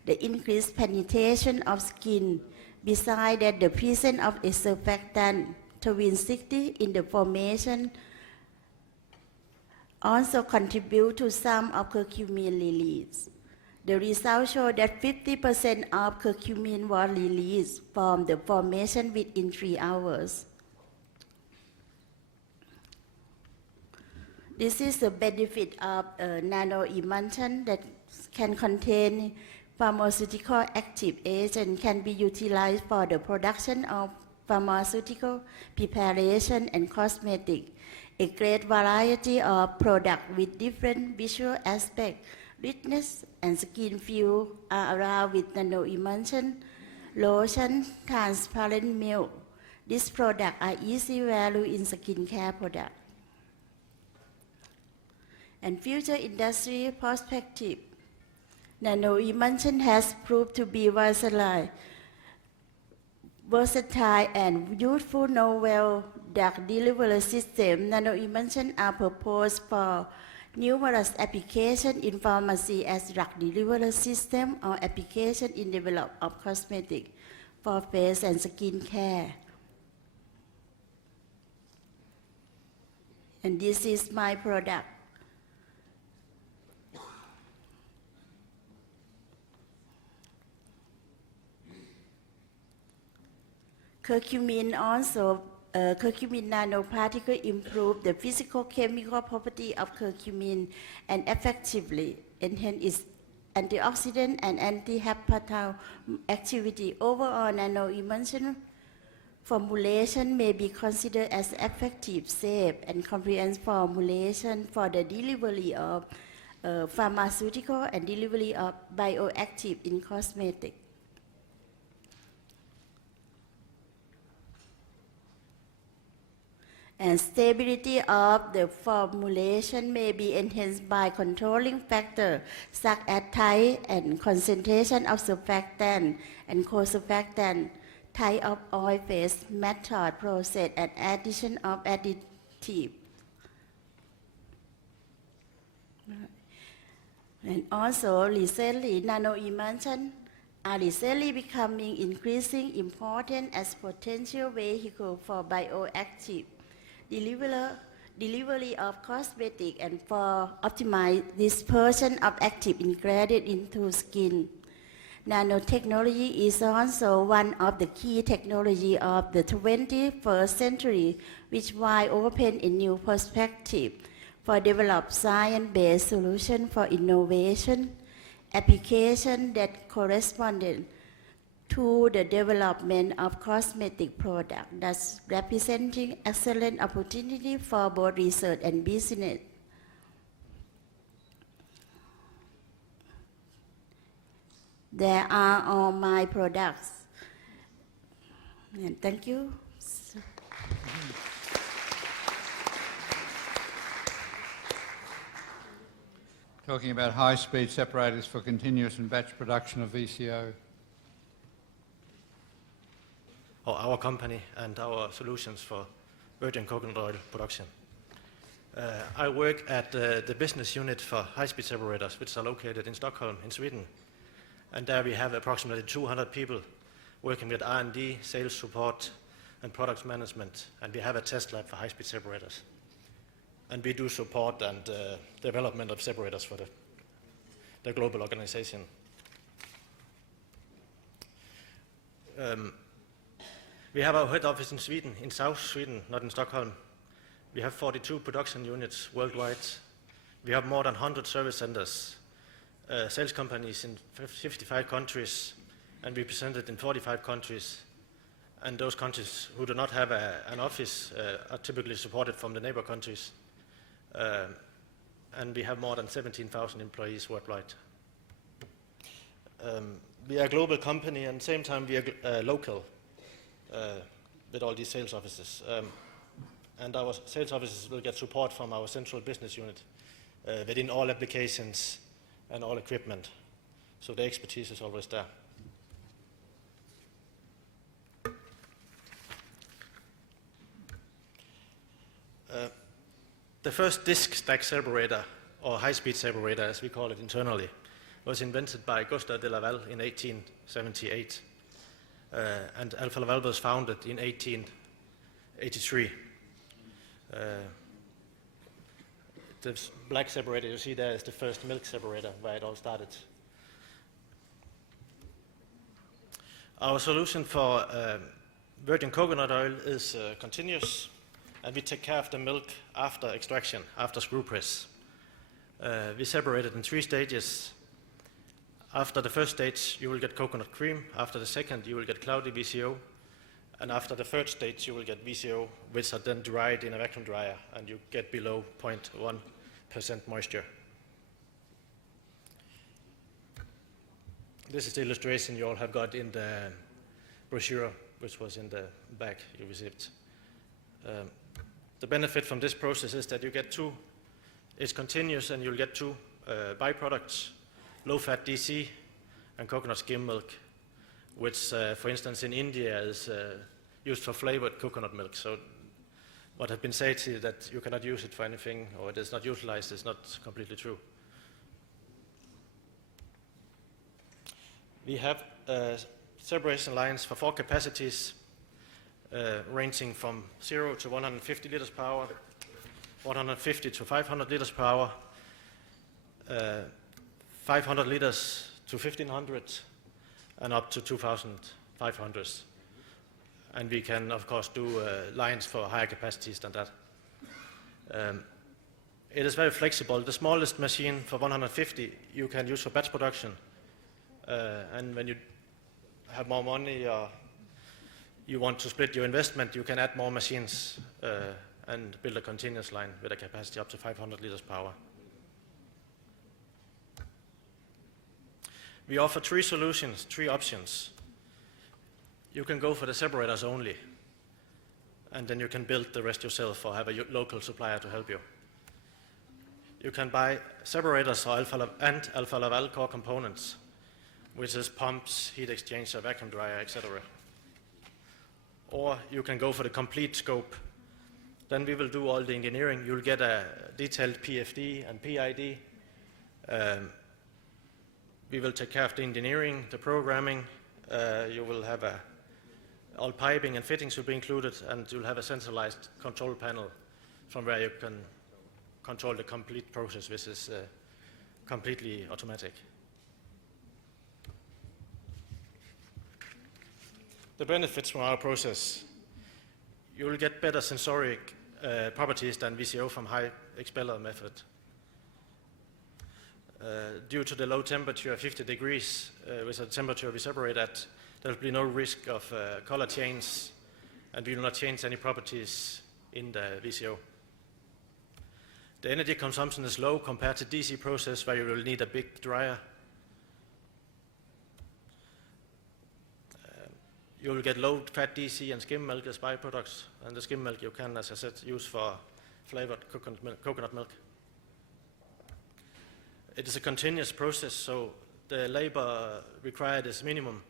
the increased penetration of skin. Besides that, the presence of a surfactant, twin 60 in the formation also contribute to some of curcumin release. The results show that 50% of curcumin was released from the formation within 3 hours. This is the benefit of nanoemulsion that can contain pharmaceutical active agent, can be utilized for the production of pharmaceutical preparation and cosmetic. A great variety of products with different visual aspects, richness, and skin feel are around with nanoemulsion, lotion, transparent milk. These products are easy value in skincare products. And future industry perspective. Nanoemulsion has proved to be versatile and useful novel drug delivery system. Nanoemulsion are proposed for numerous applications in pharmacy as drug delivery system or application in development of cosmetic for face and skin care. And this is my product. Curcumin nanoparticle improve the physical-chemical property of curcumin and effectively enhance its antioxidant and anti-hepatocyte activity. Overall, nanoemulsion formulation may be considered as effective, safe, and comprehensive formulation for the delivery of pharmaceutical and delivery of bioactive in cosmetics. And stability of the formulation may be enhanced by controlling factors such as type and concentration of surfactant and co-surfactant, type of oil phase, method, process, and addition of additive. And also, recently, nanoemulsion are recently becoming increasingly important as potential vehicle for bioactive delivery of cosmetic and for optimize dispersion of active ingredient into skin. Nanotechnology is also one of the key technology of the 21st century, which wide open a new perspective for develop science-based solution for innovation, application that corresponded to the development of cosmetic products, thus representing excellent opportunity for both research and business. There are all my products. And thank you. Talking about high-speed separators for continuous and batch production of VCO. Our company and our solutions for virgin coconut oil production. I work at the business unit for high-speed separators, which are located in Stockholm, in Sweden. And there we have approximately 200 people working with R&D, sales support, and product management. And we have a test lab for high-speed separators. And we do support and development of separators for the global organization. We have our head office in Sweden, in South Sweden, not in Stockholm. We have 42 production units worldwide. We have more than 100 service centers, sales companies in 55 countries, and we presented in 45 countries. And those countries who do not have an office are typically supported from the neighbor countries. And we have more than 17,000 employees worldwide. We are a global company, and at the same time we are local with all these sales offices. And our sales offices will get support from our central business unit within all applications and all equipment. So the expertise is always there. The first disc stack separator, or high-speed separator as we call it internally, was invented by Gustave de Laval in 1878. And Alfa Laval was founded in 1883. The black separator you see there is the first milk separator where it all started. Our solution for virgin coconut oil is continuous, and we take care of the milk after extraction, after screw press. We separate it in 3 stages. After the first stage, you will get coconut cream. After the second, you will get cloudy VCO. And after the third stage, you will get VCO, which are then dried in a vacuum dryer, and you get below 0.1% moisture. This is the illustration you all have got in the brochure, which was in the bag you received. The benefit from this process is that you get it's continuous, and you'll get 2 byproducts, low-fat DC and coconut skim milk, which, for instance, in India is used for flavored coconut milk. So what has been said is that you cannot use it for anything, or it is not utilized, is not completely true. We have separation lines for 4 capacities, ranging from 0 to 150 liters per hour, 150 to 500 liters per hour, 500 liters to 1500, and up to 2500. And we can, of course, do lines for higher capacities than that. It is very flexible. The smallest machine for 150 you can use for batch production. And when you have more money or you want to split your investment, you can add more machines and build a continuous line with a capacity up to 500 liters per hour. We offer 3 solutions, 3 options. You can go for the separators only, and then you can build the rest yourself or have a local supplier to help you. You can buy separators or Alfa Laval core components, which is pumps, heat exchanger, vacuum dryer, etc. Or you can go for the complete scope. Then we will do all the engineering. You'll get a detailed PFD and PID. We will take care of the engineering, the programming. You will have all piping and fittings will be included, and you'll have a centralized control panel from where you can control the complete process, which is completely automatic. The benefits from our process: you will get better sensoric properties than VCO from high expeller method. Due to the low temperature of 50 degrees, with the temperature we separate at, there will be no risk of color change, and we will not change any properties in the VCO. The energy consumption is low compared to DC process, where you will need a big dryer. You will get low-fat DC and skim milk as byproducts, and the skim milk you can, as I said, use for flavored coconut milk. It is a continuous process, so the labor required is minimum,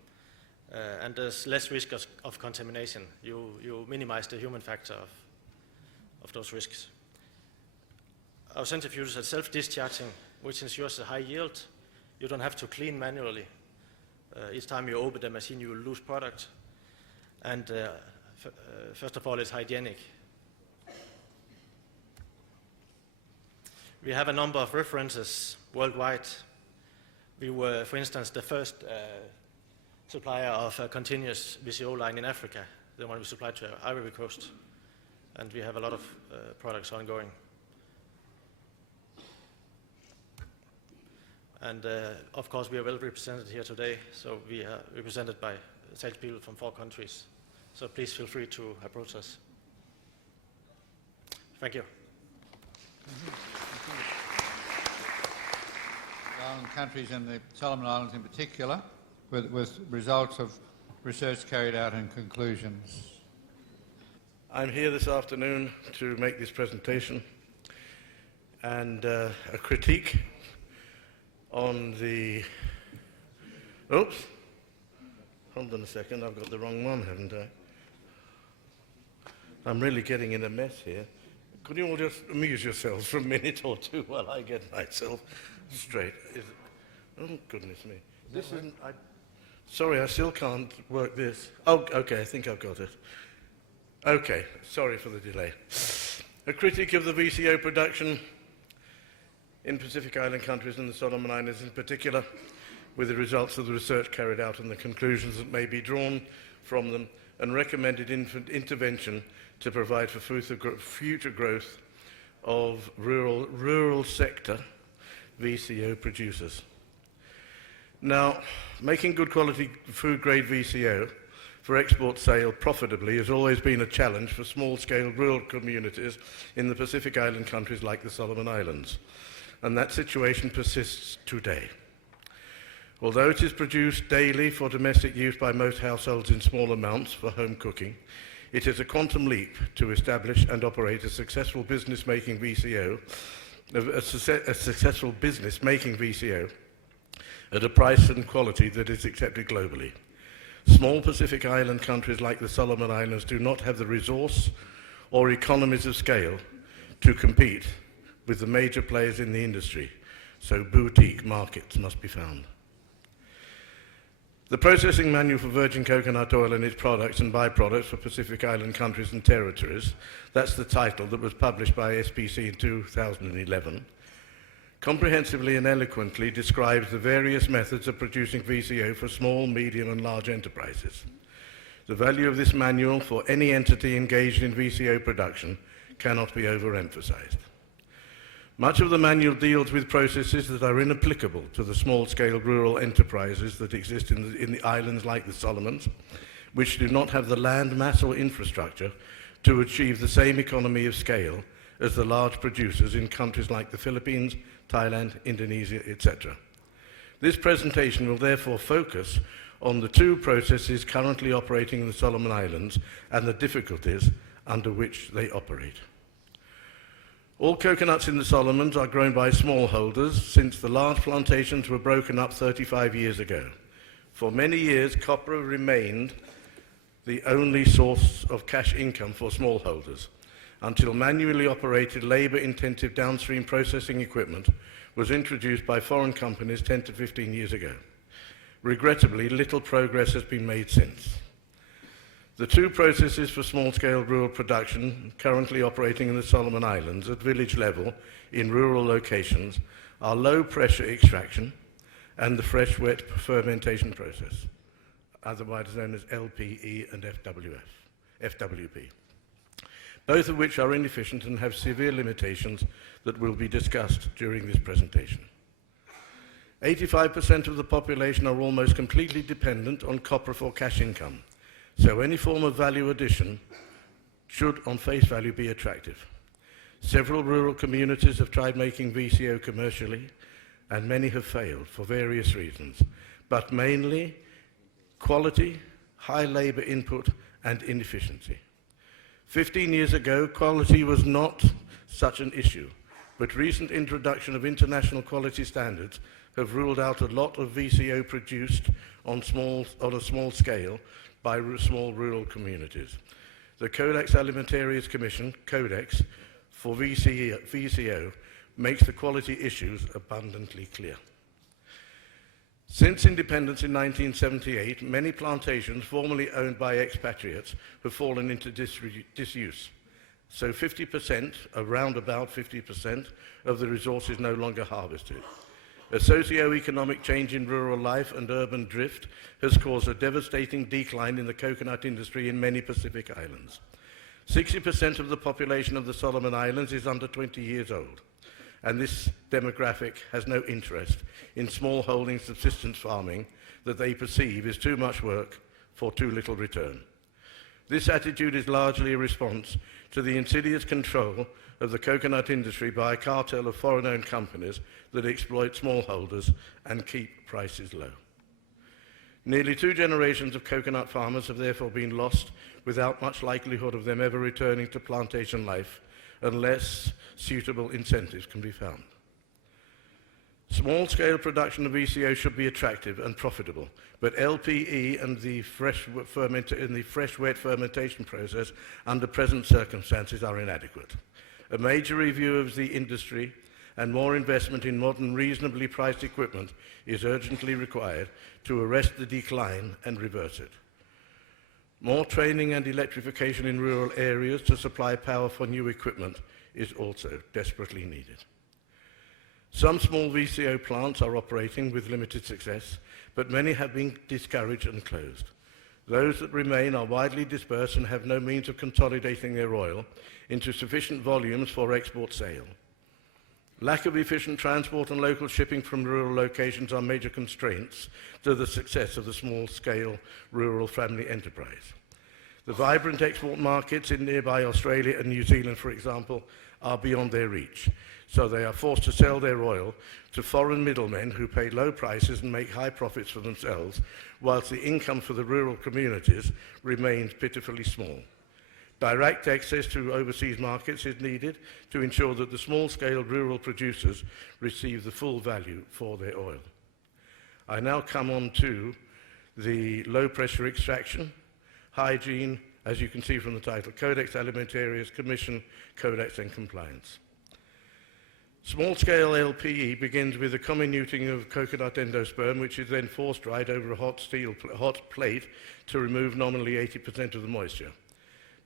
and there's less risk of contamination. You minimize the human factor of those risks. Our centrifuges are self-discharging, which ensures a high yield. You don't have to clean manually. Each time you open the machine, you will lose product. And first of all, it's hygienic. We have a number of references worldwide. We were, for instance, the first supplier of a continuous VCO line in Africa, the one we supplied to Ivory Coast. And we have a lot of products ongoing. And of course, we are well represented here today, so we are represented by salespeople from 4 countries. So please feel free to approach us. Thank you. The island countries and the Solomon Islands in particular, with results of research carried out and conclusions. I'm here this afternoon to make this presentation and a critique on the... Oops. Hold on a second, I've got the wrong one, haven't I? I'm really getting in a mess here. Could you all just amuse yourselves for a minute or two while I get myself straight? Oh, goodness me. This isn't... Sorry, I still can't work this. Oh, okay, I think I've got it. Okay, sorry for the delay. A critique of the VCO production in Pacific Island countries and the Solomon Islands in particular, with the results of the research carried out and the conclusions that may be drawn from them, and recommended intervention to provide for future growth of rural sector VCO producers. Now, making good quality food grade VCO for export sale profitably has always been a challenge for small-scale rural communities in the Pacific Island countries like the Solomon Islands, and that situation persists today. Although it is produced daily for domestic use by most households in small amounts for home cooking, it is a quantum leap to establish and operate a successful business-making VCO, at a price and quality that is accepted globally. Small Pacific Island countries like the Solomon Islands do not have the resource or economies of scale to compete with the major players in the industry, so boutique markets must be found. The Processing Manual for Virgin Coconut Oil and its Products and Byproducts for Pacific Island Countries and Territories, that's the title that was published by SPC in 2011, comprehensively and eloquently describes the various methods of producing VCO for small, medium and large enterprises. The value of this manual for any entity engaged in VCO production cannot be overemphasized. Much of the manual deals with processes that are inapplicable to the small-scale rural enterprises that exist in the islands like the Solomons, which do not have the land mass or infrastructure to achieve the same economy of scale as the large producers in countries like the Philippines, Thailand, Indonesia, etc. This presentation will therefore focus on the 2 processes currently operating in the Solomon Islands and the difficulties under which they operate. All coconuts in the Solomons are grown by smallholders since the large plantations were broken up 35 years ago. For many years, copra remained the only source of cash income for smallholders, until manually operated labor-intensive downstream processing equipment was introduced by foreign companies 10 to 15 years ago. Regrettably, little progress has been made since. The two processes for small-scale rural production currently operating in the Solomon Islands at village level in rural locations are low-pressure extraction and the fresh-wet fermentation process, otherwise known as LPE and FWP, both of which are inefficient and have severe limitations that will be discussed during this presentation. 85% of the population are almost completely dependent on copra for cash income, so any form of value addition should, on face value, be attractive. Several rural communities have tried making VCO commercially, and many have failed for various reasons, but mainly quality, high labor input, and inefficiency. 15 years ago, quality was not such an issue, but recent introduction of international quality standards have ruled out a lot of VCO produced on a small scale by small rural communities. The Codex Alimentarius Commission, Codex, for VCO makes the quality issues abundantly clear. Since independence in 1978, many plantations formerly owned by expatriates have fallen into disuse. So 50%, around about 50%, of the resource is no longer harvested. A socio-economic change in rural life and urban drift has caused a devastating decline in the coconut industry in many Pacific islands. 60% of the population of the Solomon Islands is under 20 years old, and this demographic has no interest in small-holding subsistence farming that they perceive is too much work for too little return. This attitude is largely a response to the insidious control of the coconut industry by a cartel of foreign-owned companies that exploit smallholders and keep prices low. Nearly 2 generations of coconut farmers have therefore been lost without much likelihood of them ever returning to plantation life unless suitable incentives can be found. Small-scale production of VCO should be attractive and profitable, but LPE and the fresh-wet fermentation process under present circumstances are inadequate. A major review of the industry and more investment in modern, reasonably priced equipment is urgently required to arrest the decline and reverse it. More training and electrification in rural areas to supply power for new equipment is also desperately needed. Some small VCO plants are operating with limited success, but many have been discouraged and closed. Those that remain are widely dispersed and have no means of consolidating their oil into sufficient volumes for export sale. Lack of efficient transport and local shipping from rural locations are major constraints to the success of the small-scale rural family enterprise. The vibrant export markets in nearby Australia and New Zealand, for example, are beyond their reach, so they are forced to sell their oil to foreign middlemen who pay low prices and make high profits for themselves, whilst the income for the rural communities remains pitifully small. Direct access to overseas markets is needed to ensure that the small-scale rural producers receive the full value for their oil. I now come on to the low-pressure extraction, hygiene, as you can see from the title, Codex Alimentarius, Commission, Codex and Compliance. Small-scale LPE begins with the comminuting of coconut endosperm, which is then force-dried over a hot plate to remove nominally 80% of the moisture.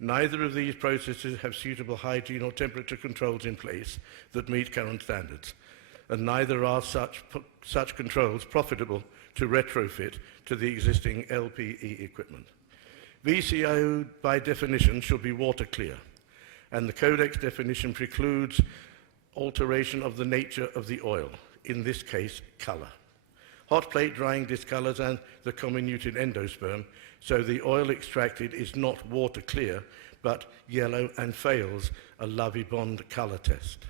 Neither of these processes have suitable hygiene or temperature controls in place that meet current standards, and neither are such controls profitable to retrofit to the existing LPE equipment. VCO, by definition, should be water clear, and the Codex definition precludes alteration of the nature of the oil, in this case, color. Hot plate drying discolors and the comminuted endosperm, so the oil extracted is not water clear, but yellow and fails a Lavie-Bond color test.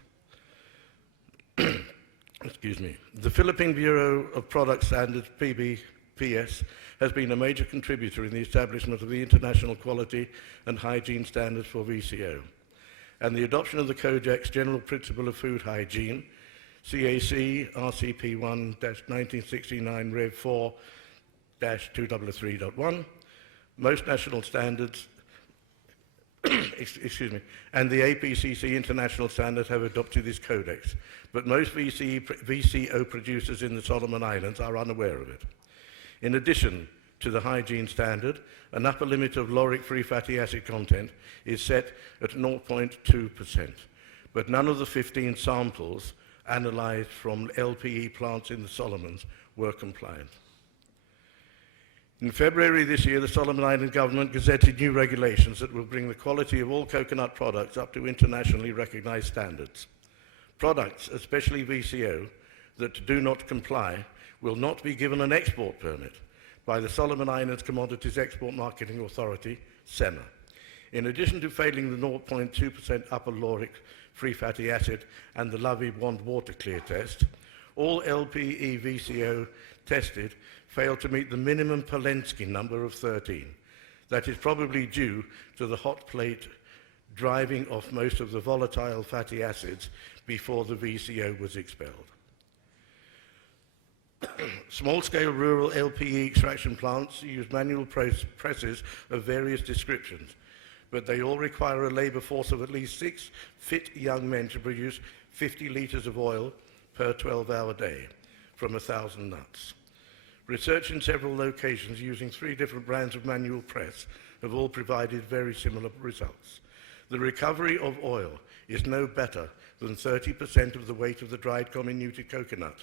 Excuse me. The Philippine Bureau of Product Standards, PBPS, has been a major contributor in the establishment of the international quality and hygiene standards for VCO. And the adoption of the Codex General Principle of Food Hygiene, CAC RCP 1-1969 Rev 4-2003.1, most national standards, excuse me, and the APCC international standards have adopted this codex, but most VCO producers in the Solomon Islands are unaware of it. In addition, to the hygiene standard, an upper limit of lauric free fatty acid content is set at 0.2%, but none of the 15 samples analysed from LPE plants in the Solomons were compliant. In February this year, the Solomon Island government gazetted new regulations that will bring the quality of all coconut products up to internationally recognised standards. Products, especially VCO, that do not comply will not be given an export permit by the Solomon Islands Commodities Export Marketing Authority, SEMA. In addition to failing the 0.2% upper lauric free fatty acid and the Lovey Wand water clear test, all LPE VCO tested failed to meet the minimum Polensky number of 13. That is probably due to the hot plate driving off most of the volatile fatty acids before the VCO was expelled. Small-scale rural LPE extraction plants use manual presses of various descriptions, but they all require a labour force of at least 6 fit young men to produce 50 litres of oil per 12-hour day from 1,000 nuts. Research in several locations using 3 different brands of manual press have all provided very similar results. The recovery of oil is no better than 30% of the weight of the dried comminuted coconut,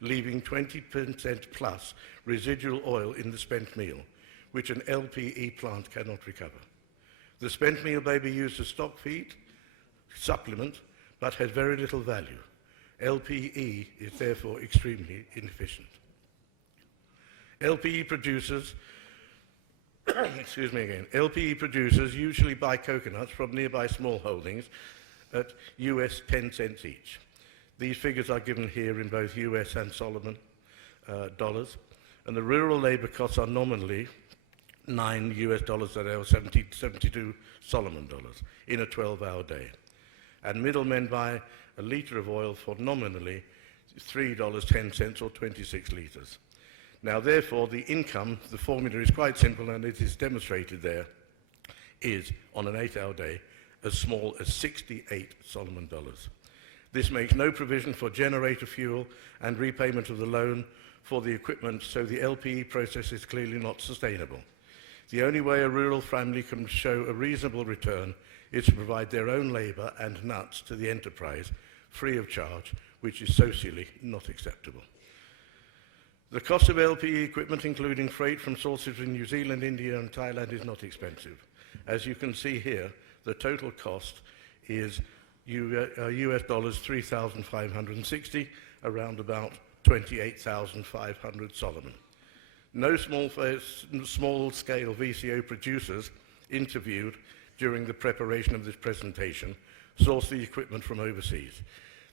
leaving 20% plus residual oil in the spent meal, which an LPE plant cannot recover. The spent meal may be used as stock feed, supplement, but has very little value. LPE is therefore extremely inefficient. LPE producers LPE producers usually buy coconuts from nearby small holdings at US 10 cents each. These figures are given here in both US and Solomon dollars, and the rural labour costs are nominally $9 US a day or 72 Solomon dollars in a 12-hour day. And middlemen buy a litre of oil for nominally $3.10 or 26 litres. Now, therefore, the income, the formula is quite simple and it is demonstrated there, is on an 8-hour day as small as 68 Solomon dollars. This makes no provision for generator fuel and repayment of the loan for the equipment, so the LPE process is clearly not sustainable. The only way a rural family can show a reasonable return is to provide their own labour and nuts to the enterprise free of charge, which is socially not acceptable. The cost of LPE equipment, including freight from sources in New Zealand, India and Thailand, is not expensive. As you can see here, the total cost is US dollars 3,560, around about 28,500 Solomon. No small-scale VCO producers interviewed during the preparation of this presentation sourced the equipment from overseas.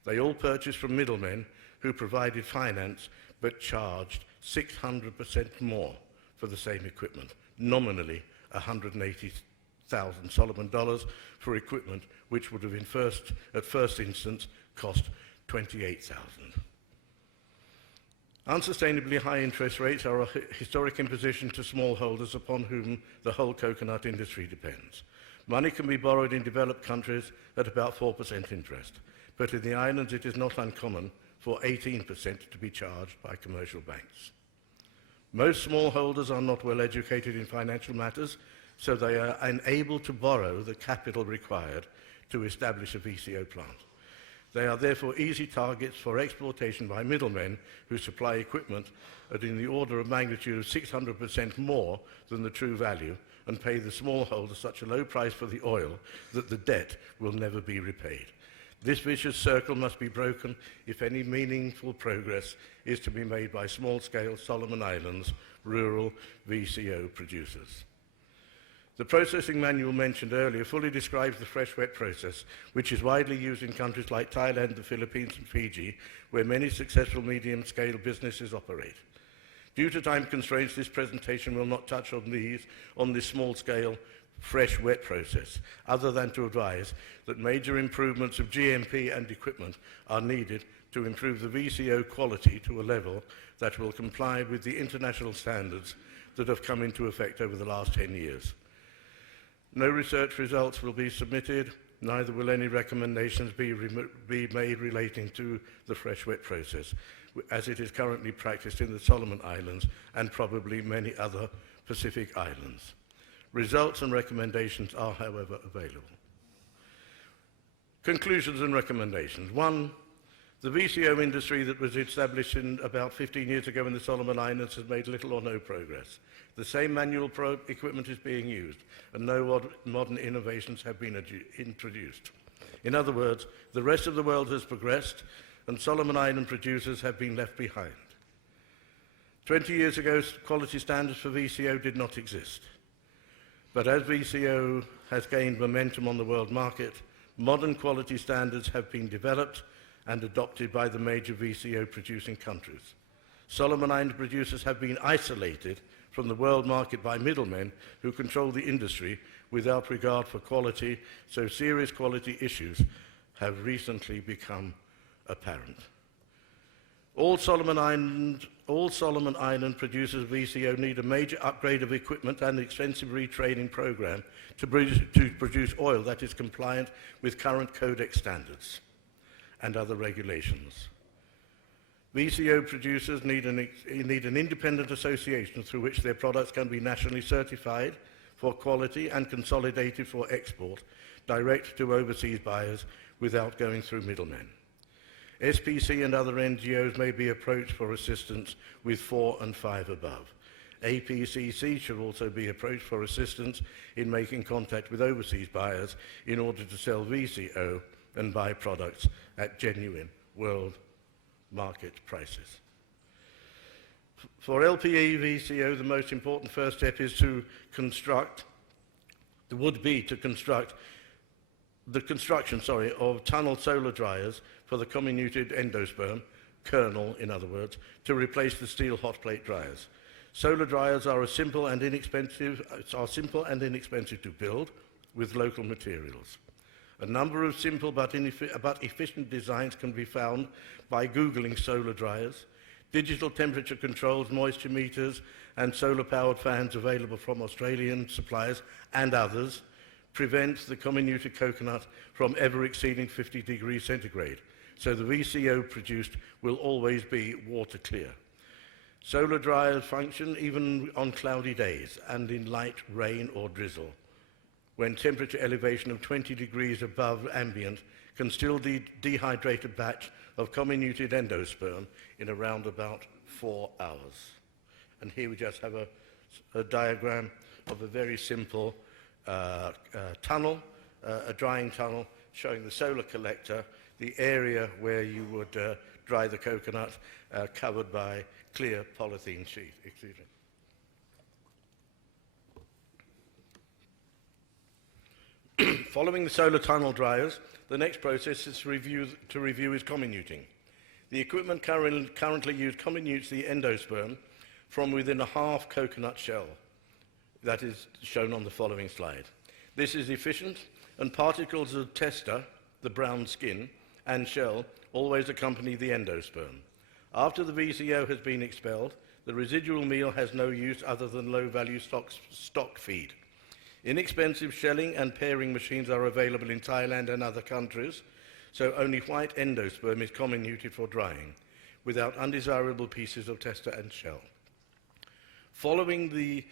They all purchased from middlemen who provided finance but charged 600% more for the same equipment, nominally 180,000 Solomon dollars for equipment which would have at first instance cost 28,000. Unsustainably high interest rates are a historic imposition to smallholders upon whom the whole coconut industry depends. Money can be borrowed in developed countries at about 4% interest, but in the islands it is not uncommon for 18% to be charged by commercial banks. Most smallholders are not well educated in financial matters, so they are unable to borrow the capital required to establish a VCO plant. They are therefore easy targets for exploitation by middlemen who supply equipment at in the order of magnitude of 600% more than the true value and pay the smallholder such a low price for the oil that the debt will never be repaid. This vicious circle must be broken if any meaningful progress is to be made by small-scale Solomon Islands rural VCO producers. The processing manual mentioned earlier fully describes the fresh-wet process, which is widely used in countries like Thailand, the Philippines and Fiji, where many successful medium-scale businesses operate. Due to time constraints, this presentation will not touch on this small-scale fresh-wet process, other than to advise that major improvements of GMP and equipment are needed to improve the VCO quality to a level that will comply with the international standards that have come into effect over the last 10 years. No research results will be submitted, neither will any recommendations be made relating to the fresh-wet process, as it is currently practiced in the Solomon Islands and probably many other Pacific islands. Results and recommendations are, however, available. Conclusions and recommendations. 1. The VCO industry that was established about 15 years ago in the Solomon Islands has made little or no progress. The same manual equipment is being used, and no modern innovations have been introduced. In other words, the rest of the world has progressed, and Solomon Island producers have been left behind. 20 years ago, quality standards for VCO did not exist. But as VCO has gained momentum on the world market, modern quality standards have been developed and adopted by the major VCO producing countries. Solomon Island producers have been isolated from the world market by middlemen who control the industry without regard for quality, so serious quality issues have recently become apparent. All Solomon Island producers of VCO need a major upgrade of equipment and an extensive retraining program to produce oil that is compliant with current Codex standards and other regulations. VCO producers need an independent association through which their products can be nationally certified for quality and consolidated for export, direct to overseas buyers without going through middlemen. SPC and other NGOs may be approached for assistance with 4 and 5 above. APCC should also be approached for assistance in making contact with overseas buyers in order to sell VCO and buy products at genuine world market prices. For LPE VCO, the most important first step is to construct the construction of tunnel solar dryers for the comminuted endosperm, kernel in other words, to replace the steel hot plate dryers. Solar dryers are simple and inexpensive to build with local materials. A number of simple but efficient designs can be found by Googling solar dryers. Digital temperature controls, moisture meters, and solar-powered fans available from Australian suppliers and others prevent the comminuted coconut from ever exceeding 50 degrees centigrade, so the VCO produced will always be water clear. Solar dryers function even on cloudy days and in light rain or drizzle, when temperature elevation of 20 degrees above ambient can still dehydrate a batch of comminuted endosperm in around about 4 hours. And here we just have a diagram of a very simple tunnel, a drying tunnel, showing the solar collector, the area where you would dry the coconut, covered by clear polythene sheet. Excuse me. Following the solar tunnel dryers, the next process is to review is comminuting. The equipment currently used comminutes the endosperm from within a half coconut shell. That is shown on the following slide. This is efficient, and particles of testa, the brown skin, and shell always accompany the endosperm. After the VCO has been expelled, the residual meal has no use other than low-value stock feed. Inexpensive shelling and pairing machines are available in Thailand and other countries, so only white endosperm is comminuted for drying, without undesirable pieces of testa and shell. Following the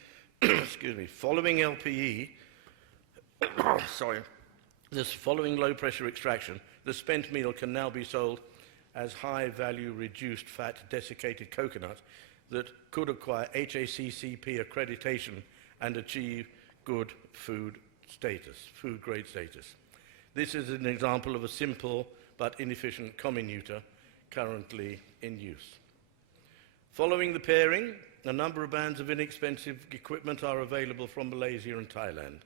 following LPE, following low pressure extraction, the spent meal can now be sold as high value reduced fat desiccated coconut that could acquire HACCP accreditation and achieve good food grade status. This is an example of a simple but inefficient comminuter currently in use. Following the pairing, a number of bands of inexpensive equipment are available from Malaysia and Thailand.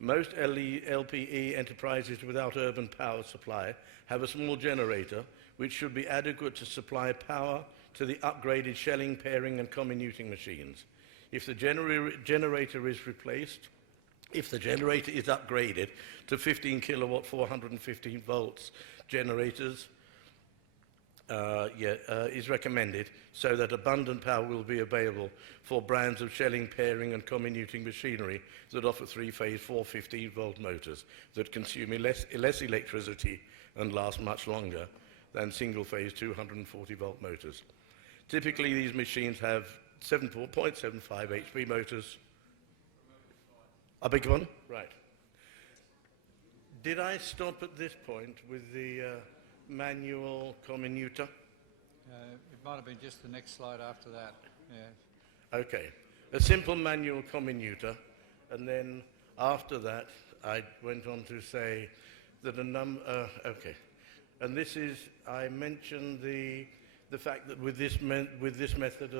Most LPE enterprises without urban power supply have a small generator which should be adequate to supply power to the upgraded shelling, pairing and comminuting machines. If the generator is upgraded to 15 kilowatt, 415 volts generators, is recommended so that abundant power will be available for brands of shelling, pairing and comminuting machinery that offer 3-phase 415 volt motors that consume less electricity and last much longer than single-phase 240-volt motors. Typically, these machines have 7.75 HP motors. A big one? Right. Did I stop at this point with the manual comminutor? It might have been just the next slide after that. Yeah. Okay. A simple manual comminutor, and then after that, I went on to say that okay. And this is, I mentioned the fact that with this method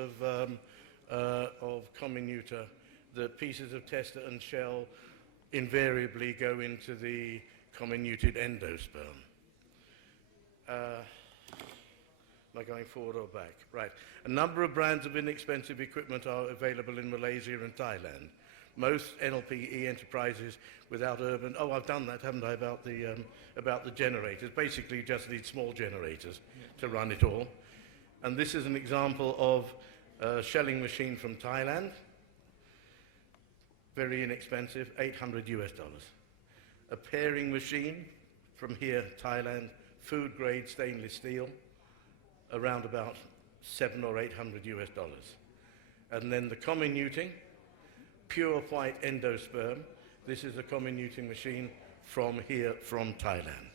of comminutor, the pieces of tester and shell invariably go into the comminuted endosperm. Am I going forward or back? Right. A number of brands of inexpensive equipment are available in Malaysia and Thailand. Most NLPE enterprises without urban... Oh, I've done that, haven't I, about the generators. Basically, you just need small generators to run it all. And this is an example of a shelling machine from Thailand. Very inexpensive, $800 US. A pairing machine from here, Thailand, food-grade stainless steel, around about $700 or $800 US. And then the comminuting, pure white endosperm. This is a comminuting machine from here, from Thailand.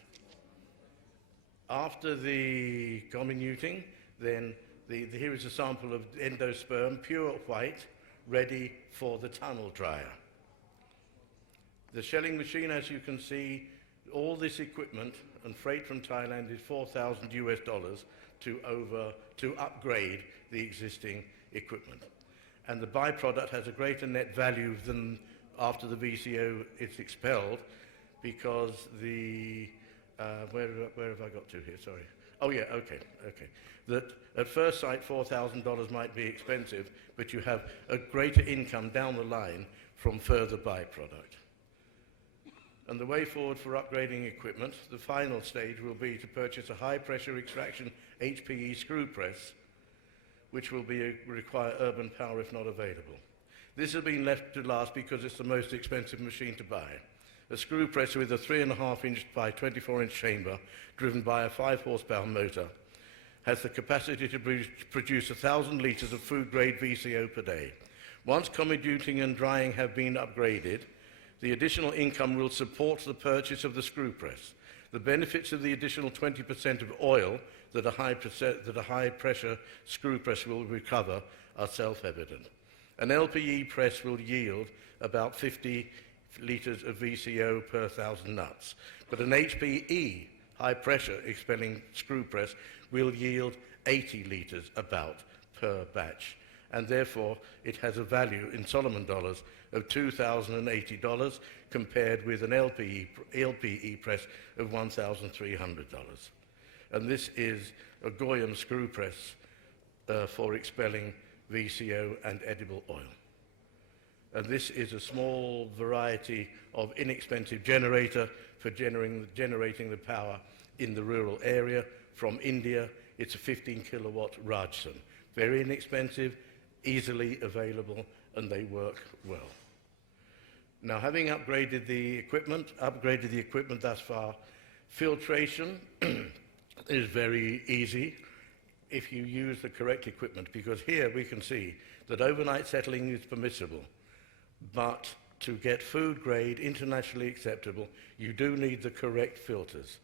After the comminuting, then here is a sample of endosperm, pure white, ready for the tunnel dryer. The shelling machine, as you can see, all this equipment and freight from Thailand is $4,000 US to upgrade the existing equipment. And the byproduct has a greater net value than after the VCO is expelled, because the, where have I got to here, sorry. Oh yeah, okay. That at first sight $4,000 might be expensive, but you have a greater income down the line from further byproduct. And the way forward for upgrading equipment, the final stage will be to purchase a high pressure extraction HPE screw press, which will require urban power if not available. This has been left to last because it's the most expensive machine to buy. A screw press with a 3.5-inch by 24-inch chamber driven by a 5-horsepower motor has the capacity to produce 1,000 litres of food-grade VCO per day. Once comminuting and drying have been upgraded, the additional income will support the purchase of the screw press. The benefits of the additional 20% of oil that a high-pressure screw press will recover are self-evident. An LPE press will yield about 50 litres of VCO per 1,000 nuts, but an HPE, high-pressure expelling screw press, will yield 80 litres about per batch, and therefore it has a value in Solomon dollars of $2,080 compared with an LPE press of $1,300. And this is a Goyam screw press for expelling VCO and edible oil. And this is a small variety of inexpensive generator for generating the power in the rural area. From India, it's a 15 kilowatt Rajsan. Very inexpensive, easily available, and they work well. Now, having upgraded the equipment thus far, filtration is very easy if you use the correct equipment, because here we can see that overnight settling is permissible, but to get food grade, internationally acceptable, you do need the correct filters.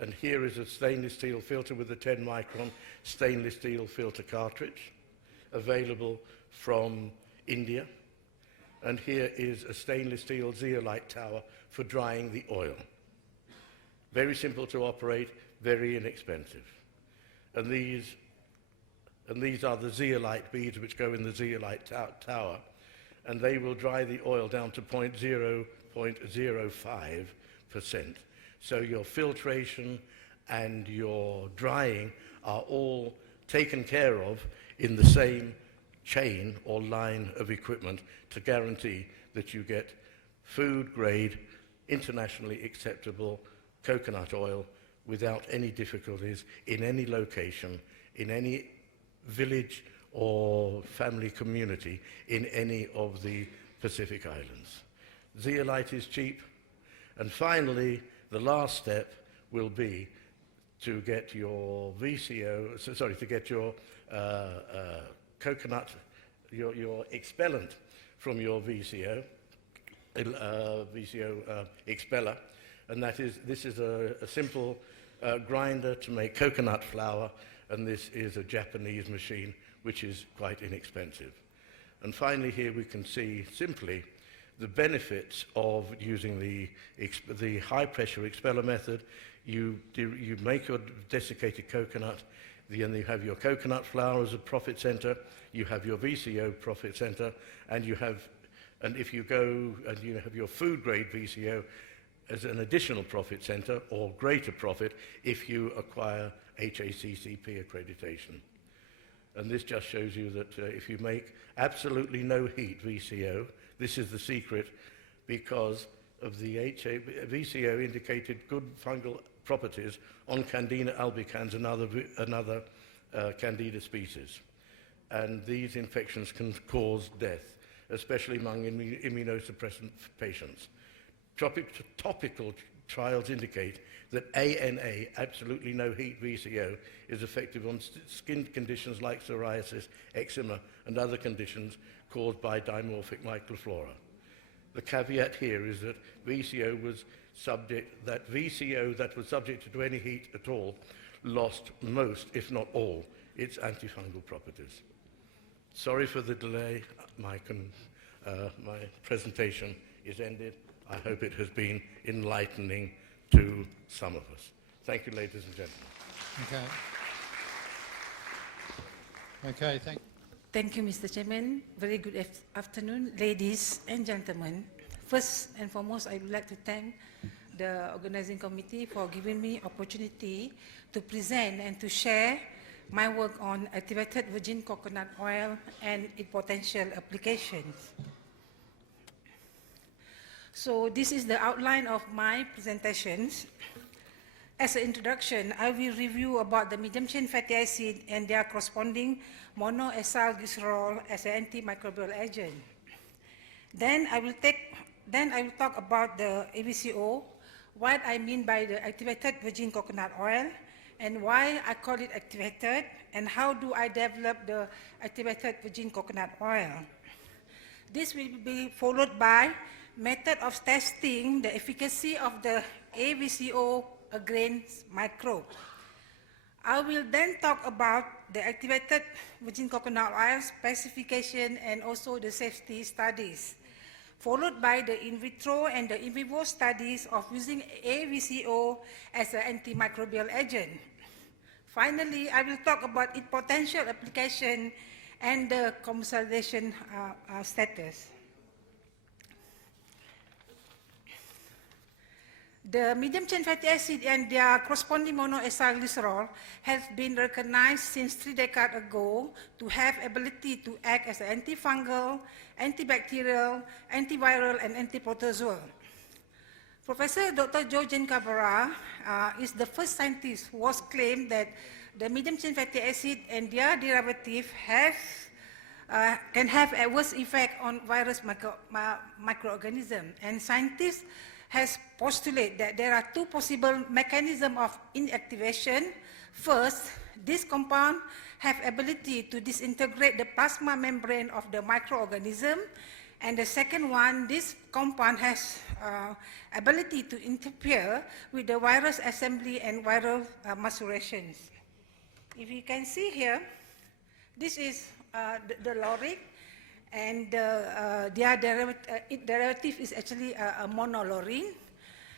And here is a stainless steel filter with a 10 micron stainless steel filter cartridge available from India. And here is a stainless steel zeolite tower for drying the oil. Very simple to operate, very inexpensive. And these are the zeolite beads which go in the zeolite tower, and they will dry the oil down to 0.05%. So your filtration and your drying are all taken care of in the same chain or line of equipment to guarantee that you get food-grade, internationally acceptable coconut oil without any difficulties in any location, in any village or family community in any of the Pacific Islands. Zeolite is cheap. And finally, the last step will be to get your VCO, sorry, to get your coconut, your expellant from your VCO expeller, and this is a simple grinder to make coconut flour, and this is a Japanese machine which is quite inexpensive. And finally here we can see simply the benefits of using the high pressure expeller method. You make your desiccated coconut, then you have your coconut flour as a profit center, you have your VCO profit center, and if you go and you have your food grade VCO as an additional profit center or greater profit if you acquire HACCP accreditation. And this just shows you that if you make absolutely no heat VCO, this is the secret, because of the VCO indicated good fungal properties on Candida albicans and other Candida species. And these infections can cause death, especially among immunosuppressant patients. Topical trials indicate that ANA, absolutely no heat VCO, is effective on skin conditions like psoriasis, eczema, and other conditions caused by dimorphic microflora. The caveat here is that VCO that was subject to any heat at all lost most, if not all, its antifungal properties. Sorry for the delay. My presentation is ended. I hope it has been enlightening to some of us. Thank you, ladies and gentlemen. Okay, thank you, Mr. Chairman. Very good afternoon, ladies and gentlemen. First and foremost, I would like to thank the organizing committee for giving me opportunity to present and to share my work on activated virgin coconut oil and its potential applications. So this is the outline of my presentations. As an introduction, I will review about the medium-chain fatty acid and their corresponding monoacylglycerol as an antimicrobial agent. Then I will talk about the AVCO, what I mean by the activated virgin coconut oil, and why I call it activated, and how do I develop the activated virgin coconut oil. This will be followed by method of testing the efficacy of the AVCO against microbe. I will then talk about the activated virgin coconut oil specification and also the safety studies, followed by the in vitro and the in vivo studies of using AVCO as an antimicrobial agent. Finally, I will talk about its potential application and the commercialization status. The medium-chain fatty acid and their corresponding monoacylglycerol have been recognized since 3 decades ago to have ability to act as an antifungal, antibacterial, antiviral, and antiprotozoal. Professor Dr. Georgian Cabrera is the first scientist who has claimed that the medium-chain fatty acid and their derivative can have adverse effect on virus microorganisms. And scientists has postulated that there are two possible mechanisms of inactivation. First, this compound have ability to disintegrate the plasma membrane of the microorganism, and the second one, this compound has ability to interfere with the virus assembly and viral maturations. If you can see here, this is the lauric, and their derivative is actually a monolaurine.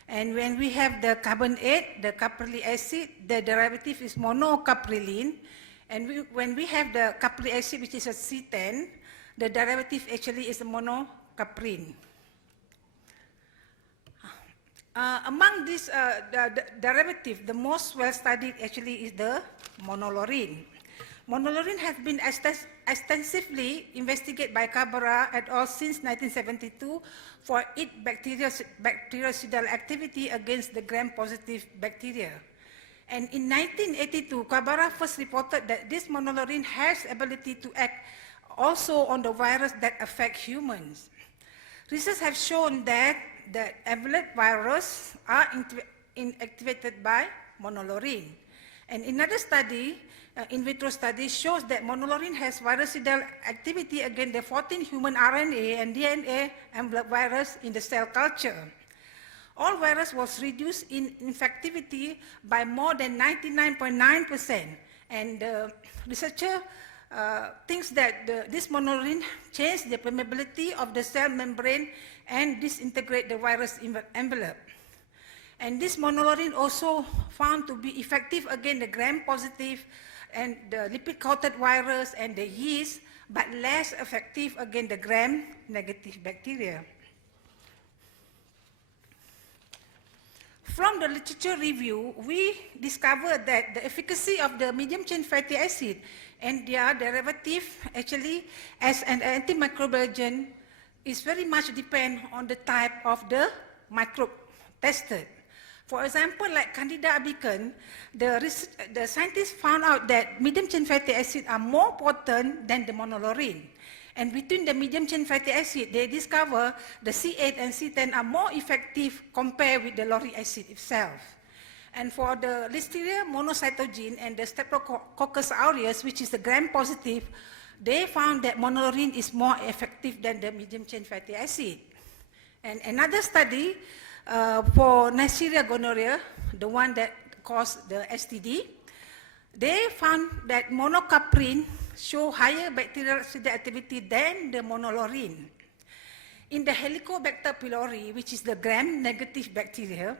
And when we have the carbonate, the caprylic acid, the derivative is monocapryline. And when we have the caprylic acid, which is a C10, the derivative actually is a monocaprin. Among these the derivative, the most well-studied actually is the monolaurine. Monolaurine has been extensively investigated by Cabrera et al. Since 1972 for its bactericidal activity against the gram-positive bacteria. And in 1982, Cabrera first reported that this monolaurine has ability to act also on the virus that affect humans. Research have shown that the enveloped virus are inactivated by monolaurine. And another study, in vitro study, shows that monolaurin has virucidal activity against the 14 human RNA and DNA envelope virus in the cell culture. All virus was reduced in infectivity by more than 99.9%. And the researcher thinks that this monolaurin changed the permeability of the cell membrane and disintegrate the virus envelope. And this monolaurin also found to be effective against the gram-positive and the lipid-coated virus and the yeast, but less effective against the gram-negative bacteria. From the literature review, we discovered that the efficacy of the medium-chain fatty acid and their derivative actually as an antimicrobial agent is very much depend on the type of the microbe tested. For example, like Candida albicans, the scientists found out that medium-chain fatty acids are more potent than the monolaurin. And between the medium-chain fatty acid, they discover the C8 and C10 are more effective compared with the lauric acid itself. And for the Listeria monocytogenes and the Streptococcus aureus, which is the gram-positive, they found that monolaurin is more effective than the medium-chain fatty acid. And another study for Neisseria gonorrhea, the one that caused the STD, they found that monocaprin show higher bacterial activity than the monolaurin. In the Helicobacter pylori, which is the gram-negative bacteria,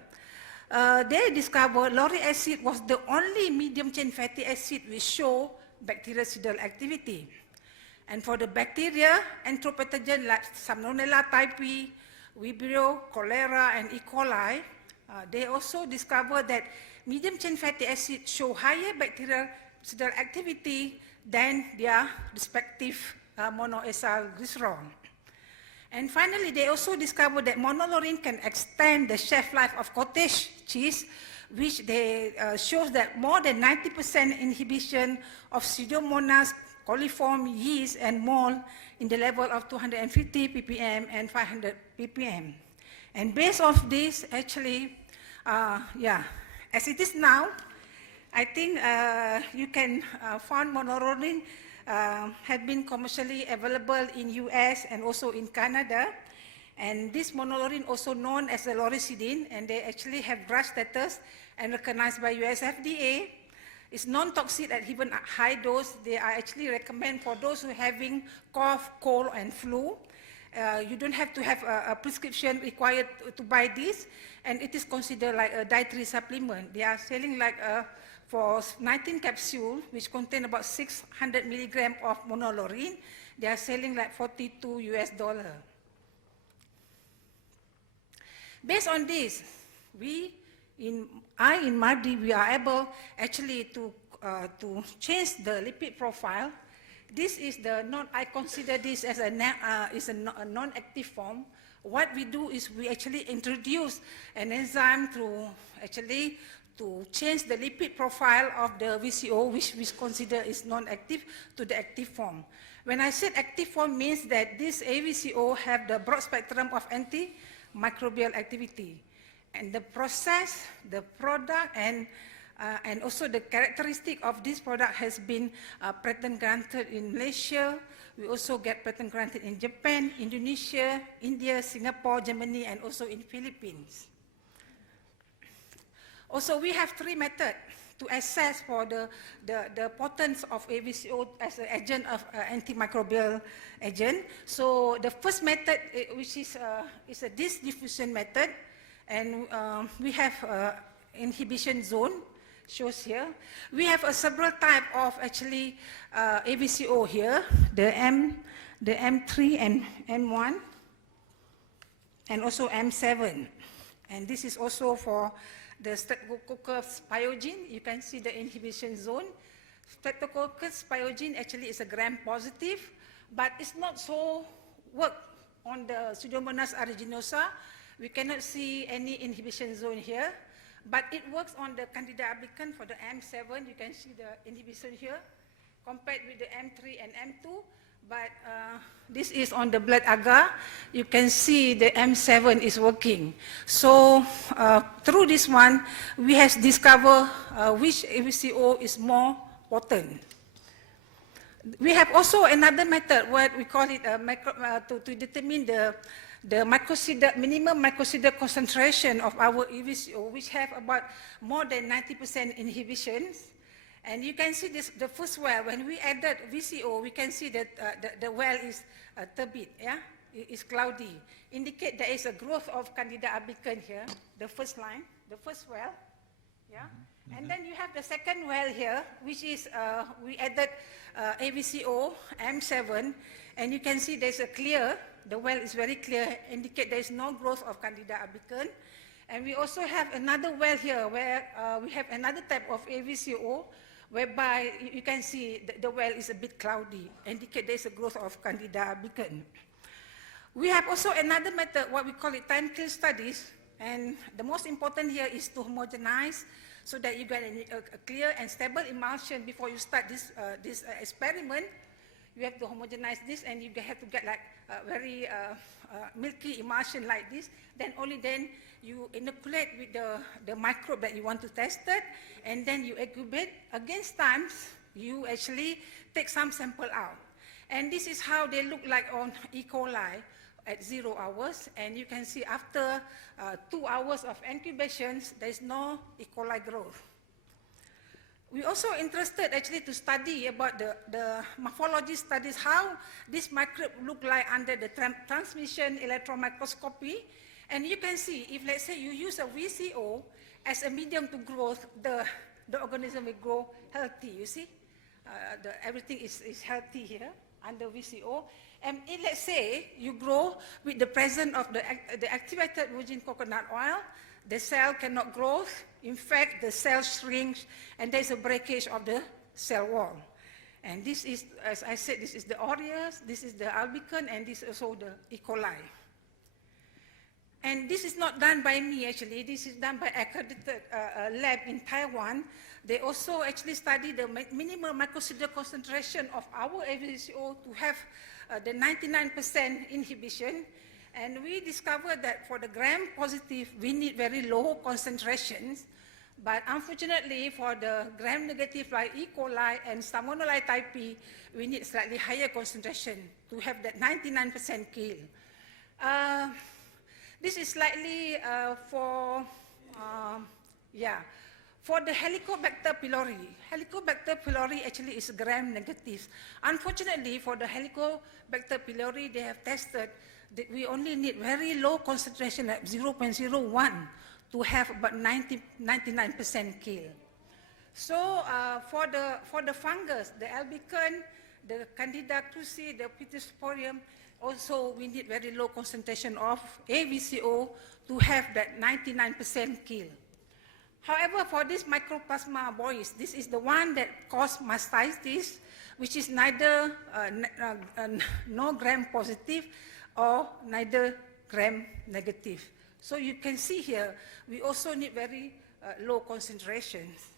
they discovered lauric acid was the only medium-chain fatty acid which show bactericidal activity. And for the bacteria, enteropathogen like Salmonella typhi, Vibrio, cholera, and E. coli, they also discovered that medium-chain fatty acids show higher bactericidal activity than their respective monoacyl glycerol. And finally, they also discovered that monolaurin can extend the shelf life of cottage cheese, which they shows that more than 90% inhibition of Pseudomonas coliform yeast and mold in the level of 250 ppm and 500 ppm. And based on this, actually, as it is now, I think you can find monolaurin have been commercially available in US and also in Canada. And this monolaurin, also known as the lauricidin, and they actually have drug status and recognized by US FDA. It's non-toxic at even a high dose. They are actually recommend for those who are having cough, cold, and flu. You don't have to have a prescription required to buy this, and it is considered like a dietary supplement. They are selling like for 19 capsules, which contain about 600 milligrams of monolaurin. They are selling like $42 US. Based on this, in MARDI, we are able actually to change the lipid profile. This is I consider this as a non-active form. What we do is we actually introduce an enzyme to change the lipid profile of the VCO, which we consider is non-active, to the active form. When I said active form means that this AVCO have the broad spectrum of antimicrobial activity. And the process, the product, and also the characteristic of this product has been patent granted in Malaysia. We also get patent granted in Japan, Indonesia, India, Singapore, Germany, and also in Philippines. Also, we have 3 methods to assess for the potence of AVCO as an agent of antimicrobial agent. So the first method, which is a disc diffusion method, and we have inhibition zone, shows here. We have several type of actually AVCO here, the M3 and M1, and also M7. And this is also for the Streptococcus pyogenes. You can see the inhibition zone. Streptococcus pyogenes actually is a gram-positive, but it's not so work on the Pseudomonas aeruginosa. We cannot see any inhibition zone here, but it works on the Candida albicans for the M7. You can see the inhibition here, compared with the M3 and M2, but this is on the blood agar. You can see the M7 is working. So through this one, we have discovered which AVCO is more potent. We have also another method, what we call it to determine the minimum microcidal concentration of our AVCO, which have about more than 90% inhibitions. And you can see this, the first well, when we added VCO, we can see that the well is turbid, yeah? It is cloudy. Indicate there is a growth of Candida albicans here, the first line, the first well, yeah? And then you have the second well here, which is, we added AVCO, M7, and you can see there's a clear, the well is very clear, indicate there is no growth of Candida albicans. And we also have another well here where we have another type of AVCO, whereby you can see the well is a bit cloudy, indicate there is a growth of Candida albicans. We have also another method, what we call it time kill studies, and the most important here is to homogenize so that you get a clear and stable emulsion before you start this experiment. You have to homogenize this, and you have to get like a very milky emulsion like this. Then only then you inoculate with the microbe that you want to test it, and then you incubate. Against times, you actually take some sample out. And this is how they look like on E. coli at 0 hours. And you can see after 2 hours of incubations, there is no E. coli growth. We're also interested actually to study about the morphology studies, how this microbe look like under the transmission electron microscopy. And you can see, if let's say you use a VCO as a medium to growth, the organism will grow healthy, you see? Everything is healthy here under VCO. And if let's say you grow with the presence of the activated virgin coconut oil, the cell cannot grow. In fact, the cell shrinks, and there's a breakage of the cell wall. And this is, as I said, this is the aureus, this is the albicans, and this is also the E. coli. And this is not done by me, actually. This is done by accredited lab in Taiwan. They also actually study the minimum microcidal concentration of our AVCO to have the 99% inhibition. And we discovered that for the gram-positive, we need very low concentrations. But unfortunately, for the gram-negative like E. coli and Salmonella type P, we need slightly higher concentration to have that 99% kill. This is slightly for the Helicobacter pylori. Helicobacter pylori actually is gram-negative. Unfortunately, for the Helicobacter pylori, they have tested that we only need very low concentration at 0.01 to have about 99% kill. So for the fungus, the albican, the Candida krusei, the Pittosporum, also we need very low concentration of AVCO to have that 99% kill. However, for this Mycoplasma bovis, this is the one that causes mastitis, which is neither no gram-positive or neither gram-negative. So you can see here, we also need very low concentrations.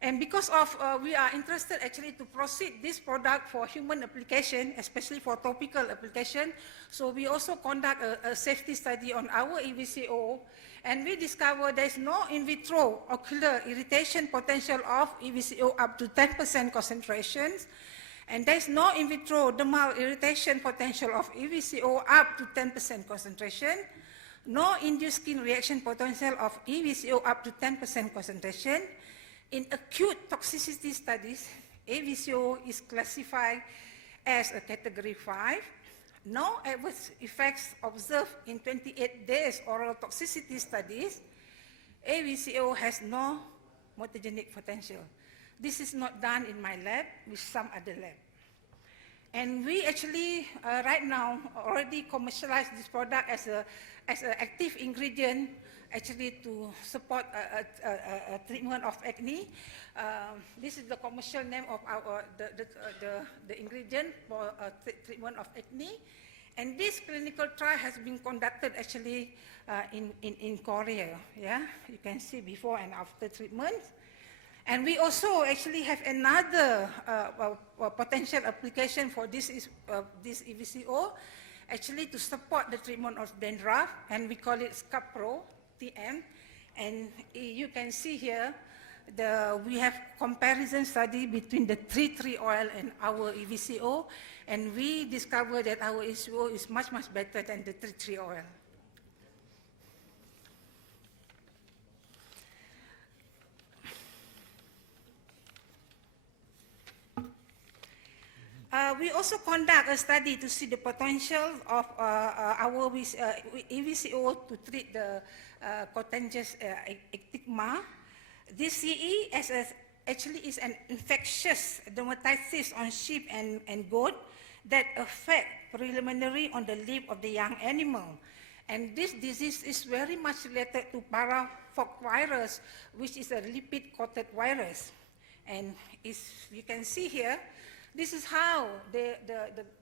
And because of, we are interested actually to proceed this product for human application, especially for topical application. So we also conduct a safety study on our EVCO, and we discover there's no in vitro ocular irritation potential of EVCO up to 10% concentrations, and there's no in vitro dermal irritation potential of EVCO up to 10% concentration, no induced skin reaction potential of EVCO up to 10% concentration. In acute toxicity studies, AVCO is classified as a category 5. No adverse effects observed in 28 days oral toxicity studies. AVCO has no mutagenic potential. This is not done in my lab, with some other lab. And we actually, right now, already commercialize this product as an active ingredient actually to support a treatment of acne. This is the commercial name of our the ingredient for treatment of acne. And this clinical trial has been conducted actually in Korea. Yeah, you can see before and after treatment. And we also actually have another potential application for this EVCO, actually to support the treatment of dandruff, and we call it SCAPRO TM. And you can see here, we have comparison study between the tea tree oil and our EVCO, and we discovered that our EVCO is much, much better than the tea tree oil. We also conduct a study to see the potential of our EVCO to treat the contagious ectygma. This CE actually is an infectious dermatitis on sheep and goat that affect preliminary on the lip of the young animal. And this disease is very much related to paravovirus, which is a lipid-coated virus. And you can see here, this is how the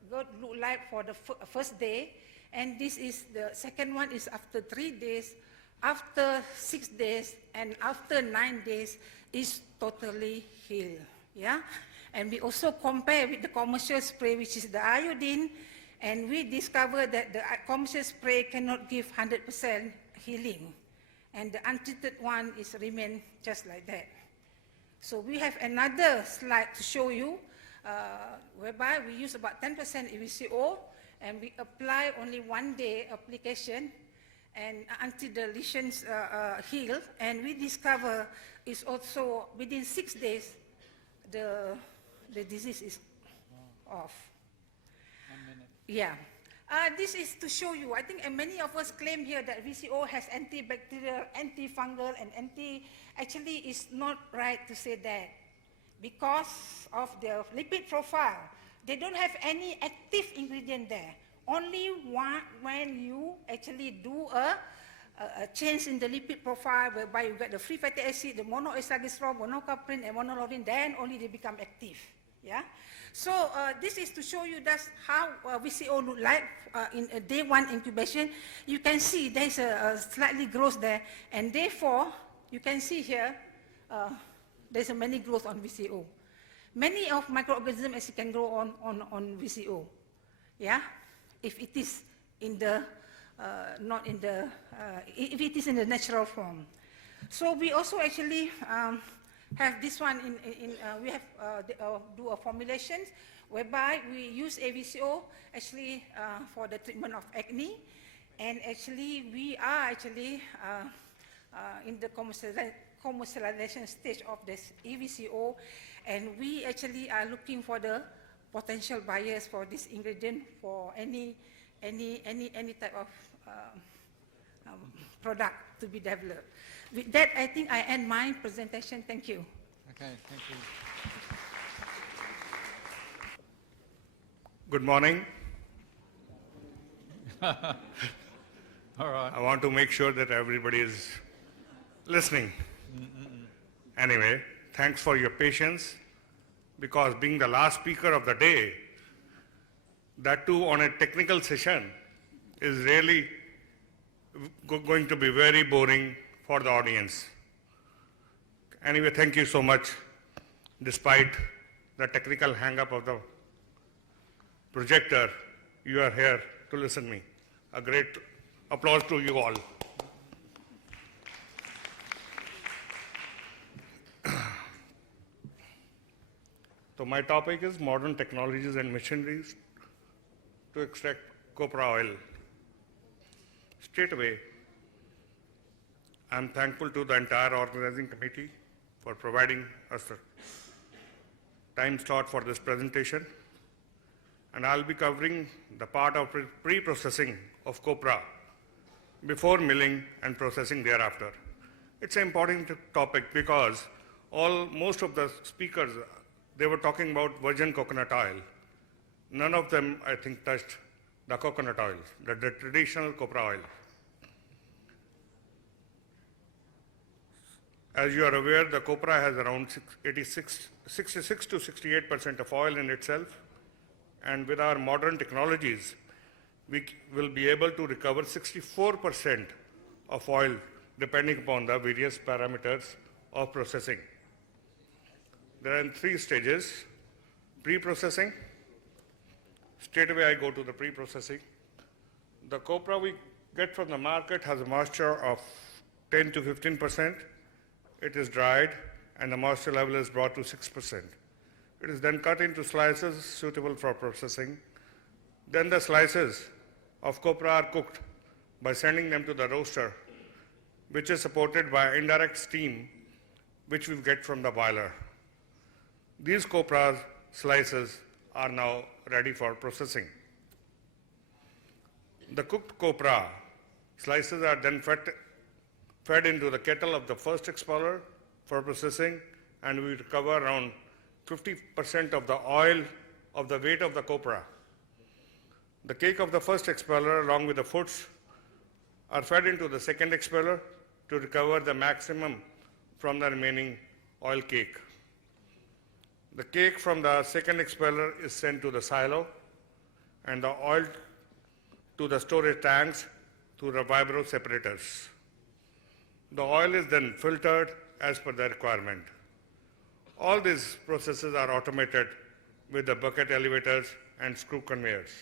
goat look like for the first day, and this is the second one is after 3 days, after 6 days, and after 9 days is totally healed. Yeah, and we also compare with the commercial spray, which is the iodine, and we discovered that the commercial spray cannot give 100% healing, and the untreated one is remain just like that. So we have another slide to show you. Whereby we use about 10% EVCO, and we apply only 1 day application, and until the lesions heal, and we discover is also within 6 days the disease is off. 1 minute. Yeah. This is to show you, I think many of us claim here that VCO has antibacterial, antifungal, and actually it's not right to say that. Because of the lipid profile, they don't have any active ingredient there. Only when you actually do a change in the lipid profile, whereby you get the free fatty acid, the monoacylglycerol, monocaprin, and monolaurin, then only they become active. Yeah. So this is to show you that's how VCO look like in a day 1 incubation. You can see there's a slightly growth there, and therefore you can see here. There's a many growth on VCO. Many of microorganisms actually can grow on VCO. Yeah, if it is in the if it is in the natural form. So we also actually have this one we have do a formulations whereby we use AVCO actually for the treatment of acne, and actually we are actually in the commercialization stage of this EVCO, and we actually are looking for the potential buyers for this ingredient for any type of product to be developed. With that, I think I end my presentation. Thank you. Okay, thank you. Good morning. All right. I want to make sure that everybody is listening. Anyway, thanks for your patience, because being the last speaker of the day, that too on a technical session, is really going to be very boring for the audience. Anyway, thank you so much, despite the technical hang-up of the projector, you are here to listen to me. A great applause to you all. So my topic is modern technologies and machineries to extract copra oil. Straight away, I'm thankful to the entire organizing committee for providing us the time slot for this presentation. And I'll be covering the part of pre-processing of copra before milling and processing thereafter. It's an important topic because most of the speakers, they were talking about virgin coconut oil. None of them, I think, touched the coconut oil, the traditional copra oil. As you are aware, the copra has around 66 to 68% of oil in itself. And with our modern technologies, we will be able to recover 64% of oil depending upon the various parameters of processing. There are in 3 stages. Pre-processing. Straight away I go to the pre-processing. The copra we get from the market has a moisture of 10 to 15%. It is dried and the moisture level is brought to 6%. It is then cut into slices suitable for processing. Then the slices of copra are cooked by sending them to the roaster, which is supported by indirect steam, which we get from the boiler. These copra slices are now ready for processing. The cooked copra slices are then fed into the kettle of the first expeller for processing, and we recover around 50% of the oil of the weight of the copra. The cake of the first expeller along with the foods are fed into the second expeller to recover the maximum from the remaining oil cake. The cake from the second expeller is sent to the silo and the oil to the storage tanks through the vibro separators. The oil is then filtered as per the requirement. All these processes are automated with the bucket elevators and screw conveyors.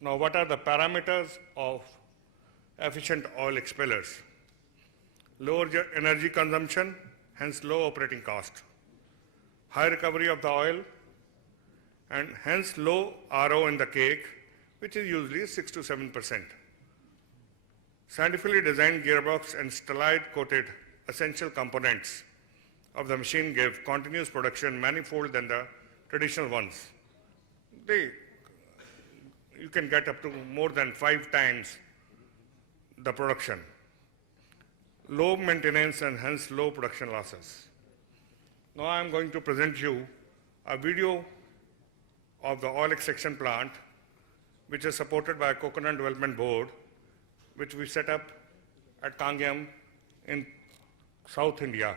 Now, what are the parameters of efficient oil expellers? Lower energy consumption, hence low operating cost. High recovery of the oil, and hence low RO in the cake, which is usually 6 to 7%. Scientifically designed gearbox and stellite coated essential components of the machine give continuous production manifold than the traditional ones. You can get up to more than 5 times the production. Low maintenance and hence low production losses. Now I am going to present you a video of the oil extraction plant, which is supported by a Coconut Development Board, which we set up at Kangyam in South India.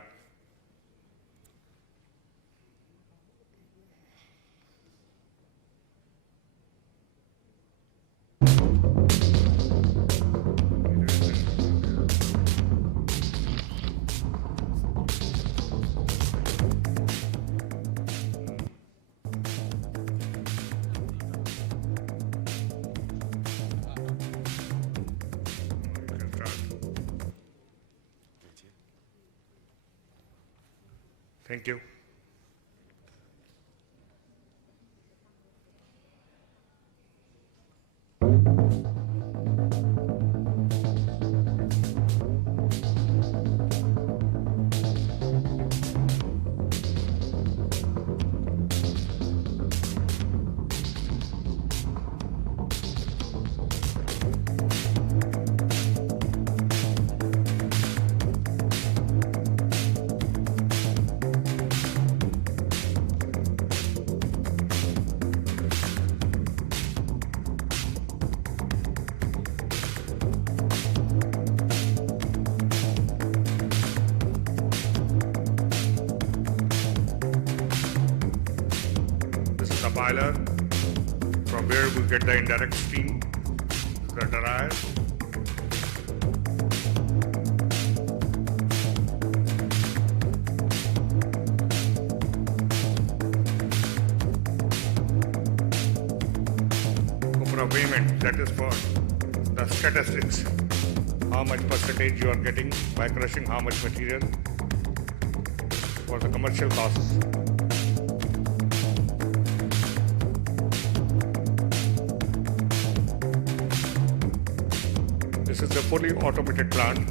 Thank you. Boiler, from where we get the indirect steam, the dryer. Copra payment, that is for the statistics, how much percentage you are getting by crushing how much material for the commercial costs. This is a fully automated plant.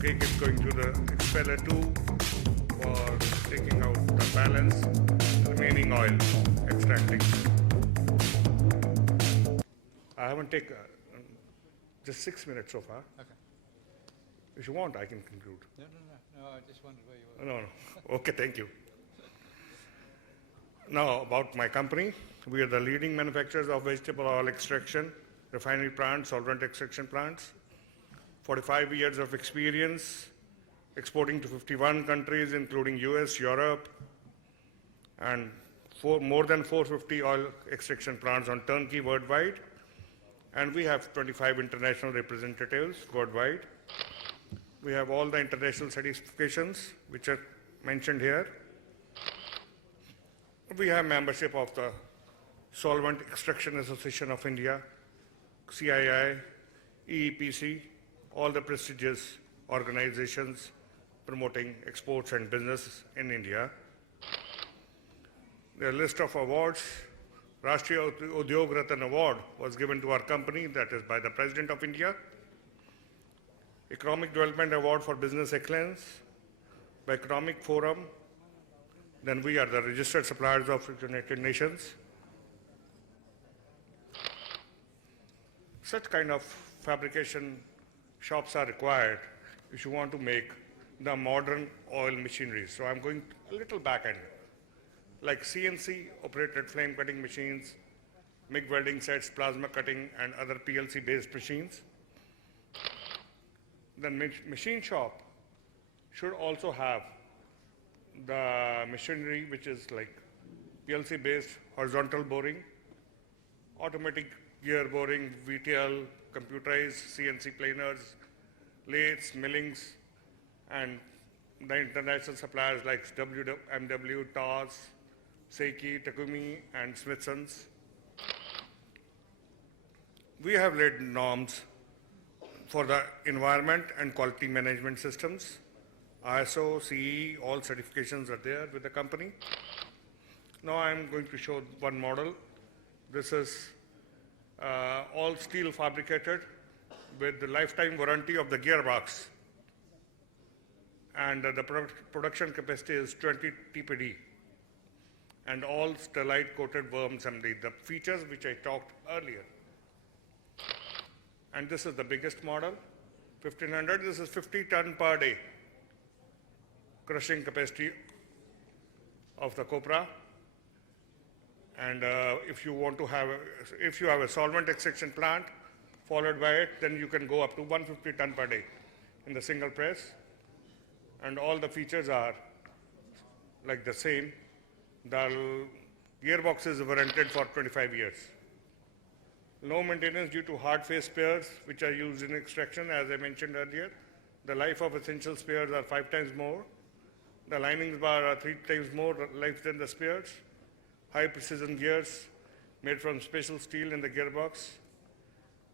cake is going to the expeller 2 for taking out the balance, remaining oil, extracting. I haven't taken just 6 minutes so far. Okay. If you want, I can conclude. No, I just wondered where you were. No. Okay, thank you. Now, about my company. We are the leading manufacturers of vegetable oil extraction, refinery plants, solvent extraction plants. 45 years of experience, exporting to 51 countries, including US, Europe, and more than 450 oil extraction plants on turnkey worldwide. And we have 25 international representatives worldwide. We have all the international certifications, which are mentioned here. We have membership of the Solvent Extraction Association of India, CII, EEPC, all the prestigious organizations promoting exports and business in India. The list of awards, Rashtriya Udyog Ratan Award was given to our company, that is by the President of India. Economic Development Award for Business Excellence by Economic Forum. Then we are the registered suppliers of United Nations. Such kind of fabrication shops are required if you want to make the modern oil machinery. So I'm going a little back end, like CNC operated flame cutting machines, MIG welding sets, plasma cutting, and other PLC based machines. The machine shop should also have the machinery which is like PLC based horizontal boring, automatic gear boring, VTL, computerized CNC planers, lathes, millings, and the international suppliers like WMW, TOS, Seiki, Takumi, and Smithson's. We have laid norms for the environment and quality management systems. ISO, CE, all certifications are there with the company. Now I'm going to show one model. This is all steel fabricated with the lifetime warranty of the gearbox. And the production capacity is 20 TPD. And all sterlite coated worm assembly, the features which I talked earlier. And this is the biggest model, 1500. This is 50 ton per day crushing capacity of the Cobra. And if you have a solvent extraction plant followed by it, then you can go up to 150 ton per day in the single press. And all the features are like the same. The gearbox is warranted for 25 years. Low maintenance due to hard face spares, which are used in extraction, as I mentioned earlier. The life of essential spares are 5 times more. The linings bar are 3 times more life than the spares. High precision gears made from special steel in the gearbox.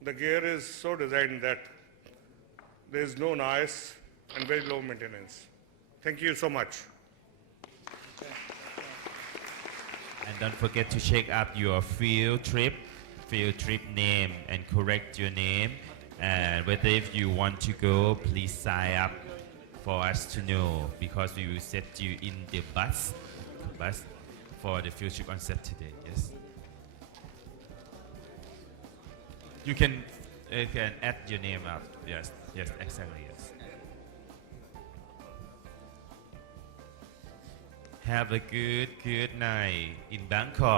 The gear is so designed that there is no noise and very low maintenance. Thank you so much. And don't forget to check out your field trip name and correct your name. And whether if you want to go, please sign up for us to know, because we will set you in the bus for the field trip on Saturday. Yes. You can add your name up. Yes, exactly. Yes. Have a good night in Bangkok.